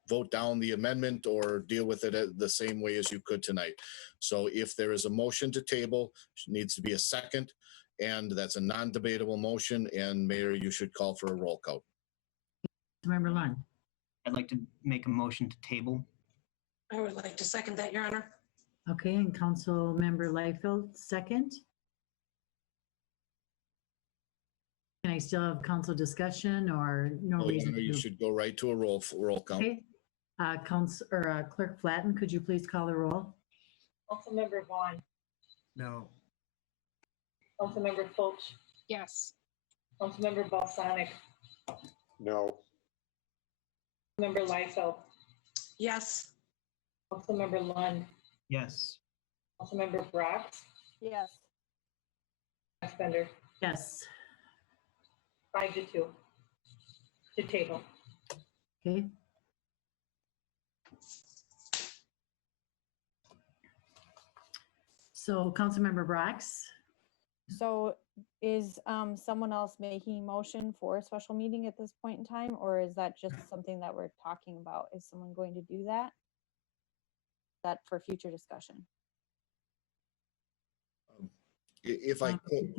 vote down the amendment or deal with it the same way as you could tonight. So if there is a motion to table, it needs to be a second, and that's a non-debatable motion, and Mayor, you should call for a roll call. Member Lund? I'd like to make a motion to table. I would like to second that, Your Honor. Okay, and Councilmember Liefeld, second. Can I still have council discussion or no Oh, reason? you should go right to a roll call. Okay, Clerk Flatten, could you please call the roll? Councilmember Vaughn, No. Councilmember Fulch, Yes. Councilmember Balsanic, No. Councilmember Liefeld, Yes. Councilmember Lund, Yes. Councilmember Brox, Yes. Fassbender, Yes. 5-2 to table. Okay. So Councilmember Brox? So is someone else making motion for a special meeting at this point in time, or is that just something that we're talking about? Is someone going to do that? That for future discussion? If I could,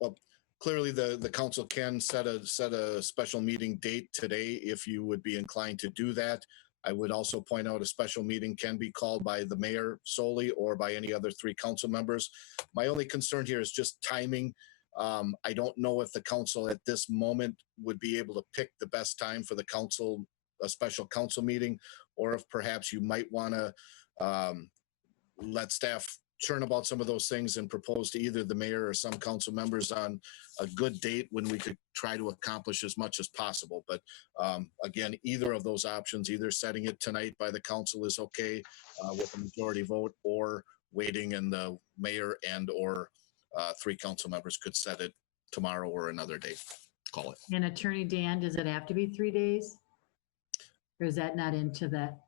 well, clearly the council can set a special meeting date today if you would be inclined to do that. I would also point out a special meeting can be called by the mayor solely or by any other 3 council members. My only concern here is just timing. I don't know if the council at this moment would be able to pick the best time for the council, a special council meeting, or if perhaps you might want to let staff churn about some of those things and propose to either the mayor or some council members on a good date when we could try to accomplish as much as possible. But again, either of those options, either setting it tonight by the council is okay with a majority vote, or waiting and the mayor and or 3 council members could set it tomorrow or another day. Call it. And Attorney Dan, does it have to be 3 days? Or is that not into that?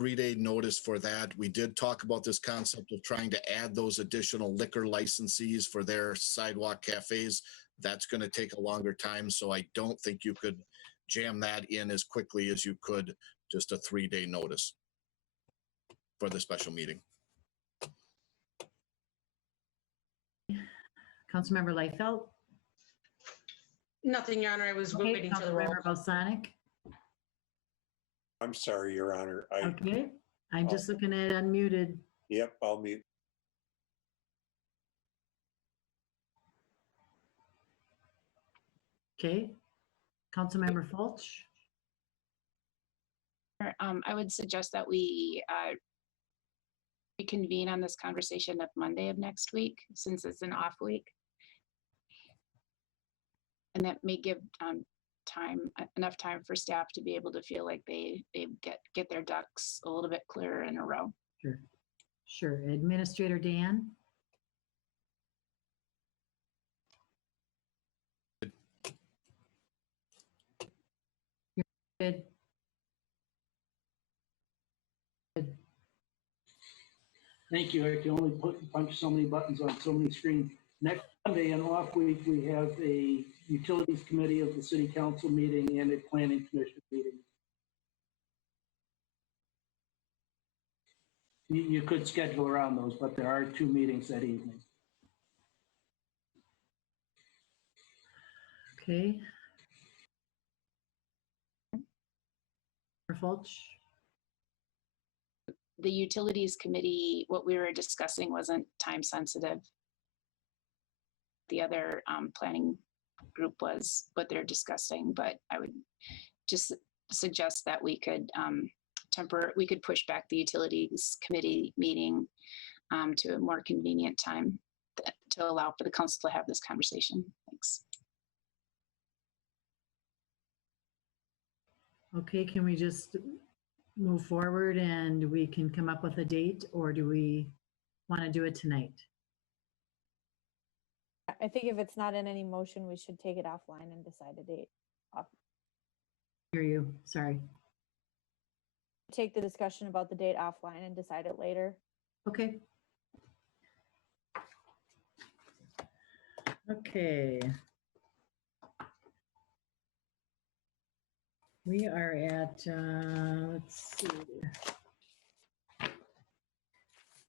3-day notice for that. We did talk about this concept of trying to add those additional liquor licensees for their sidewalk cafes. That's going to take a longer time, so I don't think you could jam that in as quickly as you could just a 3-day notice for the special meeting. Councilmember Liefeld? Nothing, Your Honor. I was Okay, waiting for the roll. Councilmember Balsanic? I'm sorry, Your Honor. Okay, I'm just looking at unmuted. Yep, I'll mute. Okay. Councilmember Fulch. I would suggest that we reconvene on this conversation of Monday of next week, since it's an off week. And that may give enough time for staff to be able to feel like they get their ducks a little bit clearer in a row. Sure. Sure. Administrator Dan. You're good. Good. Thank you. I can only punch so many buttons on so many screens. Next Monday, an off week, we have a utilities committee of the city council meeting and a planning commission meeting. You could schedule around those, but there are 2 meetings that evening. Okay. Fulch. The utilities committee, what we were discussing wasn't time sensitive. The other planning group was what they're discussing, but I would just suggest that we could we could push back the utilities committee meeting to a more convenient time to allow for the council to have this conversation. Thanks. Okay, can we just move forward and we can come up with a date, or do we want to do it tonight? I think if it's not in any motion, we should take it offline and decide a date. Hear you, sorry. Take the discussion about the date offline and decide it later. Okay. Okay. We are at, let's see.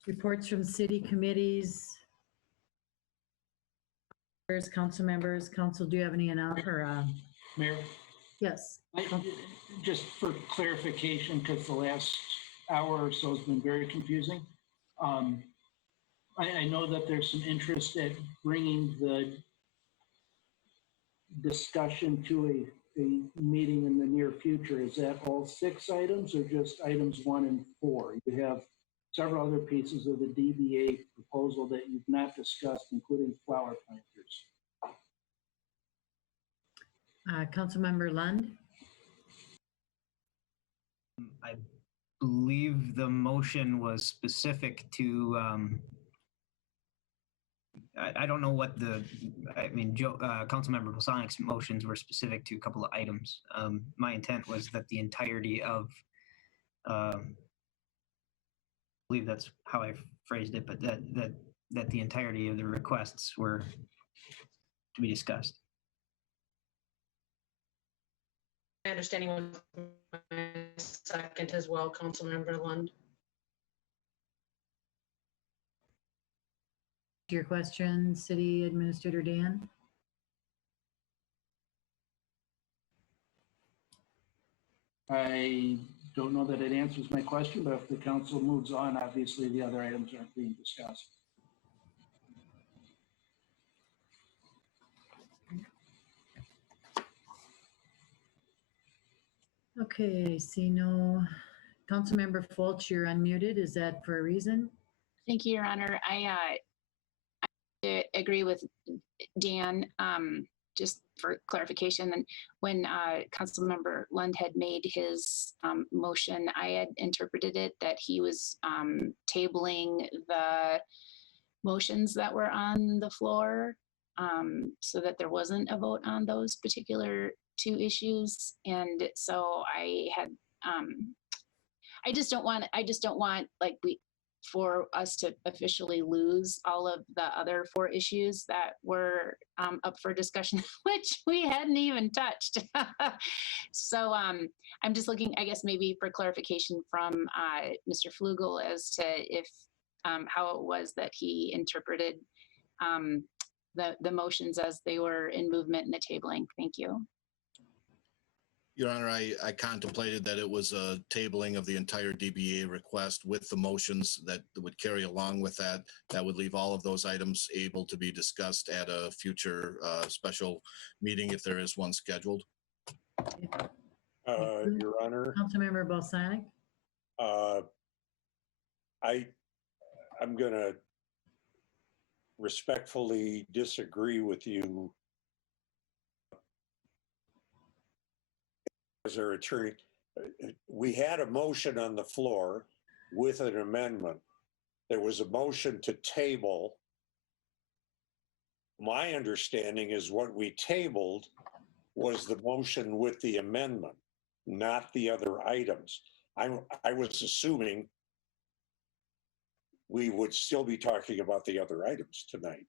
Reports from city committees. Council members, council, do you have any Mayor? Yes. Just for clarification, because the last hour or so has been very confusing. I know that there's some interest at bringing the discussion to a meeting in the near future. Is that all 6 items or just items 1 and 4? You have several other pieces of the DBA proposal that you've not discussed, including flower planters. Councilmember Lund. I believe the motion was specific to, I don't know what Councilmember Bosanik's motions were specific to a couple of items. My intent was that the entirety of, I believe that's how I phrased it, but that the entirety of the requests were to be discussed. My understanding was my second as well, Councilmember Lund. Your question, City Administrator Dan. I don't know that it answers my question, but if the council moves on, obviously the other items aren't being discussed. Okay, see no. Councilmember Fulch, you're unmuted. Is that for a reason? Thank you, Your Honor. I agree with Dan. Just for clarification, and when Councilmember Lund had made his motion, I had interpreted it that he was tabling the motions that were on the floor, so that there wasn't a vote on those particular 2 issues. And so I had, I just don't want like for us to officially lose all of the other 4 issues that were up for discussion, which we hadn't even touched. So I'm just looking, I guess, maybe for clarification from Mr. Flugel as to if how it was that he interpreted the motions as they were in movement in the tabling. Thank you. Your Honor, I contemplated that it was a tabling of the entire DBA request with the motions that would carry along with that. That would leave all of those items able to be discussed at a future special meeting if there is one scheduled. Your Honor, Councilmember Balsanic? I'm going to respectfully disagree with you as our attorney. We had a motion on the floor with an amendment. There was a motion to table. My understanding is what we tabled was the motion with the amendment, not the other items. I was assuming we would still be talking about the other items tonight.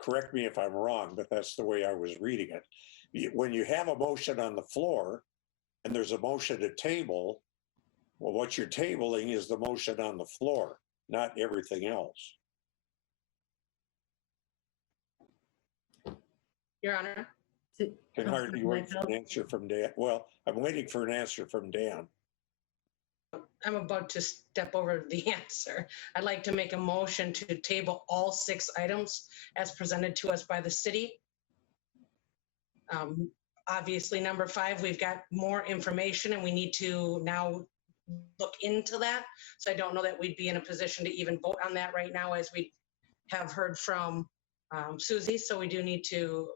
Correct me if I'm wrong, but that's the way I was reading it. When you have a motion on the floor and there's a motion to table, well, what you're tabling is the motion on the floor, not everything else. Your Honor. Can hardly wait for an answer from Dan. Well, I'm waiting for an answer from Dan. I'm about to step over the answer. I'd like to make a motion to table all 6 items as presented to us by the city. Obviously, number 5, we've got more information and we need to now look into that. So I don't know that we'd be in a position to even vote on that right now, as we have heard from Susie. So we do need to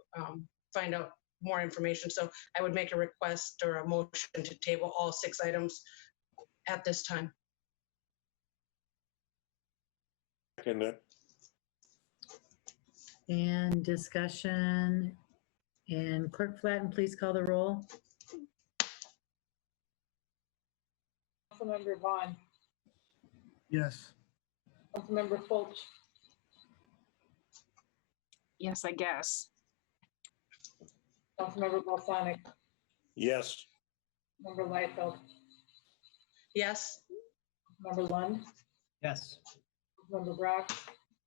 find out more information. So I would make a request or a motion to table all 6 items at this time. And discussion. And Clerk Flatten, please call the roll. Councilmember Vaughn, Yes. Councilmember Fulch, Yes, I guess. Councilmember Balsanic, Yes. Member Liefeld, Yes. Member Lund, Yes. Member Brock,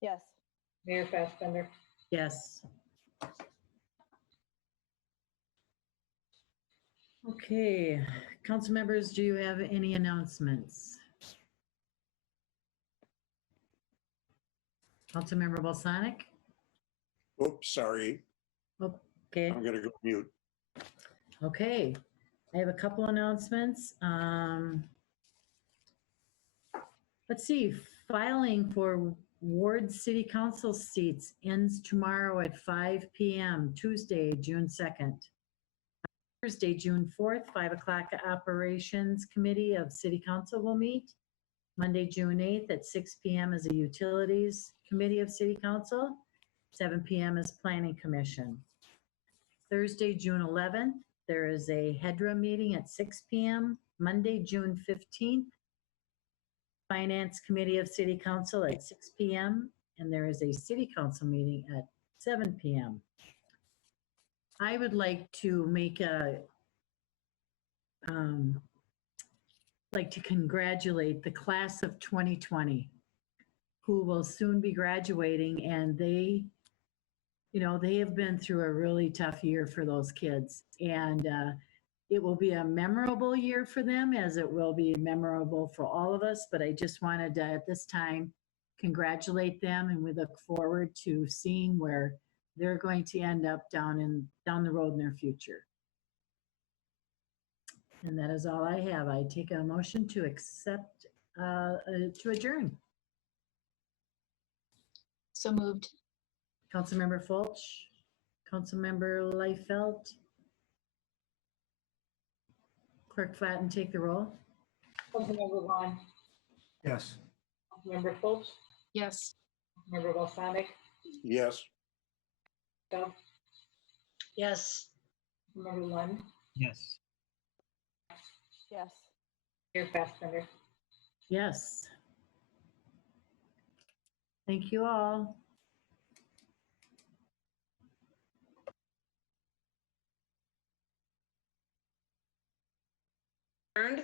Yes. Mayor Fassbender. Yes. Okay, council members, do you have any announcements? Councilmember Balsanic? Oops, sorry. Okay. I'm going to go mute. Okay, I have a couple announcements. Let's see, filing for Ward City Council seats ends tomorrow at 5 p.m., Tuesday, June 2nd. Thursday, June 4th, 5 o'clock, Operations Committee of City Council will meet. Monday, June 8th at 6 p.m. is a Utilities Committee of City Council. 7 p.m. is Planning Commission. Thursday, June 11th, there is a HEDRA meeting at 6 p.m. Monday, June 15th, Finance Committee of City Council at 6 p.m. And there is a City Council meeting at 7 p.m. I would like to make like to congratulate the class of 2020 who will soon be graduating, and they have been through a really tough year for those kids, and it will be a memorable year for them, as it will be memorable for all of us. But I just wanted to, at this time, congratulate them, and we look forward to seeing where they're going to end up down the road in their future. And that is all I have. I take a motion to accept, to adjourn. So moved. Councilmember Fulch, Councilmember Liefeld. Clerk Flatten, take the roll. Councilmember Vaughn, Yes. Councilmember Fulch, Yes. Member Balsanic, Yes. Dove, Yes. Member Lund, Yes. Yes. Mayor Fassbender. Yes. Thank you all. Adjourned.